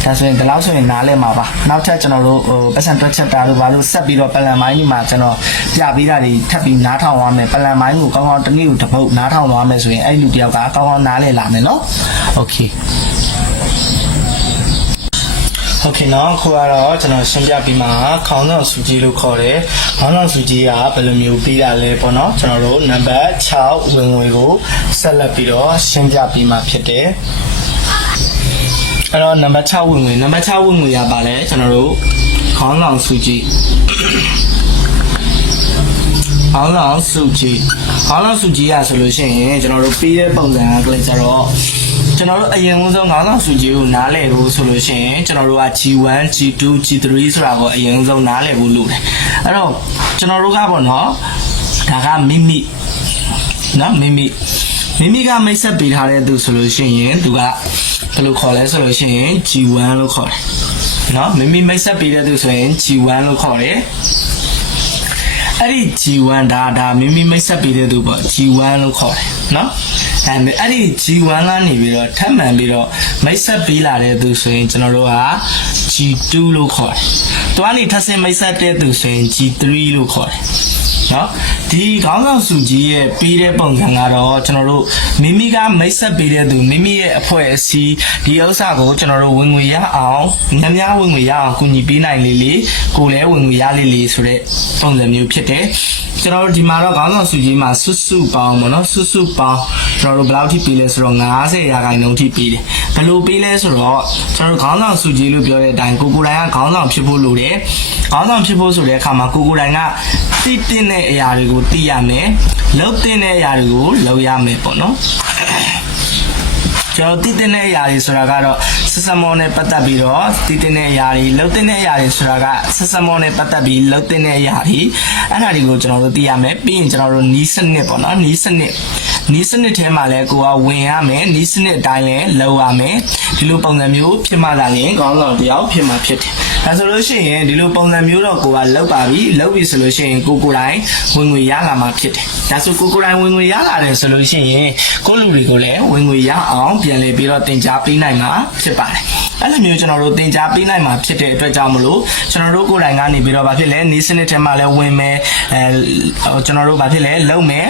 คဒါဆိုရင်ဒီလောက်ဆိုရင်နားလဲမှာပါနောက်ထပ်ကျွန်တော်တို့ပတ်စံတွက်ချက်တာတို့ဘာလို့ဆက်ပြီးတော့ပလန်မိုင်းကြီးမှာကျွန်တော်ပြပေးတာတွေထပ်ပြီးနားထောင်သွားမယ်ပလန်မိုင်းကိုကောင်းကောင်းတစ်နေ့ကိုတစ်ပုတ်နားထောင်သွားမယ်ဆိုရင်အဲ့လူတယောက်ကကောင်းကောင်းနားလဲလာမယ်နော်โอเคโอเคနော်ခုကတော့ကျွန်တော်ရှင်းပြပြီးမှာခေါင်းဆောင်စုကြည်လို့ခေါ်တယ်ခေါင်းဆောင်စုကြည်ကဘယ်လိုမျိုးပြီးတာလဲပေါ့နော်ကျွန်တော်တို့နံပါတ်6ဝင်ငွေကိုဆက်လက်ပြီးတော့ရှင်းပြပြီးမှာဖြစ်တယ်အဲ့တော့နံပါတ်6ဝင်ငွေရပါလဲကျွန်တော်တို့ခေါင်းဆောင်စုကြည်ရဆိုလို့ရှိရင်ကျွန်တော်တို့ပြီးတဲ့ပုံစံကလည်းကျတော့ကျွန်တော်တို့အရင်ဆုံးခေါင်းဆောင်စုကြည်ကိုနားလည်ဖို့ဆိုလို့ရှိရင်ကျွန်တော်တို့က G1 G2 G3 ဆိုတာကိုအရင်ဆုံးနားလည်ဖို့လိုတယ်အဲ့တော့ကျွန်တော်တို့ကပေါ့နော်ဒါကမိမိကမိတ်ဆက်ပေးထားတဲ့သူဆိုလို့ရှိရင်သူကဘယ်လိုခေါ်လဲဆိုလို့ရှိရင် G1 လို့ခေါ်တယ်နော်မိမိမိတ်ဆက်ပေးတဲ့သူဆိုရင် G1 လို့ခေါ်တယ်အဲ့ဒီ G1 ဒါမိမိမိတ်ဆက်ပေးတဲ့သူပေါ့ G1 လို့ခေါ်တယ်နော်အဲ့ဒီ G1 ကနေပြီးတော့ထပ်မံပြီးတော့မိတ်ဆက်ပေးလာတဲ့သူဆိုရင်ကျွန်တော်တို့က G2 လို့ခေါ်တယ်သူကနေထပ်ဆင့်မိတ်ဆက်တဲ့သူဆိုရင် G3 လို့ခေါ်တယ်နော်ဒီခေါင်းဆောင်စုကြီးရဲ့ပေးတဲ့ပုံစံကတော့ကျွန်တော်တို့မိမိကမိတ်ဆက်ပေးတဲ့သူမိမိရဲ့အဖွဲ့အစည်းဒီဥစ္စာကိုကျွန်တော်တို့ဝင်ငွေရအောင်များဝင်ငွေရအောင်ကူညီပေးနိုင်လေကိုလည်းဝင်ငွေရလေဆိုတဲ့ပုံစံမျိုးဖြစ်တယ်ကျွန်တော်တို့ဒီမှာတော့ခေါင်းဆောင်စုကြီးမှာစုပေါင်းပေါ့နော်စုပေါင်းကျွန်တော်တို့ဘယ်လောက်ထိပေးလဲဆိုတော့90%ထိပေးတယ်ဘယ်လိုပေးလဲဆိုတော့ကျွန်တော်တို့ခေါင်းဆောင်စုကြီးလို့ပြောတဲ့အတိုင်းကိုယ်တိုင်ကခေါင်းဆောင်ဖြစ်ဖို့လိုတယ်ခေါင်းဆောင်ဖြစ်ဖို့ဆိုတဲ့အခါမှာကိုယ်တိုင်ကသိတဲ့အရာတွေကိုသိရမယ်လုပ်တဲ့အရာတွေကိုလုပ်ရမယ်ပေါ့နော်ကျွန်တော်သိတဲ့အရာတွေဆိုတာကတော့ဆက်စမောနဲ့ပတ်သက်ပြီးတော့သိတဲ့အရာတွေလုပ်တဲ့အရာတွေဆိုတာကဆက်စမောနဲ့ပတ်သက်ပြီးလုပ်တဲ့အရာတွေအဲ့ဒါတွေကိုကျွန်တော်တို့သိရမယ်ပြီးရင်ကျွန်တော်တို့နီးစနစ်ပေါ့နော်နီးစနစ်ထဲမှာလဲကိုကဝင်ရမယ်နီးစနစ်အတိုင်းလဲလုပ်ရမယ်ဒီလိုပုံစံမျိုးဖြစ်မှသာလျှင်ခေါင်းဆောင်တယောက်ဖြစ်မှာဖြစ်တယ်ဒါဆိုလို့ရှိရင်ဒီလိုပုံစံမျိုးတော့ကိုကလောက်ပါပြီလောက်ပြီဆိုလို့ရှိရင်ကိုယ်တိုင်ဝင်ငွေရလာမှာဖြစ်တယ်ဒါဆိုကိုယ်တိုင်ဝင်ငွေရလာတယ်ဆိုလို့ရှိရင်ကိုလူတွေကိုလည်းဝင်ငွေရအောင်ပြန်လည်ပြီးတော့တင် जा ပေးနိုင်မှာဖြစ်ပါတယ်အဲ့လိုမျိုးကျွန်တော်တို့တင် जा ပေးနိုင်မှာဖြစ်တဲ့အတွက်ကြောင့်မလို့ကျွန်တော်တို့ကိုယ်တိုင်ကနေပြီးတော့ဘာဖြစ်လဲနီးစနစ်ထဲမှာလည်းဝင်မယ်ကျွန်တော်တို့ဘာဖြစ်လဲလုံမယ်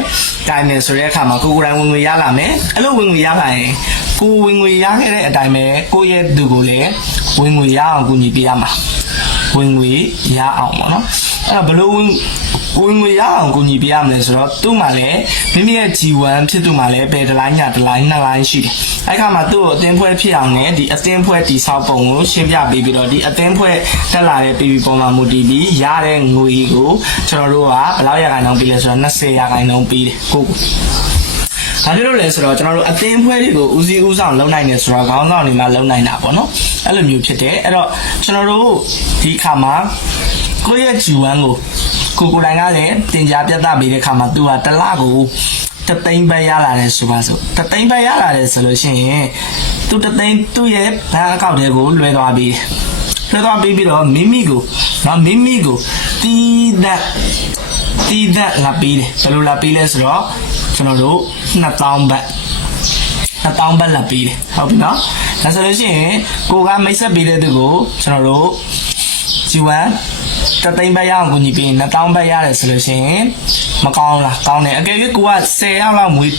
တိုင်မယ်ဆိုတဲ့အခါမှာကိုယ်တိုင်ဝင်ငွေရလာမယ်အဲ့လိုဝင်ငွေရလာရင်ကိုဝင်ငွေရခဲ့တဲ့အတိုင်းပဲကိုရဲ့သူကိုလည်းဝင်ငွေရအောင်ကူညီပေးရမှာဝင်ငွေရအောင်ပေါ့နော်အဲ့တော့ဘလို့ဝင်ငွေရအောင်ကူညီပေးရမလဲဆိုတော့သူ့မှာလည်းမိမိရဲ့ G1 ဖြစ်သူမှာလည်းပဲတစ်လိုင်းညာတစ်လိုင်းနှစ်လိုင်းရှိတယ်အဲ့ခါမှာသူ့ကိုအသင်းဖွဲ့ဖြစ်အောင်နဲ့ဒီအသင်းဖွဲ့တည်ဆောက်ပုံကိုရှင်းပြပေးပြီးတော့ဒီအသင်းဖွဲ့တက်လာတဲ့ PV ပုံမှာမူတည်ပြီးရတဲ့ငွေကိုကျွန်တော်တို့ကဘယ်လောက်ရာခိုင်နှုန်းပေးလဲဆိုတော့20%ပေးတယ်ကိုဘာဖြစ်လို့လဲဆိုတော့ကျွန်တော်တို့အသင်းဖွဲ့တွေကိုဦးစီးဦးဆောင်လုပ်နိုင်တယ်ဆိုတော့ခေါင်းဆောင်တွေမှာလုပ်နိုင်တာပေါ့နော်အဲ့လိုမျိုးဖြစ်တယ်အဲ့တော့ကျွန်တော်တို့ဒီခါမှာကိုယ့်ရဲ့ G1 ကိုယ်တိုင်ကလည်းတင် जा ပြသပေးတဲ့ခါမှာသူကတစ်လကိုတသိန်းပဲရလာတယ်ဆိုပါစို့တသိန်းပဲရလာတယ်ဆိုလို့ရှိရင်သူတသိန်းသူ့ရဲ့ဘဏ်အကောင့်တွေကိုလွှဲသွားပြီးပြီးတော့မိမိကိုတီးသက်လာပေးတယ်ဘယ်လိုလာပေးလဲဆိုတော့ ကျွန်တော်တို့2000ဘတ်1000ဘတ်လက်ပေးတယ်ဟုတ်ပြီနော်ဒါဆိုလို့ရှိရင်ကိုကမိတ်ဆက်ပေးတဲ့သူကိုကျွန်တော်တို့ G1 တသိန်းဘတ်ရအောင်ကိုညီပေး2000ဘတ်ရတယ်ဆိုလို့ရှိရင်မကောင်းလားကောင်းတယ်အကယ်၍ကိုက10ယောက်လောက်မွေး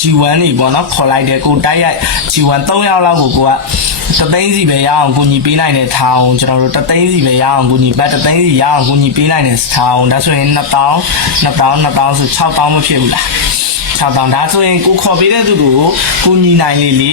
G1 နေပေါ့နော်ခေါ်လိုက်တယ်ကိုတိုက်ရိုက် G1 3ယောက်လောက်ကိုကတသိန်းစီပဲရအောင်ကိုညီပေးနိုင်တဲ့ထောင်ကျွန်တော်တို့တသိန်းစီပဲရအောင်ကိုညီဘတ်တသိန်းစီရအောင်ကိုညီပေးနိုင်တဲ့ထောင်ဒါဆိုရင်2000ဆို6000မဖြစ်ဘူးလား6000ဒါဆိုရင်ကိုခေါ်ပေးတဲ့သူကိုကိုညီနိုင်လေ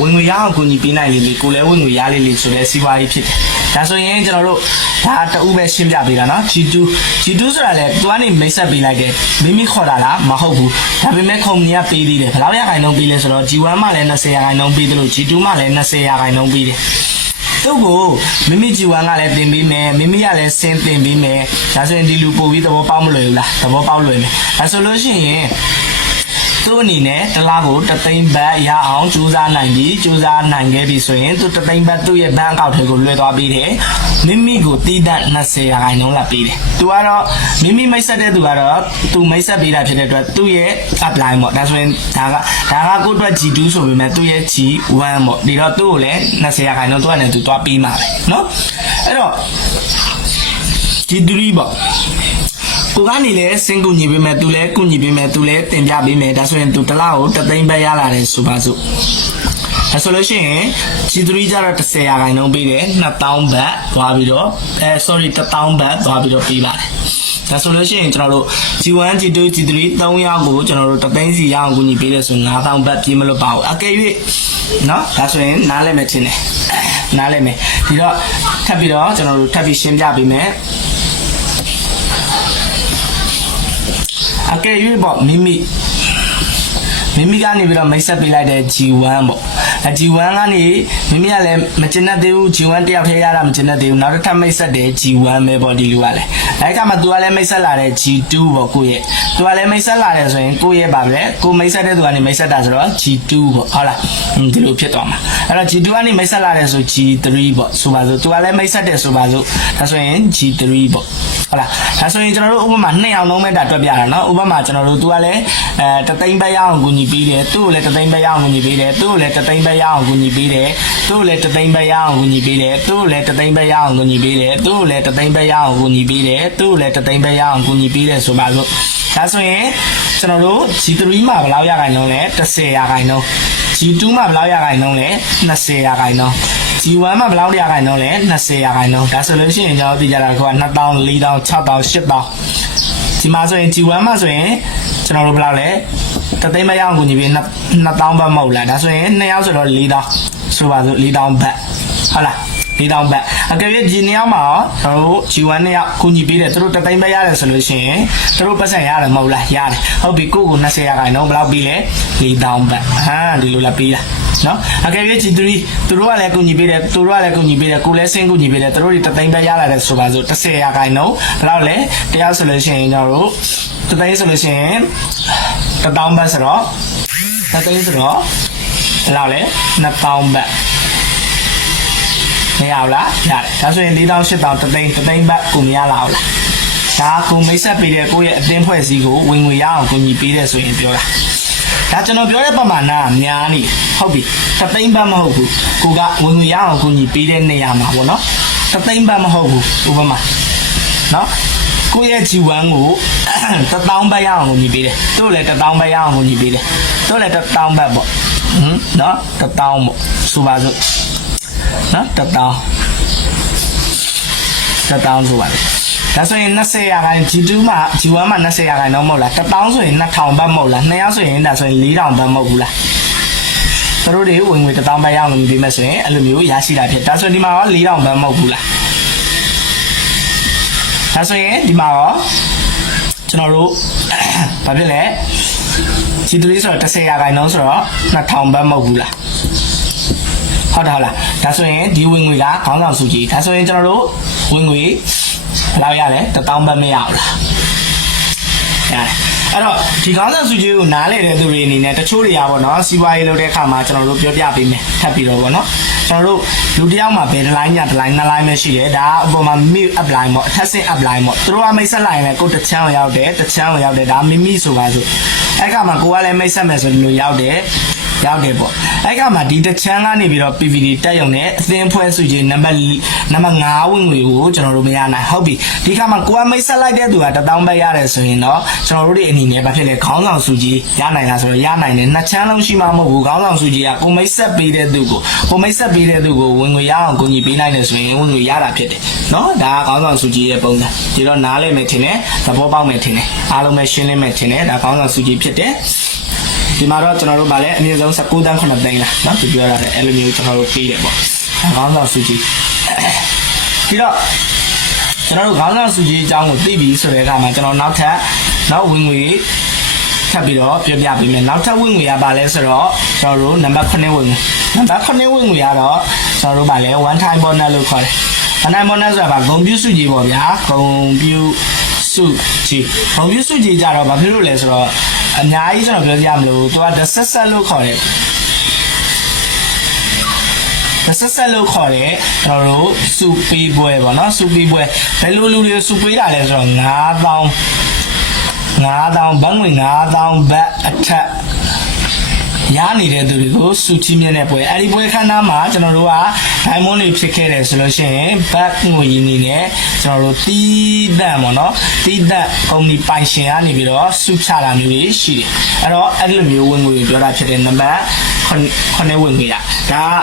ဝင်ငွေရအောင်ကိုညီပေးနိုင်လေကိုလည်းဝင်ငွေရလေဆိုတဲ့စီးပွားရေးဖြစ်တယ်ဒါဆိုရင်ကျွန်တော်တို့ဒါတအုပ်ပဲရှင်းပြပေးတာနော် G2 ဆိုတာလေသူကနေမိတ်ဆက်ပေးလိုက်တယ်မိမိခေါ်တာလားမဟုတ်ဘူးဒါပေမဲ့ကုမ္ပဏီကပေးသေးတယ်ဘယ်လောက်ရခိုင်နှုန်းပေးလဲဆိုတော့ G1 မှာလည်း20ရာခိုင်နှုန်းပေးတယ်လို့ G2 မှာလည်း20ရာခိုင်နှုန်းပေးတယ်သူ့ကိုမိမိ G1 ကလည်းတင်ပေးမယ်မိမိကလည်းစင်းတင်ပေးမယ်ဒါဆိုရင်ဒီလူပို့ပြီးသဘောပေါက်မလွယ်ဘူးလားသဘောပေါက်လွယ်မယ်ဒါဆိုလို့ရှိရင်သူ့အနေနဲ့တစ်လားကိုတသိန်းဘတ်ရအောင်ကြိုးစားနိုင်ပြီကြိုးစားနိုင်ခဲ့ပြီဆိုရင်သူတသိန်းဘတ်သူ့ရဲ့ဘဏ်အကောင့်ထဲကိုလွှဲသွားပြီးတယ်မိမိကိုတီးတန့်20ရာခိုင်နှုန်းလာပေးတယ်သူကတော့မိမိမိတ်ဆက်တဲ့သူကတော့သူမိတ်ဆက်ပေးတာဖြစ်တဲ့အတွက်သူ့ရဲ့ apply ပေါ့ဒါဆိုရင်ဒါကကိုယ့်အတွက် G2 ဆိုပေမဲ့သူ့ရဲ့ G1 ပေါ့ဒီတော့သူ့ကိုလည်း20ရာခိုင်နှုန်းသူကနေသူသွားပေးမှာပဲเนาะအဲ့တော့ G3 ပေါ့ကိုကနေလဲစင်ကူညီပေးမယ်သူလဲကူညီပေးမယ်သူလဲတင်ပြပေးမယ်ဒါဆိုရင်သူတစ်လောက်ကိုတသိန်းပဲရလာတယ်ဆိုပါစို့ဒါဆိုလို့ရှိရင် G3 ကျတော့10ရာခိုင်နှုန်းပေးတယ်2000ဘတ်သွားပြီးတော့sorry 1000ဘတ်သွားပြီးတော့ပေးပါတယ်ဒါဆိုလို့ရှိရင်ကျွန်တော်တို့ G1 G2 G3 3ယောက်ကိုကျွန်တော်တို့တသိန်းစီရအောင်ကူညီပေးတယ်ဆို9000ဘတ်ပြေးမလို့ပါဘူးအကယ်၍เนาะဒါဆိုရင်နားလည်မယ်ထင်တယ်နားလည်မယ်ဒီတော့ထပ်ပြီးတော့ကျွန်တော်တို့ထပ်ပြီးရှင်းပြပေးမယ်အကယ်၍ပေါ့မိမိကနေပြီးတော့မိတ်ဆက်ပေးလိုက်တဲ့ G1 ပေါ့G1 ကနေမိမိကလည်းမကျင်တတ်သေးဘူး G1 တယောက်ထဲရတာမကျင်တတ်သေးဘူးနောက်တစ်ထပ်မိတ်ဆက်တဲ့ G1 ပဲပေါ့ဒီလူကလည်းအဲ့ခါမှာ तू ကလည်းမိတ်ဆက်လာတဲ့ G2 ပေါ့ကိုရဲ့ तू ကလည်းမိတ်ဆက်လာတယ်ဆိုရင်ကိုရဲ့ပါပဲကိုမိတ်ဆက်တဲ့သူကနေမိတ်ဆက်တာဆိုတော့ G2 ပေါ့ဟုတ်လားဒီလိုဖြစ်သွားမှာအဲ့တော့ G2 ကနေမိတ်ဆက်လာတယ်ဆို G3 ပေါ့ဆိုပါစို့ तू ကလည်းမိတ်ဆက်တယ်ဆိုပါစို့ဒါဆိုရင် G3 ပေါ့ဟုတ်လားဒါဆိုရင်ကျွန်တော်တို့ဥပမာ2အောင်လုံးမဲ့တာတွက်ပြတာเนาะဥပမာကျွန်တော်တို့ तू ကလည်းတသိန်းပဲရအောင်ကူညီပေးတယ်သူ့ကိုလည်းတသိန်းပဲရအောင်ကူညီပေးတယ်သူ့ကိုလည်းတသိန်းပဲရအောင်ကူညီပေးတယ်သူ့ကိုလည်းတသိန်းပဲရအောင်ကူညီပေးတယ်သူ့ကိုလည်းတသိန်းပဲရအောင်ကူညီပေးတယ်သူ့ကိုလည်းတသိန်းပဲရအောင်ကူညီပေးတယ်သူ့ကိုလည်းတသိန်းပဲရအောင်ကူညီပေးတယ်ဆိုပါစို့ဒါဆိုရင်ကျွန်တော်တို့ G3 မှာဘယ်လောက်ရခိုင်နှုန်းလဲ10ရာခိုင်နှုန်း G2 မှာဘယ်လောက်ရခိုင်နှုန်းလဲ20ရာခိုင်နှုန်း G1 မှာဘယ်လောက်ရခိုင်နှုန်းလဲ20ရာခိုင်နှုန်းဒါဆိုလို့ရှိရင်ကျွန်တော်သိကြတာက2000 4000 6000 8000ဒီမှာဆိုရင် G1 မှာဆိုရင်ကျွန်တော်တို့ဘယ်လောက်လဲတသိန်းမရအောင်ကူညီပြီး2000ဘတ်မဟုတ်လားဒါဆိုရင်2ယောက်ဆိုတော့4000ဆိုပါစို့4000ဘတ်ဟုတ်လား4000ဘတ်အကယ်၍ဒီ2ယောက်မှာကျွန်တော်တို့ G1 2ယောက်ကူညီပေးတယ်သူတို့တသိန်းပဲရတယ်ဆိုလို့ရှိရင်သူတို့ပတ်စံရတယ်မဟုတ်လားရတယ်ဟုတ်ပြီကိုကို20ရာခိုင်နှုန်းဘယ်လောက်ပေးလဲ4000ဘတ်ဟာဒီလိုလာပေးတာနော်အကယ်၍ G3 သူတို့ကလည်းကူညီပေးတယ်သူတို့ကလည်းကူညီပေးတယ်ကိုလည်းစင်းကူညီပေးတယ်သူတို့တွေတသိန်းပဲရလာတယ်ဆိုပါစို့10ရာခိုင်နှုန်းဘယ်လောက်လဲတယောက်ဆိုလို့ရှိရင်ကျွန်တော်တို့တသိန်းဆိုလို့ရှိရင်1000ဘတ်ဆိုတော့တသိန်းဆိုတော့ဘယ်လောက်လဲ2000ဘတ်မရဘူးလားရတယ်ဒါဆိုရင်4000 8000တသိန်းဘတ်ကိုမရလာဘူးလားဒါကိုမိတ်ဆက်ပေးတဲ့ကိုယ့်ရဲ့အသင်းဖွဲ့စည်းကိုဝင်ငွေရအောင်ကူညီပေးတယ်ဆိုရင်ပြောတာဒါကျွန်တော်ပြောတဲ့ပမာဏကများနေဟုတ်ပြီတသိန်းဘတ်မဟုတ်ဘူးကိုကဝင်ငွေရအောင်ကူညီပေးတဲ့နေရာမှာပေါ့နော်တသိန်းဘတ်မဟုတ်ဘူးဥပမာနော်ကိုရဲ့ G1 ကို1000ဘတ်ရအောင်ကူညီပေးတယ်သူ့လည်း1000ဘတ်ရအောင်ကူညီပေးတယ်သူ့လည်း1000ဘတ်ပေါ့နော်1000ပေါ့ဆိုပါစို့နော်1000ဆိုပါလေဒါဆိုရင်20ရာခိုင် G2 မှာ G1 မှာ20ရာခိုင်တော့မဟုတ်လား1000ဆိုရင်2000ဘတ်မဟုတ်လား2ယောက်ဆိုရင်ဒါဆိုရင်4000ဘတ်မဟုတ်ဘူးလားသူတို့တွေဝင်ငွေ1000ဘတ်ရအောင်လုပ်ပေးမယ်ဆိုရင်အဲ့လိုမျိုးရရှိတာဖြစ်ဒါဆိုရင်ဒီမှာရော4000ဘတ်မဟုတ်ဘူးလားဒါဆိုရင်ဒီမှာရောကျွန်တော်တို့ဘာဖြစ်လဲ G3 ဆိုတော့10ရာခိုင်နှုန်းဆိုတော့2000ဘတ်မဟုတ်ဘူးလားဟုတ်လားဒါဆိုရင်ဒီဝင်ငွေကခေါင်းဆောင်စုကြည်ဒါဆိုရင်ကျွန်တော်တို့ဝင်ငွေဘယ်လောက်ရလဲ1000ဘတ်မရဘူးလားရတယ်အဲ့တော့ဒီခေါင်းဆောင်စုကြည်ကိုနားလေတဲ့သူတွေအနေနဲ့တချို့တွေကပေါ့နော်စီးပွားရေးလုပ်တဲ့အခါမှာကျွန်တော်တို့ပြောပြပေးမယ်ထပ်ပြီးတော့ပေါ့နော်ကျွန်တော်တို့လူတစ်ယောက်မှာဘယ်တစ်လိုင်းညတစ်လိုင်းနှစ်လိုင်းပဲရှိတယ်ဒါအပေါ်မှာ mute up line ပေါ့အထက်ဆင့် up line ပေါ့သူတို့ကမိတ်ဆက်လိုက်ရင်လည်းကိုယ်တစ်ချမ်းကိုရောက်တယ်တစ်ချမ်းကိုရောက်တယ်ဒါမိမိဆိုပါစို့ အဲ့ကမှကိုကလည်းမိတ်ဆက်မယ်ဆိုဒီလိုရောက်တယ်ပေါ့အဲ့ကမှဒီတစ်ချမ်းကနေပြီးတော့ PVD တက်ရုံနဲ့အသင်းဖွဲ့စုကြီးနံပါတ်5ဝင်ငွေကိုကျွန်တော်တို့မရနိုင်ဟုတ်ပြီဒီခါမှာကိုကမိတ်ဆက်လိုက်တဲ့သူက1000ပဲရတယ်ဆိုရင်တော့ကျွန်တော်တို့တွေအနေနဲ့ဘာဖြစ်လဲခေါင်းဆောင်စုကြီးရနိုင်လားဆိုတော့ရနိုင်တယ်နှစ်ချမ်းလုံးရှိမှမဟုတ်ဘူးခေါင်းဆောင်စုကြီးကကိုမိတ်ဆက်ပေးတဲ့သူကိုဝင်ငွေရအောင်ကိုညီပေးနိုင်တယ်ဆိုရင်ဝင်ငွေရတာဖြစ်တယ်နော်ဒါကခေါင်းဆောင်စုကြီးရဲ့ပုံစံဒီတော့နားလည်မယ်ထင်တယ်သဘောပေါက်မယ်ထင်တယ်အားလုံးပဲရှင်းလင်းမယ်ထင်တယ်ဒါခေါင်းဆောင်စုကြီးဖြစ်တယ်ဒီမှာတော့ကျွန်တော်တို့ဗာလဲအနည်းဆုံး19တန်း9သိန်းလားเนาะဒီပြောရတယ်အဲ့လိုမျိုးကျွန်တော်တို့ပေးတယ်ပေါ့ခေါင်းဆောင်စုကြီးပြီးတော့ကျွန်တော်တို့ခေါင်းဆောင်စုကြီးအကြောင်းကိုသိပြီဆိုတဲ့အခါမှာကျွန်တော်နောက်ဝင်ငွေထပ်ပြီးတော့ပြောပြပေးမယ်နောက်ထပ်ဝင်ငွေကဗာလဲဆိုတော့ကျွန်တော်တို့နံပါတ်9ဝင်ငွေဝင်ငွေကတော့ကျွန်တော်တို့ဗာလဲ one time bonus လို့ခေါ်တယ် one time bonus ဆိုတာဗာဂုံပြုစုကြီးပေါ့ဗျာဂုံပြုစုကြီးကြတော့ဘာဖြစ်လို့လဲဆိုတော့အများကြီးကျွန်တော်ပြောပြမလို့သူကဆက်လို့ခေါ်တယ်ဆက်လို့ခေါ်တယ်ကျွန်တော်တို့စုပေးပွဲပေါ့နော်စုပေးပွဲဘယ်လိုလူတွေစုပေးတာလဲဆိုတော့9000ဘတ်ငွေ9000ဘတ်အထက်ရနေတဲ့သူတွေကိုစုချီးမြှင့်တဲ့ပွဲအဲ့ဒီပွဲခန်းသားမှာကျွန်တော်တို့ကဒိုင်မွန်တွေဖြစ်ခဲ့တယ်ဆိုလို့ရှိရင်ဘတ်ငွေရင်းနေနဲ့ကျွန်တော်တို့တီးတန့်ပေါ့နော်တီးတန့်ကုမ္ပဏီပိုင်ရှင်ကနေပြီးတော့စုချတာမျိုးတွေရှိတယ်အဲ့တော့အဲ့လိုမျိုးဝင်ငွေတွေပြောတာဖြစ်တဲ့နံပါတ်9ဝင်ငွေဒါ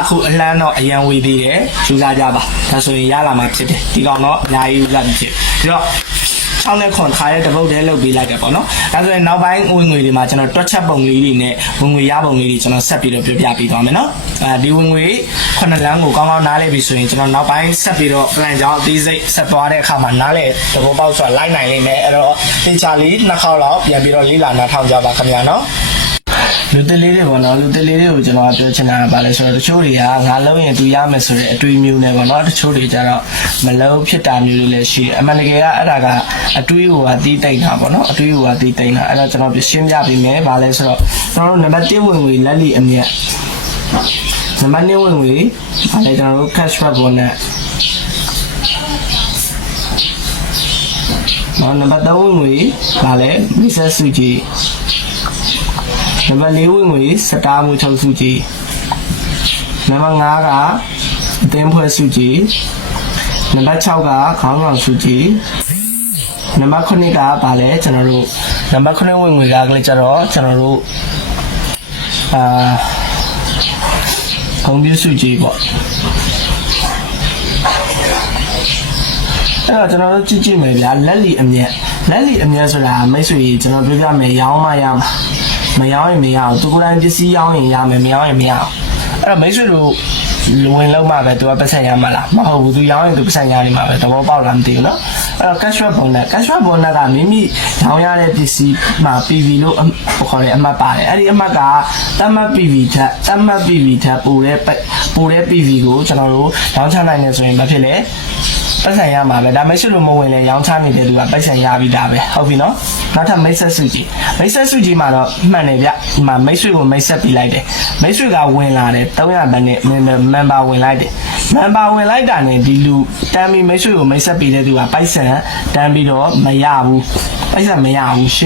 အခုအလန်းတော့အရန်ဝေးသေးတယ်ယူစားကြပါဒါဆိုရင်ရလာမှာဖြစ်တယ်ဒီကောင်တော့အများကြီးယူစားဖြစ်ပြီးတော့6နဲ့9ခါရဲတပုတ်တည်းလုပ်ပေးလိုက်တယ်ပေါ့နော်ဒါဆိုရင်နောက်ပိုင်းဝင်ငွေတွေမှာကျွန်တော်တွက်ချက်ပုံလေးတွေနဲ့ဝင်ငွေရပုံလေးတွေကျွန်တော်ဆက်ပြီးတော့ပြောပြပေးသွားမယ်နော်ဒီဝင်ငွေ9လမ်းကိုကောင်းကောင်းနားလည်ပြီဆိုရင်ကျွန်တော်နောက်ပိုင်းဆက်ပြီးတော့ plan ကြောင်းအသေးစိတ်ဆက်သွားတဲ့အခါမှာနားလည်တဘောပေါက်ဆိုတာလိုက်နိုင်လိမ့်မယ်အဲ့တော့တေချာလေးနှစ်ခေါက်လောက်ပြန်ပြီးတော့လေးလာနားထောင်ကြပါခင်ဗျာနော်လူတလေးတွေပေါ့နော်လူတလေးတွေကိုကျွန်တော်ပြောချင်တာကဘာလဲဆိုတော့တချို့တွေကငါလုံးရင်သူရမယ်ဆိုတဲ့အတွေးမျိုးနဲ့ပေါ့နော်တချို့တွေကျတော့မလုံးဖြစ်တာမျိုးတွေလည်းရှိတယ်အမှန်တကယ်ကအဲ့ဒါကအတွေးကိုကတီးတိတ်တာပေါ့နော်အတွေးကိုကတီးတိတ်တာအဲ့တော့ကျွန်တော်ရှင်းပြပေးမယ်ဘာလဲဆိုတော့ကျွန်တော်တို့နံပါတ်1ဝင်ငွေလက်လီအမြတ်နံပါတ်2ဝင်ငွေဘာလဲကျွန်တော်တို့ cash back bonus နံပါတ်3ဝင်ငွေဘာလဲ business စုကြီးနံပါတ်4ဝင်ငွေစတားမှုချုပ်စုကြီးနံပါတ်5ကအသင်းဖွဲ့စုကြီးနံပါတ်6ကခေါင်းဆောင်စုကြီးနံပါတ်9ကဘာလဲကျွန်တော်တို့နံပါတ်9ဝင်ငွေကလည်းကြတော့ကျွန်တော်တို့ကွန်ပျူတာစုကြီးပေါ့အဲ့တော့ကျွန်တော်တို့ကြည့်မယ်ဗျာလက်လီအမြတ်ဆိုတာမိတ်ဆွေကျွန်တော်ပြောပြမယ်ရောင်းမရမှာမရောင်းရင်မရအောင်သူကိုယ်တိုင်ပစ္စည်းရောင်းရင်ရမယ်မရောင်းရင်မရအောင်အဲ့တော့မိတ်ဆွေတို့ဝင်လုံးမှာပဲသူကပတ်စံရမှာလားမဟုတ်ဘူးသူရောင်းရင်သူပတ်စံရနေမှာပဲသဘောပေါက်လားမသိဘူးเนาะအဲ့တော့ cash back bonus ကမိမိရောင်းရတဲ့ပစ္စည်းမှာ PV လို့ခေါ်တဲ့အမှတ်ပါတယ်အဲ့ဒီအမှတ်ကတတ်မှတ် PV ထက်ပိုတဲ့ PV ကိုကျွန်တော်တို့ရောင်းချနိုင်နေဆိုရင်ဘာဖြစ်လဲပတ်စံရမှာပဲဒါမိတ်ဆွေတို့မဝင်လဲရောင်းချနေတဲ့သူကပတ်စံရပြီးသားပဲဟုတ်ပြီနော်နောက်ထပ်မိတ်ဆက်စုကြီးမှာတော့မှန်တယ်ဗျဒီမှာမိတ်ဆွေကိုမိတ်ဆက်ပြီးလိုက်တယ်မိတ်ဆွေကဝင်လာတယ်300ဘတ်နဲ့ member ဝင်လိုက်တယ် member ဝင်လိုက်တာနဲ့ဒီလူတန်းပြီးမိတ်ဆွေကိုမိတ်ဆက်ပြီးတဲ့သူကပိုက်ဆံတန်းပြီးတော့မရဘူး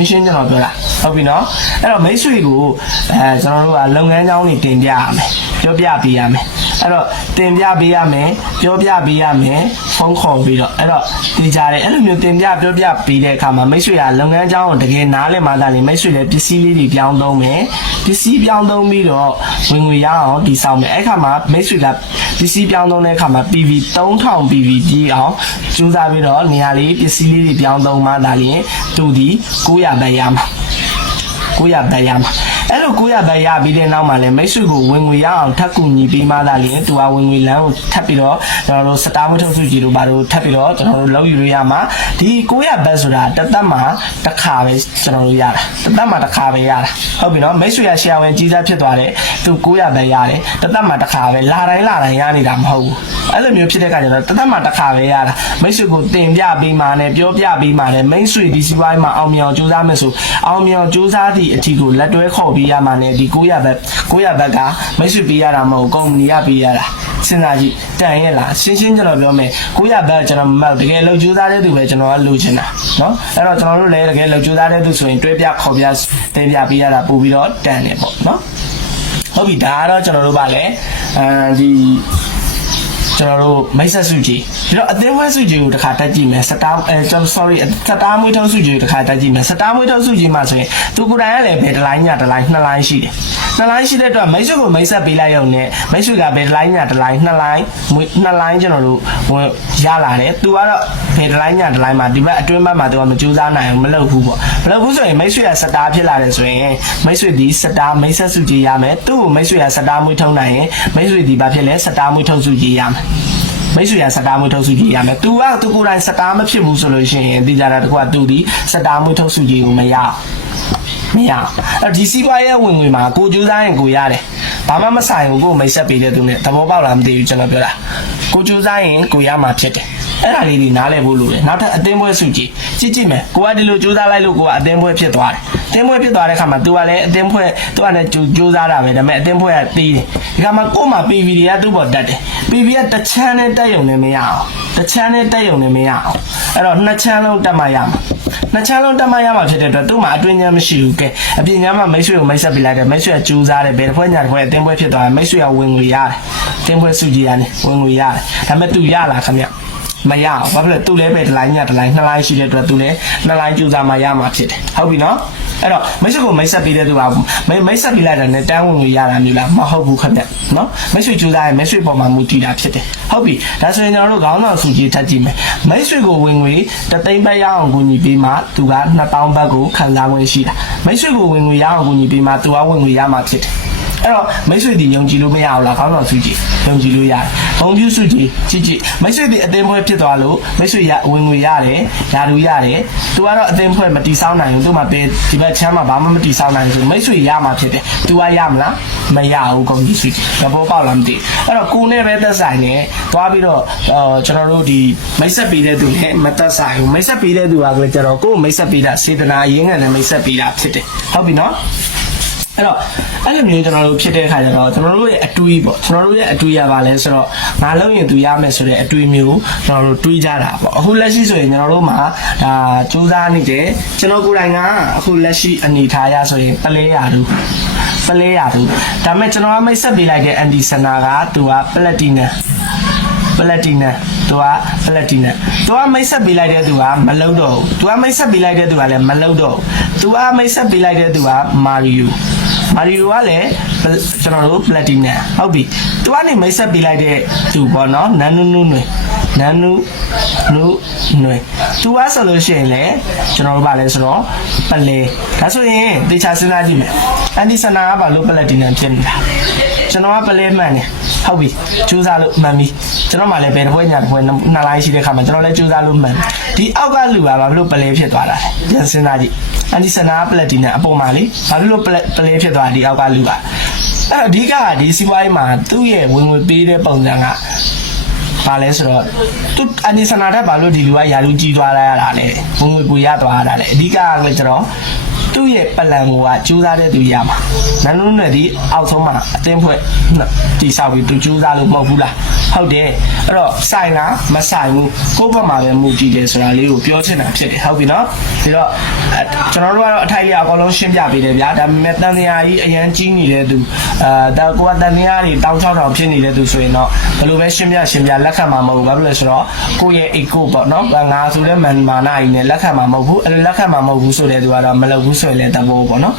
ရှင်းကျွန်တော်ပြောတာဟုတ်ပြီနော်အဲ့တော့မိတ်ဆွေကိုကျွန်တော်တို့ကလုပ်ငန်းကြောင်းတွေတင်ပြရမယ်ပြောပြပေးရမယ်အဲ့တော့တင်ပြပေးရမယ်ပြောပြပေးရမယ်ဖုန်းခေါ်ပြီးတော့အဲ့တော့တင်ကြတယ်အဲ့လိုမျိုးတင်ပြပြောပြပေးတဲ့အခါမှာမိတ်ဆွေကလုပ်ငန်းကြောင်းကိုတကယ်နားလည်မှသာလေမိတ်ဆွေလည်းပစ္စည်းလေးတွေပြောင်းသုံးမယ်ပစ္စည်းပြောင်းသုံးပြီးတော့ဝင်ငွေရအောင်တည်ဆောက်မယ်အဲ့ခါမှာမိတ်ဆွေကပစ္စည်းပြောင်းသုံးတဲ့အခါမှာ PV 3000 PV ကြီးအောင်ကျူးစားပြီးတော့နေရာလေးပစ္စည်းလေးတွေပြောင်းသုံးမှသာလေသူဒီ900ဘတ်ရမှာအဲ့လို900ဘတ်ရပြီးတဲ့နောက်မှာလည်းမိတ်ဆွေကိုဝင်ငွေရအောင်ထပ်ကူညီပေးမှသာလေသူကဝင်ငွေလမ်းကိုထပ်ပြီးတော့ကျွန်တော်တို့စတားမထုတ်စုကြည့်လို့ဘာလို့ထပ်ပြီးတော့ကျွန်တော်တို့လောက်ယူလို့ရမှာဒီ900ဘတ်ဆိုတာတစ်သက်မှာတစ်ခါပဲကျွန်တော်တို့ရတာတစ်သက်မှာတစ်ခါပဲရတာဟုတ်ပြီနော်မိတ်ဆွေရရှယ်ယာဝင်ကြီးစားဖြစ်သွားတယ်သူ900ဘတ်ရတယ်တစ်သက်မှာတစ်ခါပဲလာတိုင်းရနေတာမဟုတ်ဘူးအဲ့လိုမျိုးဖြစ်တဲ့အခါကျတော့တစ်သက်မှာတစ်ခါပဲရတာမိတ်ဆွေကိုတင်ပြပေးမှနဲ့ပြောပြပေးမှနဲ့မိတ်ဆွေဒီစီးပွားရေးမှာအောင်မြင်အောင်ကြိုးစားမယ်ဆိုအောင်မြင်အောင်ကြိုးစားသည့် ဒီအထီကိုလက်တွဲခေါ်ပေးရမှာနဲ့ဒီ900ဘက်ကမိတ်ဆွေပေးရတာမဟုတ်ကုမ္ပဏီကပေးရတာစဉ်းစားကြည့်တန်ရဲ့လားရှင်းကျွန်တော်ပြောမယ်900ဘက်ကျွန်တော်မတကယ်လောက်ကြိုးစားတဲ့သူပဲကျွန်တော်ကလိုချင်တာနော်အဲ့တော့ကျွန်တော်တို့လည်းတကယ်လောက်ကြိုးစားတဲ့သူဆိုရင်တွဲပြခေါ်ပြတင်ပြပေးရတာပို့ပြီးတော့တန်တယ်ပေါ့နော်ဟုတ်ပြီဒါကတော့ကျွန်တော်တို့ဗာလဲဒီကျွန်တော်တို့မိတ်ဆက်စုကြီးပြီးတော့အသင်းဝဲစုကြီးကိုတစ်ခါတက်ကြည့်မယ်စတာကျွန်တော် sorry စတာမွေးထုံးစုကြီးကိုတစ်ခါတက်ကြည့်မယ်စတာမွေးထုံးစုကြီးမှာဆိုရင်သူကိုယ်တိုင်ကလည်းဘယ်တစ်လိုင်းညတစ်လိုင်းနှစ်လိုင်းရှိတယ်နှစ်လိုင်းရှိတဲ့အတွက်မိတ်ဆွေကိုမိတ်ဆက်ပေးလိုက်ရုံနဲ့မိတ်ဆွေကဘယ်တစ်လိုင်းညတစ်လိုင်းနှစ်လိုင်းကျွန်တော်တို့ဝင်ရလာတယ်သူကတော့ဘယ်တစ်လိုင်းညတစ်လိုင်းမှာဒီဘက်အတွင်းဘက်မှာသူကမကြိုးစားနိုင်ဘူးမလုပ်ဘူးပေါ့မလုပ်ဘူးဆိုရင်မိတ်ဆွေကစတာဖြစ်လာတယ်ဆိုရင်မိတ်ဆွေဒီစတာမိတ်ဆက်စုကြီးရမယ်သူ့ကိုမိတ်ဆွေကစတာမွေးထုံးနိုင်ရင်မိတ်ဆွေဒီဘာဖြစ်လဲစတာမွေးထုံးစုကြီးရမယ်မိတ်ဆွေရစတားမွေးထုတ်စုကြီးရမယ်။ तू ကသူကိုယ်တိုင်စတားမဖြစ်ဘူးဆိုလို့ရှိရင်ဒီကြတာတကွာ तू ဒီစတားမွေးထုတ်စုကြီးကိုမရအဲ့ဒီစီးပွားရေးဝင်ငွေမှာကိုကြိုးစားရင်ကိုရတယ်။ဘာမှမဆိုင်ဘူးကိုမိတ်ဆက်ပေးတဲ့သူနဲ့သဘောပေါက်လားမသိဘူးကျွန်တော်ပြောတာ။ကိုကြိုးစားရင်ကိုရမှာဖြစ်တယ်။အဲ့ဒါလေးတွေနားလည်ဖို့လိုတယ်။နောက်ထပ်အသင်းပွဲစုကြီးကြည့်မယ်။ကိုကဒီလိုကြိုးစားလိုက်လို့ကိုကအသင်းပွဲဖြစ်သွားတယ်။အသင်းပွဲဖြစ်သွားတဲ့ခါမှာ तू ကလည်းအသင်းပွဲ तू ကလည်းကြိုးစားတာပဲဒါပေမဲ့အသင်းပွဲကသေးတယ်။ဒီခါမှာကို့မှာ PV တွေကသူ့ပေါ်တက်တယ်။ PV ကတစ်ချမ်းနဲ့တက်ရုံနဲ့မရအောင်။တစ်ချမ်းနဲ့တက်ရုံနဲ့မရအောင်။အဲ့တော့နှစ်ချမ်းလုံးတက်မှရမှာ။နှစ်ချမ်းလုံးတက်မှရမှာဖြစ်တဲ့အတွက်သူ့မှာအတွင်းညမ်းမရှိဘူးကဲအပြင်ညမ်းမှာမိတ်ဆွေကိုမိတ်ဆက်ပေးလိုက်တယ်မိတ်ဆွေကကြိုးစားတယ်ဘယ်တစ်ဖွဲ့ညာတစ်ဖွဲ့အသင်းပွဲဖြစ်သွားတယ်မိတ်ဆွေကဝင်ငွေရတယ်အသင်းပွဲစုကြည်ရတယ်ဝင်ငွေရတယ်ဒါပေမဲ့သူရလာခင်ဗျမရအောင်ဘာဖြစ်လဲသူလည်းပဲတစ်လိုင်းညတစ်လိုင်းနှစ်လိုင်းရှိတဲ့အတွက်သူလည်းနှစ်လိုင်းကြိုးစားမှရမှာဖြစ်တယ်ဟုတ်ပြီနော်အဲ့တော့မိတ်ဆွေကိုမိတ်ဆက်ပေးတဲ့သူကမိတ်ဆက်ပေးလိုက်တာနဲ့တန်းဝင်ငွေရတာမျိုးလားမဟုတ်ဘူးခင်ဗျနော်မိတ်ဆွေကြိုးစားရင်မိတ်ဆွေပေါ်မှာမူတည်တာဖြစ်တယ်ဟုတ်ပြီဒါဆိုရင်ကျွန်တော်တို့ခေါင်းဆောင်စုကြည်ထပ်ကြည့်မယ်မိတ်ဆွေကိုဝင်ငွေတသိန်းပဲရအောင်ကူညီပေးမှသူက2000ဘတ်ကိုခံစားဝင်ရှိတာမိတ်ဆွေကိုဝင်ငွေရအောင်ကူညီပေးမှသူကဝင်ငွေရမှာဖြစ်တယ်အဲ့တော့မိတ်ဆွေဒီယုံကြည်လို့မရဘူးလားခေါင်းဆောင်စုကြည်ယုံကြည်လို့ရတယ်ဘုံပြစုကြည်ကြည့်မိတ်ဆွေဒီအသင်းဖွဲ့ဖြစ်သွားလို့မိတ်ဆွေရဝင်ငွေရတယ်ယာလူရတယ်သူကတော့အသင်းဖွဲ့မတီးဆောင်နိုင်ဘူးသူမှဒီဘက်ချမ်းမှာဘာမှမတီးဆောင်နိုင်ဘူးဆိုမိတ်ဆွေရမှာဖြစ်တယ်သူကရမလားမရဘူးဘုံပြစုကြည်သဘောပေါက်လားမသိအဲ့တော့ကိုနဲ့ပဲသက်ဆိုင်နေသွားပြီးတော့ကျွန်တော်တို့ဒီမိတ်ဆက်ပေးတဲ့သူနဲ့မသက်ဆိုင်ဘူးမိတ်ဆက်ပေးတဲ့သူကလည်းကျတော့ကိုယ်မိတ်ဆက်ပေးတာစေတနာအရင်းခံနဲ့မိတ်ဆက်ပေးတာဖြစ်တယ်ဟုတ်ပြီနော်အဲ့တော့အဲ့လိုမျိုးကျွန်တော်တို့ဖြစ်တဲ့အခါကျတော့ကျွန်တော်တို့ရဲ့အတွေးပေါ့ကျွန်တော်တို့ရဲ့အတွေးရပါလဲဆိုတော့ငါလုံးရင်သူရမယ်ဆိုတဲ့အတွေးမျိုးကျွန်တော်တို့တွေးကြတာပေါ့အခုလက်ရှိဆိုရင်ကျွန်တော်တို့မှာဒါစူးစမ်းနေတယ်ကျွန်တော်ကိုယ်တိုင်ကအခုလက်ရှိအနေထားရဆိုရင်ပလဲရသူဒါပေမဲ့ကျွန်တော်ကမိတ်ဆက်ပေးလိုက်တဲ့ anti sana ကသူက platinum သူက platinum သူကမိတ်ဆက်ပေးလိုက်တဲ့သူကမလုံတော့ဘူးသူကမိတ်ဆက်ပေးလိုက်တဲ့သူကလည်းမလုံတော့ဘူးသူကမိတ်ဆက်ပေးလိုက်တဲ့သူကမာရီယိုကလည်းကျွန်တော်တို့ platinum ဟုတ်ပြီသူကနေမိတ်ဆက်ပေးလိုက်တဲ့သူပေါ့နော်နန်းနုနွေသူကဆိုလို့ရှိရင်လည်းကျွန်တော်တို့ဗာလဲဆိုတော့ပလဲဒါဆိုရင်တေချာစဉ်းစားကြည့်မယ်အန်ဒီဆနာကဘာလို့ platinum ဖြစ်နေတာကျွန်တော်ကပလဲမှန်တယ်ဟုတ်ပြီကြိုးစားလို့မှန်ပြီကျွန်တော်မှလည်းဘယ်တစ်ပွဲညာတစ်ပွဲနှစ်လိုင်းရှိတဲ့ခါမှာကျွန်တော်လည်းကြိုးစားလို့မှန်ဒီအောက်ကလူကဘာလို့ပလဲဖြစ်သွားတာလဲပြန်စဉ်းစားကြည့်အန်ဒီဆနာက platinum အပေါ်မှာလေဘာလို့ပလဲဖြစ်သွားဒီအောက်ကလူကအဲ့အဓိကဒီစီးပွားရေးမှာသူ့ရဲ့ဝင်ငွေပေးတဲ့ပုံစံကဘာလဲဆိုတော့သူအနိစနာတဲ့ဘာလို့ဒီလူကယာလူကြီးသွားလာရတာလဲဝင်ငွေပူရသွားရတာလဲအဓိကကလည်းကျွန်တော်သူ့ရဲ့ပလန်ကိုကကြိုးစားတဲ့သူရမှာနန်းလုံးနဲ့ဒီအောက်ဆုံးမှာအတင်းဖွဲ့တိဆောက်ပြီးသူကြိုးစားလို့မဟုတ်ဘူးလားဟုတ်တယ်အဲ့တော့ဆိုင်လားမဆိုင်ဘူးကိုယ့်ဘက်မှာပဲမူတည်တယ်ဆိုတာလေးကိုပြောချင်တာဖြစ်တယ်ဟုတ်ပြီနော်ပြီးတော့ကျွန်တော်တို့ကတော့အထိုက်ရအကောင်လုံးရှင်းပြပေးတယ်ဗျာဒါပေမဲ့တန်တရားကြီးအရန်ကြီးနေတဲ့သူဒါကိုကတန်တရားတွေတောင်း6000ဖြစ်နေတဲ့သူဆိုရင်တော့ဘယ်လိုပဲရှင်းပြလက်ခံမှာမဟုတ်ဘူးဘာလို့လဲဆိုတော့ကိုယ့်ရဲ့ eco ပေါ့နော်ငါဆိုလဲမာနာကြီးနဲ့လက်ခံမှာမဟုတ်ဘူးအဲ့လိုလက်ခံမှာမဟုတ်ဘူးဆိုတဲ့သူကတော့မလုပ်ဘူးဆိုရင်လည်းတဘောပေါ့နော်